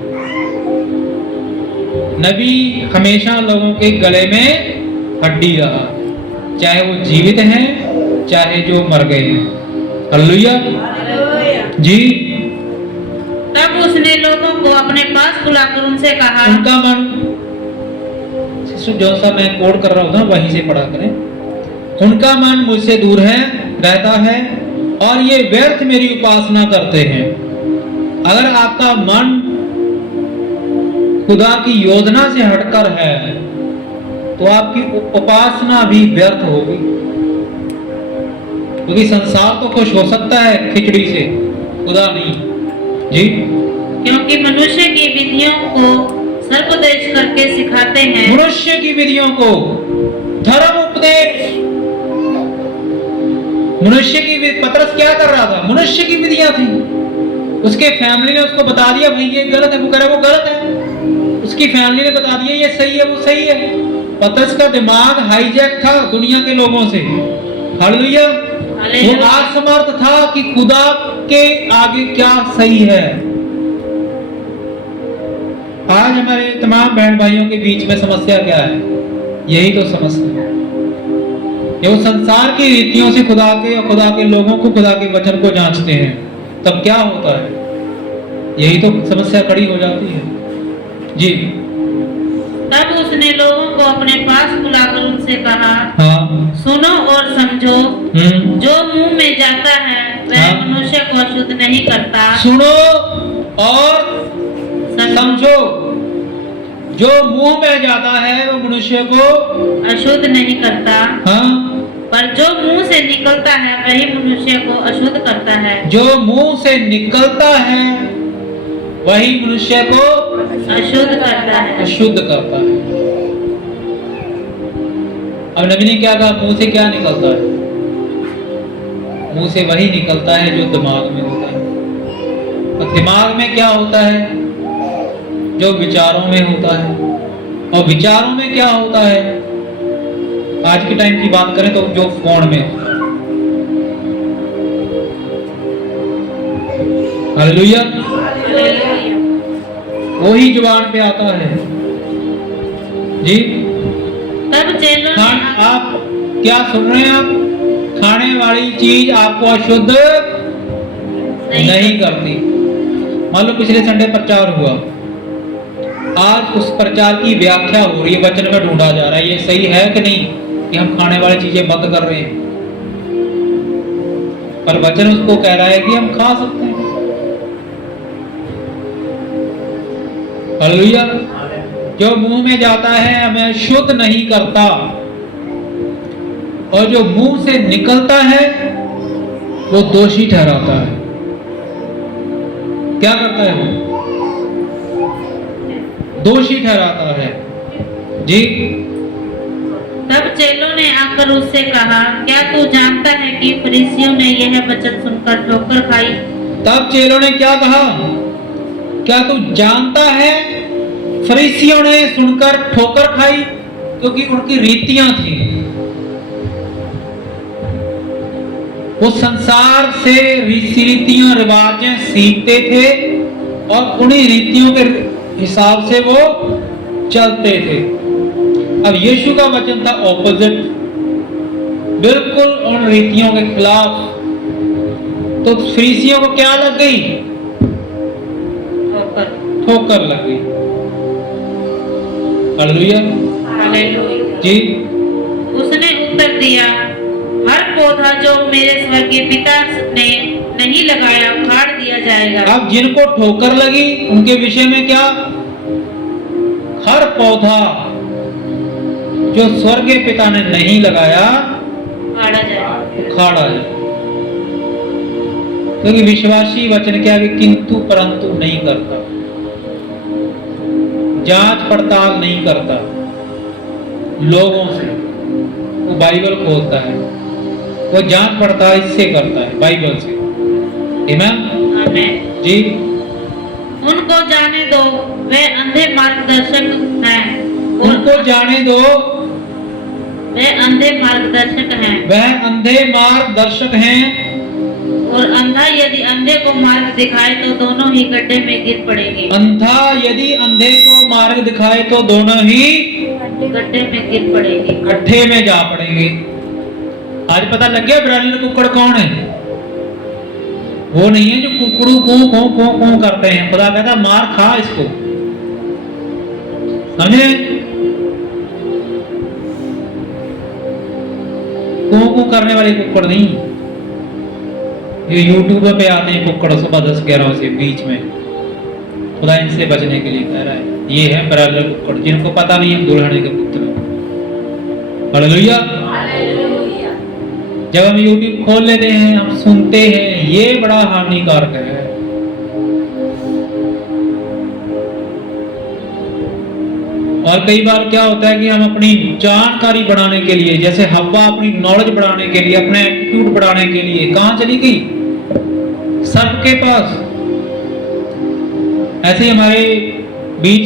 नबी हमेशा लोगों के गले में हड्डी रहा, चाहे वो जीवित हैं चाहे जो मर गए हैं। हालेलुया जी। तब उसने लोगों को अपने पास बुलाकर उनसे कहा, उनका मन, जो सा मैं कोड कर रहा हूं ना वहीं से पढ़ा करें, उनका मन मुझसे दूर है, रहता है, और ये व्यर्थ मेरी उपासना करते हैं। अगर आपका मन खुदा की योजना से हटकर है तो आपकी उपासना भी व्यर्थ होगी, क्योंकि संसार तो खुश हो सकता है खिचड़ी से, खुदा नहीं जी। क्योंकि मनुष्य की विधियों को सर्वोपदेश करके सिखाते हैं। मनुष्य की विधियों को धर्म उपदेश, मनुष्य की पतरस क्या कर रहा था? मनुष्य की विधियां थी। उसके फैमिली ने उसको बता दिया भाई ये गलत है, वो कह रहा है वो गलत है। उसकी फैमिली ने बता दिया ये सही है, वो सही है। पतरस का दिमाग हाईजैक था दुनिया के लोगों से। हालेलुया। वो असमर्थ था कि खुदा के आगे क्या सही है। आज हमारे तमाम बहन भाइयों के बीच में समस्या क्या है? यही तो समस्या है। ये वो संसार की रीतियों से खुदा के और खुदा के लोगों को, खुदा के वचन को जांचते हैं, तब क्या होता है? यही तो समस्या खड़ी हो जाती है। जी। तब उसने लोगों को अपने पास बुलाकर उनसे कहा, हाँ। सुनो और समझो, जो मुंह में जाता है वह हाँ। मनुष्य को अशुद्ध नहीं करता। सुनो और समझो, जो मुंह में जाता है वो मनुष्य को अशुद्ध नहीं करता, हाँ, पर जो मुंह से निकलता है वही मनुष्य को अशुद्ध करता है। जो मुंह से निकलता है वही मनुष्य को अशुद्ध करता है। अशुद्ध करता है। अब नबी ने क्या कहा? मुंह से क्या निकलता है? मुंह से वही निकलता है जो दिमाग में होता है। और दिमाग में क्या होता है? जो विचारों में होता है। और विचारों में क्या होता है? आज के टाइम की बात करें तो जो फोन में होता है। हालेलुया। वही जुबान पे आता है। जी। तब चेलों ने आप क्या सुन रहे हैं? आप खाने वाली चीज आपको अशुद्ध नहीं करती। मान लो पिछले संडे प्रचार हुआ, आज उस प्रचार की व्याख्या हो रही है, वचन में ढूंढा जा रहा है ये सही है कि नहीं कि हम खाने वाली चीजें बंद कर रहे हैं, पर वचन उसको कह रहा है कि हम खा सकते हैं। हालेलुया। जो मुंह में जाता है हमें शुद्ध नहीं करता, और जो मुंह से निकलता है वो दोषी ठहराता है। क्या करता है वो? दोषी ठहराता है। जी। तब चेलों ने आकर उससे कहा, क्या तू जानता है कि फरीसियों ने यह वचन सुनकर ठोकर खाई? तब चेलों ने क्या कहा? क्या तू जानता है फरीसियों ने सुनकर ठोकर खाई? क्योंकि उनकी रीतियां थी, वो संसार से रीतियां रिवाजें सीखते थे और उन्हीं रीतियों के हिसाब से वो चलते थे। अब यीशु का वचन था ऑपोजिट, बिल्कुल उन रीतियों के खिलाफ। तो फरीसियों को क्या लग गई? ठोकर लग गई। हालेलुया। हालेलुया। जी। उसने उत्तर दिया, हर पौधा जो मेरे स्वर्गीय पिता ने नहीं लगाया उखाड़ दिया जाएगा। अब जिनको ठोकर लगी उनके विषय में क्या? हर पौधा जो स्वर्गीय पिता ने नहीं लगाया उखाड़ा जाएगा। उखाड़ा जाए। क्योंकि विश्वासी वचन क्या है? किंतु परंतु नहीं करता, जांच पड़ताल नहीं करता लोगों से। वो बाइबल खोलता है, वो जांच पड़ताल इससे करता है, बाइबल से। आमीन। आमीन। जी। उनको जाने दो, वे अंधे मार्गदर्शक हैं। उनको जाने दो, वे अंधे मार्गदर्शक हैं। वह अंधे मार्गदर्शक हैं। और अंधा यदि अंधे को मार्ग दिखाए तो दोनों ही गड्ढे में गिर पड़ेंगे। अंधा यदि अंधे को मार्ग दिखाए तो दोनों ही गड्ढे में गिर पड़ेंगे, गड्ढे में जा पड़ेंगे। आज पता लग गया ब्राजील कुक्कड़ कौन है? वो नहीं है जो कुकड़ू को करते हैं। खुदा कहता मार खा इसको, समझे? को करने वाले कुक्कड़ नहीं, ये यूट्यूब पे आते हैं कुक्कड़ सुबह 10-11 से बीच में। खुदा इनसे बचने के लिए कह रहा है। ये है ब्राजील कुक्कड़, जिनको पता नहीं हम दुल्हन के पुत्र। हालेलुया। जब हम यूट्यूब खोल लेते हैं, हम सुनते हैं, ये बड़ा हानिकारक है। और कई बार क्या होता है कि हम अपनी जानकारी बढ़ाने के लिए, जैसे हवा अपनी नॉलेज बढ़ाने के लिए, अपने एटीट्यूड बढ़ाने के लिए कहां चली गई? सबके पास। ऐसे ही हमारे बीच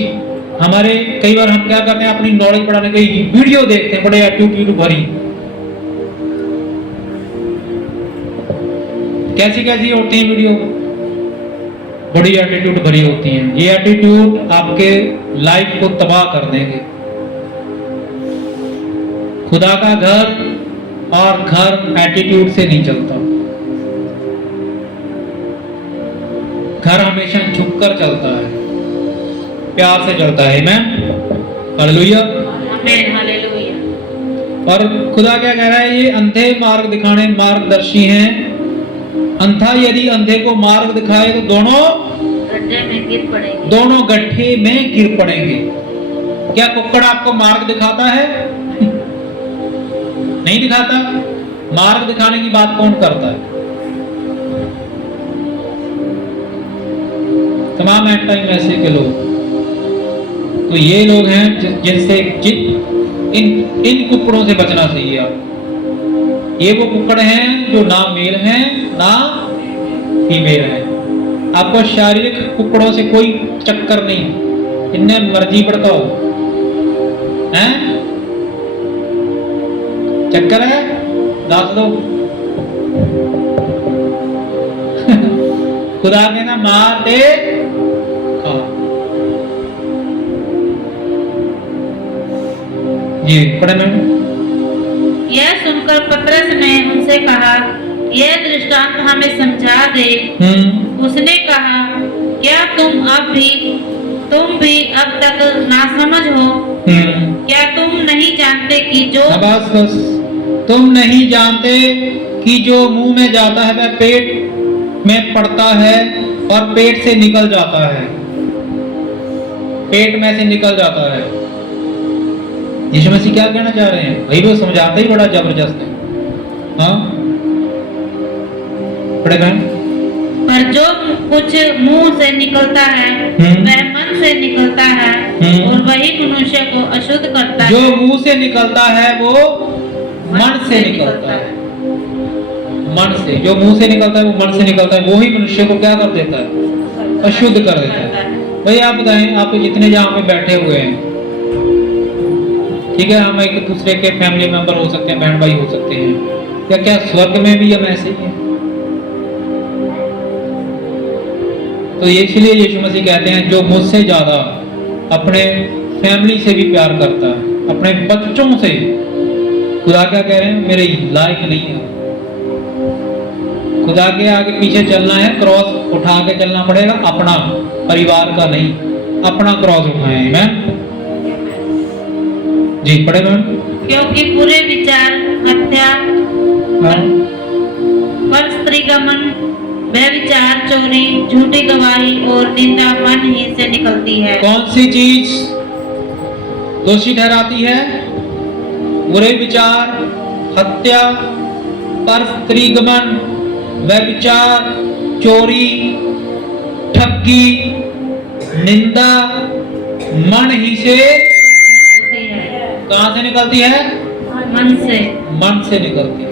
हमारे कई बार हम क्या करते हैं, अपनी नॉलेज बढ़ाने के लिए वीडियो देखते हैं बड़े एटीट्यूड भरी, कैसी कैसी होती है वीडियो, बड़ी एटीट्यूड भरी होती हैं। ये एटीट्यूड आपके लाइफ को तबाह कर देंगे। खुदा का घर और घर एटीट्यूड से नहीं चलता। घर हमेशा झुककर चलता है, प्यार से चलता है। आमीन, हालेलुया। आमीन, हालेलुया। और खुदा क्या कह रहा है? ये अंधे मार्ग दिखाने मार्गदर्शी हैं। अंधा यदि अंधे को मार्ग दिखाए तो दोनों गड्ढे में गिर पड़ेंगे। दोनों गड्ढे में गिर पड़ेंगे। क्या कुक्कड़ आपको मार्ग दिखाता है? नहीं दिखाता। मार्ग दिखाने की बात कौन करता है? तमाम एंड टाइम ऐसे के लोग, तो ये लोग हैं जिनसे इन कुक्कड़ों से बचना चाहिए आप। ये वो कुक्कड़ हैं जो ना मेल हैं ना फीमेल हैं। आपको शारीरिक कुक्कड़ों से कोई चक्कर नहीं, इन्हें मर्जी भड़काओ, हैं? चक्कर है, दास दो। खुदा के ना मार दे खाओ। जी पढ़े मैम। यह सुनकर पतरस ने उनसे कहा, यह दृष्टांत हमें समझा दे। उसने कहा, क्या तुम भी अब तक नासमझ हो? क्या तुम नहीं जानते कि जो बस तुम नहीं जानते कि जो मुंह में जाता है वह पेट में पड़ता है और पेट से निकल जाता है, पेट में से निकल जाता है। यीशु मसीह क्या कहना चाह रहे हैं भाई? वो समझाते ही बड़ा जबरदस्त है। हाँ पढ़े बहन। पर जो कुछ मुंह से निकलता है वह मन से निकलता है और वही मनुष्य को अशुद्ध करता है। जो मुंह से निकलता है वो मन से निकलता है। मन से, जो मुंह से निकलता है वो मन से निकलता है, वो ही मनुष्य को क्या कर देता है? अशुद्ध कर देता है। भाई आप बताएं, आप जितने जहां पे बैठे हुए हैं, ठीक है, हम एक दूसरे के फैमिली मेंबर हो सकते हैं, बहन भाई हो सकते हैं, क्या स्वर्ग में भी हम ऐसे ही हैं? तो इसलिए यीशु मसीह कहते हैं जो मुझसे ज्यादा अपने फैमिली से भी प्यार करता है, अपने बच्चों से, खुदा क्या कह रहे हैं? मेरे लायक नहीं है। खुदा के आगे पीछे चलना है, क्रॉस उठा के चलना पड़ेगा, अपना, परिवार का नहीं, अपना क्रॉस उठाए। मैम जी पढ़े मैम। क्योंकि बुरे विचार, हत्या, पर स्त्रीगमन, व्यभिचार, चोरी, झूठी गवाही और निंदा मन ही से निकलती है। कौन सी चीज दोषी ठहराती है? बुरे विचार, हत्या, पर स्त्रीगमन, व्यभिचार, चोरी, ठगी, निंदा मन ही से निकलती है। कहां से निकलती है? मन से। मन से निकलती है।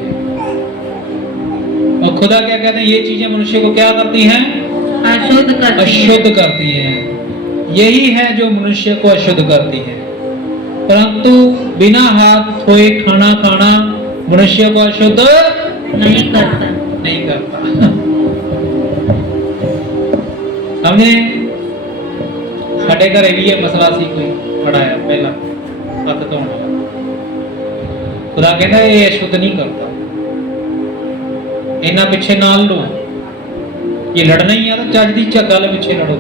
और खुदा क्या कहते हैं? ये चीजें मनुष्य को क्या करती हैं? अशुद्ध करती है। अशुद्ध करती हैं। यही है जो मनुष्य को अशुद्ध करती है। परंतु बिना हाथ धोए खाना खाना मनुष्य को अशुद्ध नहीं करता। नहीं करता। हमने साडे घरे भी ये मसला सी कोई पढ़ाया पहला हथ धोने वाला। खुदा कहता है ये अशुद्ध नहीं करता, इन्ना पिछे ना लो, ये लड़ना ही है तो चज दी गल पिछे लड़ो।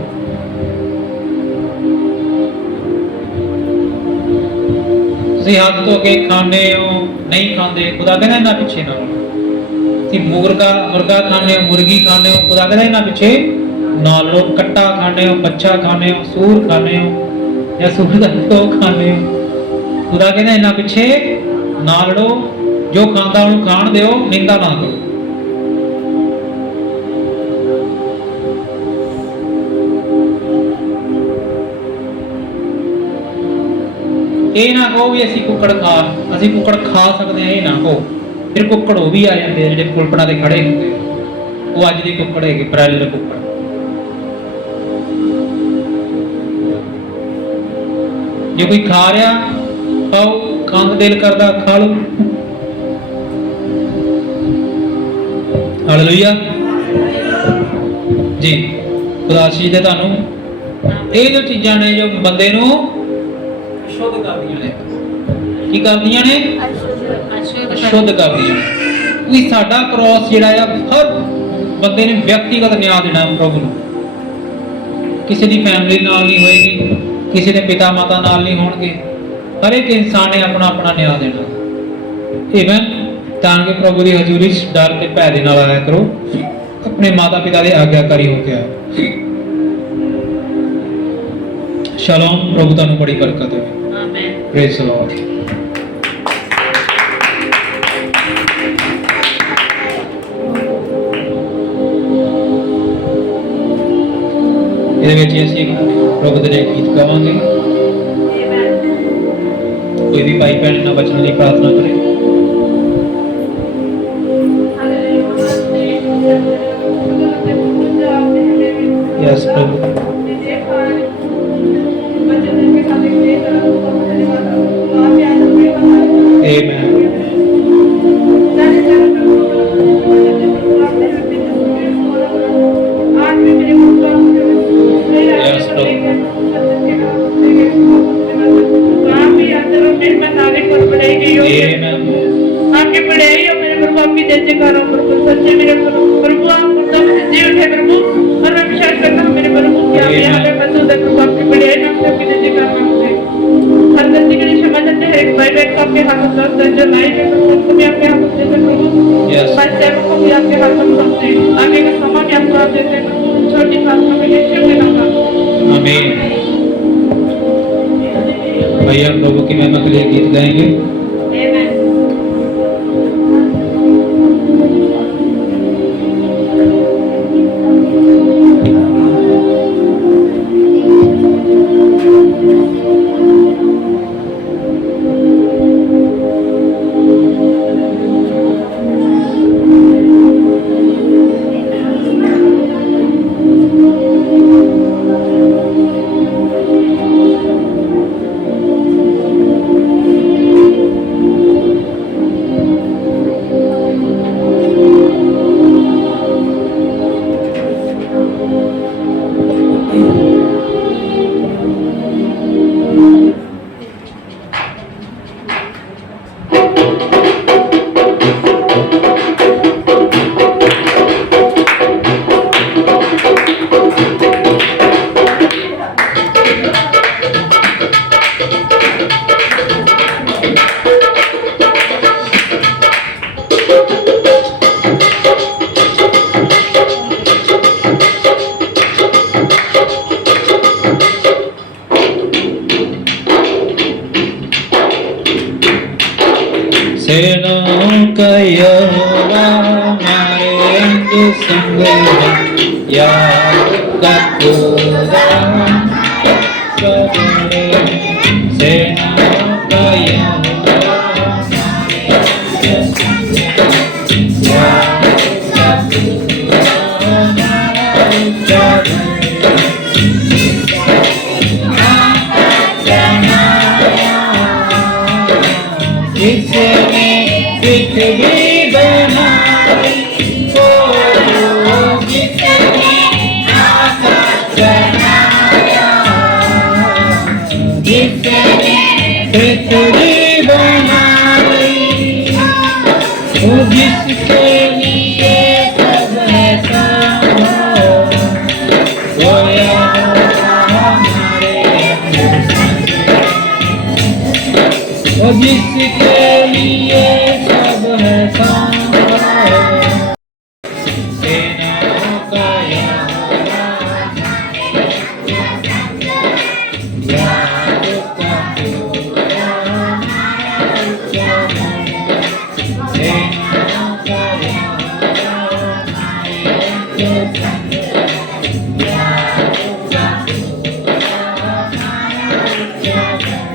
तुसीं हाथ धो के खाने हो नहीं खाते, खुदा कहता इन्ना पिछे ना लड़ो। मुर्गा खाने हो, मुर्गी खाने हो, खुदा कहता इन्ना पिछे ना लो। कट्टा खाने हो, बच्चा खाने हो, सूर खाने हो या सूर का तो खाने हो, खुदा कहता इन्ना पिछे ना लड़ो। जो खांदा उन्हें खाण दिओ, निंदा ना करो। ਇਹ ਨਾ ਕਹੋ ਵੀ ਅਸੀਂ ਕੁੱਕੜ ਖਾ ਸਕਦੇ ਹਾਂ, ਇਹ ਨਾ ਕਹੋ। ਫਿਰ ਕੁੱਕੜ ਉਹ ਵੀ ਆ ਜਾਂਦੇ ਆ ਜਿਹੜੇ ਪੁਲਪਣਾ ਤੇ ਖੜੇ ਹੁੰਦੇ ਆ, ਉਹ ਅੱਜ ਦੇ ਕੁੱਕੜ ਹੈਗੇ, ਬ੍ਰਾਇਲਰ ਕੁੱਕੜ। ਜੇ ਕੋਈ ਖਾ ਰਿਹਾ ਖਾਓ, ਖਾਣ ਦਾ ਦਿਲ ਕਰਦਾ ਖਾ ਲਓ। ਹਾਲੇਲੂਇਆ ਜੀ। ਖੁਦਾ ਆਸ਼ੀਸ਼ ਦੇ ਤੁਹਾਨੂੰ। ਇਹ ਜੋ ਚੀਜ਼ਾਂ ਨੇ ਜੋ ਬੰਦੇ ਨੂੰ ਅਸ਼ੁੱਧ ਕਰਦੀਆਂ ਨੇ, ਕੀ ਕਰਦੀਆਂ ਨੇ? ਅਸ਼ੁੱਧ ਕਰਦੀਆਂ ਨੇ। ਵੀ ਸਾਡਾ ਕ੍ਰੋਸ ਜਿਹੜਾ ਆ, ਹਰ ਬੰਦੇ ਨੇ ਵਿਅਕਤੀਗਤ ਨਿਆਂ ਦੇਣਾ ਪ੍ਰਭੂ ਨੂੰ। ਕਿਸੇ ਦੀ ਫੈਮਿਲੀ ਨਾਲ ਨਹੀਂ ਹੋਏਗੀ, ਕਿਸੇ ਦੇ ਪਿਤਾ ਮਾਤਾ ਨਾਲ ਨਹੀਂ ਹੋਣਗੇ। ਹਰ ਇੱਕ ਇਨਸਾਨ ਨੇ ਆਪਣਾ ਆਪਣਾ ਨਿਆਂ ਦੇਣਾ। ਇਵਨ ਤਾਂ ਕਿ ਪ੍ਰਭੂ ਦੀ ਹਜ਼ੂਰੀ ਚ ਡਰ ਤੇ ਭੈ ਦੇ ਨਾਲ ਆਇਆ ਕਰੋ, ਆਪਣੇ ਮਾਤਾ ਪਿਤਾ ਦੇ ਆਗਿਆਕਾਰੀ ਹੋ ਕੇ ਆਓ। ਸ਼ਾਲੋਮ। ਪ੍ਰਭੂ ਤੁਹਾਨੂੰ ਬੜੀ ਬਰਕਤ ਦੇਵੇ। ਆਮੇਨ। Praise the Lord. ਇਹਦੇ ਵਿੱਚ ਅਸੀਂ ਪ੍ਰਭੂ ਦੇ ਗੀਤ ਗਾਵਾਂਗੇ। ਕੋਈ ਵੀ ਭਾਈ ਭੈਣ ਇਹਨਾਂ ਵਚਨਾਂ ਲਈ ਪ੍ਰਾਰਥਨਾ ਕਰੇ। ਯੈਸ ਪ੍ਰਭੂ। ਆਮੇਨ। आपके बड़े ही हो मेरे प्रभु, आपकी जय जयकारों प्रभु, सच्चे मेरे प्रभु आप मुर्दा मुझे जी उठे प्रभु, और मैं विश्वास करता हूँ मेरे प्रभु कि आप यहाँ पे मौजूद है प्रभु। आपके बड़े ही नाम से आपकी जय जयकार मांगते हैं। हर गलती के लिए क्षमा चाहते हैं। एक भाई बहन को आपके हाथों में जो लाइव है प्रभु, उनको भी आपके हाथों में देते हैं प्रभु। भाई सेवक को भी आपके हाथों में सौंपते हैं। आगे का समय भी आपको आप देते हैं प्रभु। छोटी प्रार्थना में यीशु के नाम में आमीन। भैया प्रभु की महिमा के लिए गीत गाएंगे। सेनों का यहोवा हमारे अंग संग है, याद का खुदा सबरे। सेनों का यहोवा हमारे अंग संग है, याद का खुदा सबरे। जिसने पृथ्वी बनाई, ओ जिसने आकाश बनाया, जिसने पृथ्वी बनाई, ओ जिसके लिए सब ऐसा हो, वो यहोवा हमारे अंग संग है, वो जिसके लिए सब है संभव। सेनाओं का यहोवा याद का खुदा हमारा उच्चारण। सेनाओं का यहोवा हमारे अंग संग है, याद का खुदा हमारा उच्चारण।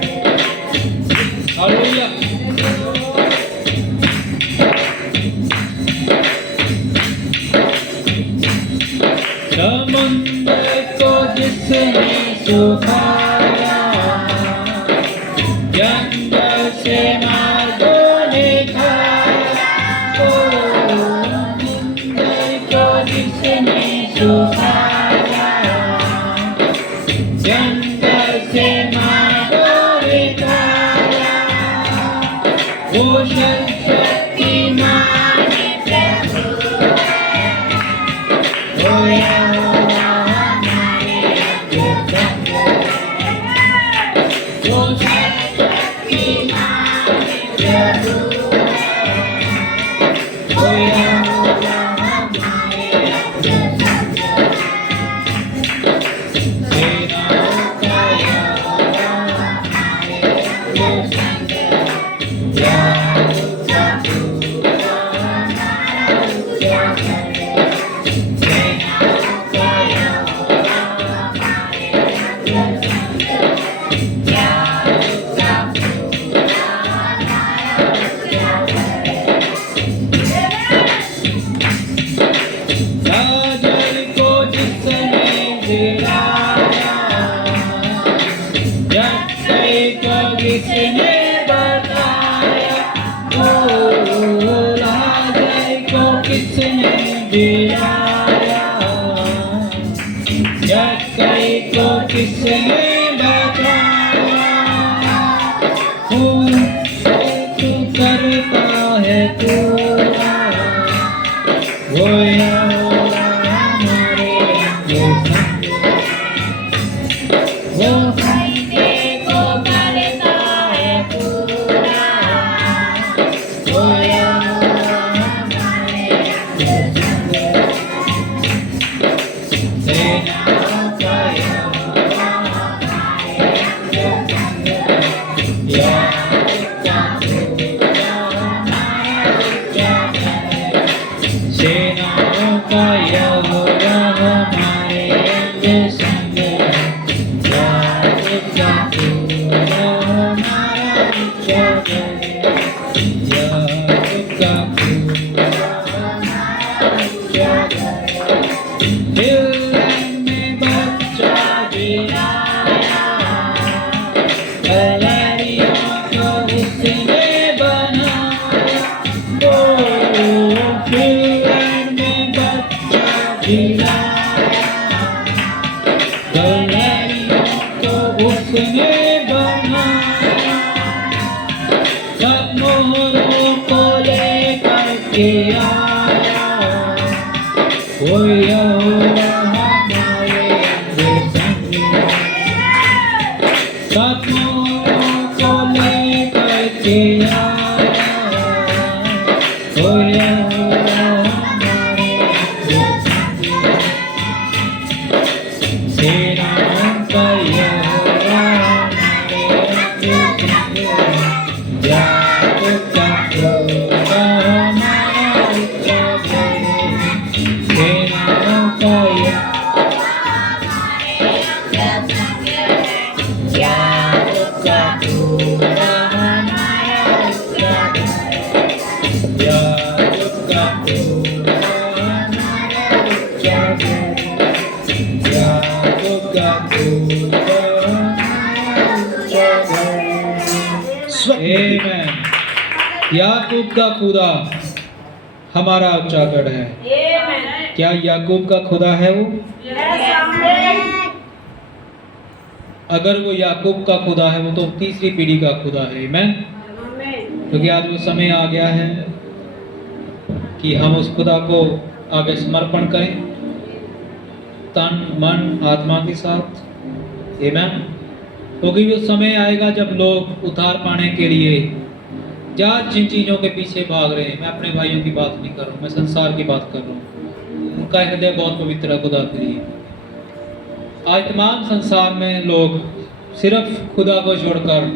सुखाया, जंगल से मार्गों दिखाया, ओ सुंदर को जिसने सुखाया, जंगल से मार्गों दिखाया, वो शक्तिमान किसने बताया, ओ लाजर को किसने दिलाया, जक्कई को किसने बताया, तू करता है पूरा, वो यहोवा हमारे संग, वो सेनाओं का यहोवा हमारे संग, याकूब का खुदा हमारा जगह, याकूब का खुदा हमारा जगह, हिल्लन में बच्चा गिराया, कलरियों को उसने बनाया, कलरियों को उसने बनाया, सब मोहरों को लेकर के आया, वो यहोवा हमारे संग, सब मोहरों को लेकर के आया, वो यहोवा सेनाओं का यहोवा हमारे संग, याकूब का खुदा हमारा जगह, सेनाओं का याकूब का खुदा हमारा जगह, याकूब का खुदा हमारा जगह, याकूब का खुदा आमीन। याकूब का खुदा हमारा उच्चागढ़ है। क्या याकूब का खुदा है वो? अगर वो याकूब का खुदा है वो तो तीसरी पीढ़ी का खुदा है। आमीन। क्योंकि आज वो समय आ गया है कि हम उस खुदा को आगे समर्पण करें तन मन आत्मा के साथ। आमीन। क्योंकि वो समय आएगा जब लोग उद्धार पाने के लिए जिन चीज़ों के पीछे भाग रहे हैं, मैं अपने भाइयों की बात नहीं कर रहा हूँ, मैं संसार की बात कर रहा हूँ। उनका हृदय बहुत पवित्र है खुदा के लिए। आज तमाम संसार में लोग सिर्फ खुदा को छोड़कर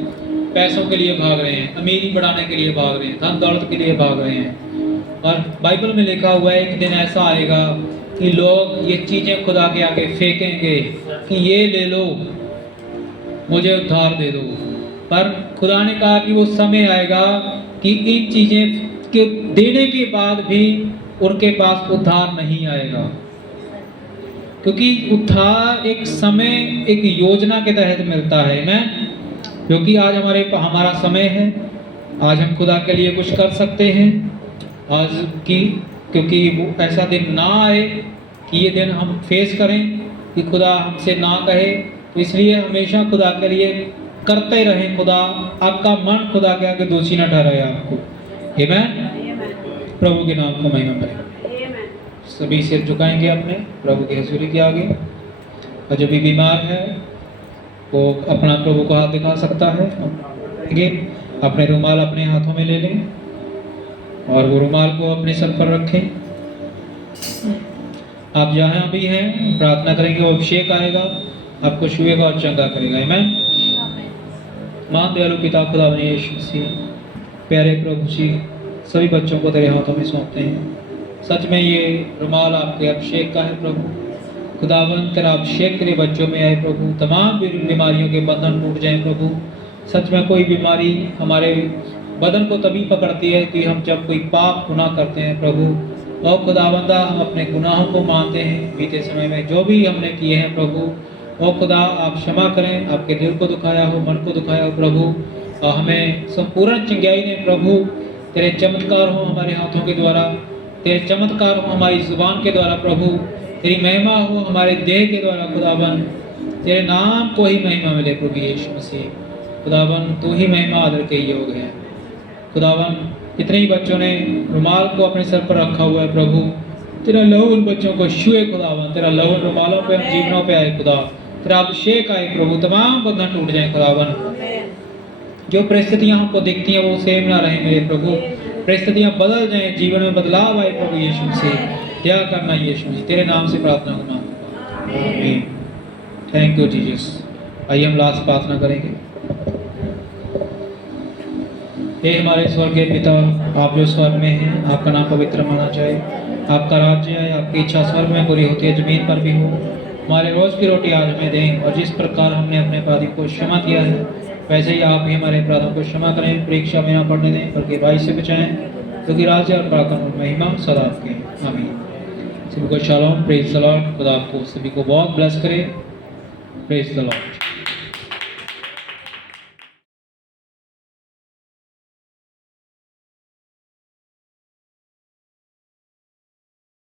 पैसों के लिए भाग रहे हैं, अमीरी बढ़ाने के लिए भाग रहे हैं, धन दौलत के लिए भाग रहे हैं। और बाइबल में लिखा हुआ है एक दिन ऐसा आएगा कि लोग ये चीज़ें खुदा के आगे फेंकेंगे कि ये ले लो, मुझे उद्धार दे दो। पर खुदा ने कहा कि वो समय आएगा कि इन चीज़ें के देने के बाद भी उनके पास उद्धार नहीं आएगा। क्योंकि उद्धार एक समय, एक योजना के तहत मिलता है ना, क्योंकि आज हमारा समय है, आज हम खुदा के लिए कुछ कर सकते हैं आज की, क्योंकि वो ऐसा दिन ना आए कि ये दिन हम फेस करें कि खुदा हमसे ना कहे, तो इसलिए हमेशा खुदा के लिए करते रहें। खुदा आपका मन खुदा के आगे दोषी न ठहराए आपको। आमीन। प्रभु के नाम को महिमा मिले। सभी सिर झुकाएंगे अपने प्रभु के हजूरी के आगे, और जो भी बीमार है वो अपना प्रभु को हाथ दिखा सकता है। अपने रुमाल अपने हाथों में ले लें और वो रुमाल को अपने सर पर रखें। आप जहाँ भी हैं प्रार्थना करेंगे, वो अभिषेक आएगा, आपको छुएगा और चंगा करेगा। आमीन। महान दयालु पिता खुदा बने यीशु मसीह, प्यारे प्रभु जी, सभी बच्चों को तेरे हाथों में सौंपते हैं। सच में ये रुमाल आपके अभिषेक का है प्रभु। खुदावंद तेरा अभिषेक तेरे बच्चों में आए प्रभु, तमाम बीमारियों के बंधन टूट जाएं प्रभु। सच में कोई बीमारी हमारे बदन को तभी पकड़ती है कि हम जब कोई पाप गुनाह करते हैं प्रभु। और खुदावंदा हम अपने गुनाहों को मानते हैं, बीते समय में जो भी हमने किए हैं प्रभु, ओ खुदा आप क्षमा करें। आपके दिल को दुखाया हो, मन को दुखाया हो प्रभु, और हमें संपूर्ण चंगाई ने प्रभु। तेरे चमत्कार हो हमारे हाथों के द्वारा, तेरे चमत्कार हो हमारी जुबान के द्वारा प्रभु, तेरी महिमा हो हमारे देह के द्वारा खुदावन। तेरे नाम को ही महिमा मिले प्रभु यीशु मसीह। खुदावन तू ही महिमा आदर के योग है। खुदावन कितने ही बच्चों ने रुमाल को अपने सर पर रखा हुआ है प्रभु, तेरा लहू उन बच्चों को छुए खुदावन। तेरा लहू रुमालों पे, जीवनों पे आए खुदा, तेरा अभिषेक आए प्रभु, तमाम बंधन टूट जाए खुदावन। जो परिस्थितियां हमको दिखती हैं वो सेम ना रहे मेरे प्रभु, परिस्थितियां बदल जाएं, जीवन में बदलाव आए प्रभु यीशु से। दया करना यीशु जी, तेरे नाम से प्रार्थना करना। आमीन। Thank you Jesus. आइए हम लास्ट प्रार्थना करेंगे। हे हमारे स्वर्गीय पिता, आप जो स्वर्ग में हैं, आपका नाम पवित्र माना जाए, आपका राज्य आए, आपकी इच्छा स्वर्ग में पूरी होती है जमीन पर भी हो। हमारे रोज की रोटी आज हमें दें, और जिस प्रकार हमने अपने अपराधी को क्षमा किया है वैसे ही आप भी हमारे अपराधों को क्षमा करें। परीक्षा में ना पड़ने दें बल्कि बुराई से बचाएं, क्योंकि राज्य और पराक्रम और महिमा सदा आपके। आमीन। सभी को शालोम, प्रेज द लॉर्ड। खुदा आपको सभी को बहुत ब्लेस करे। Praise the Lord.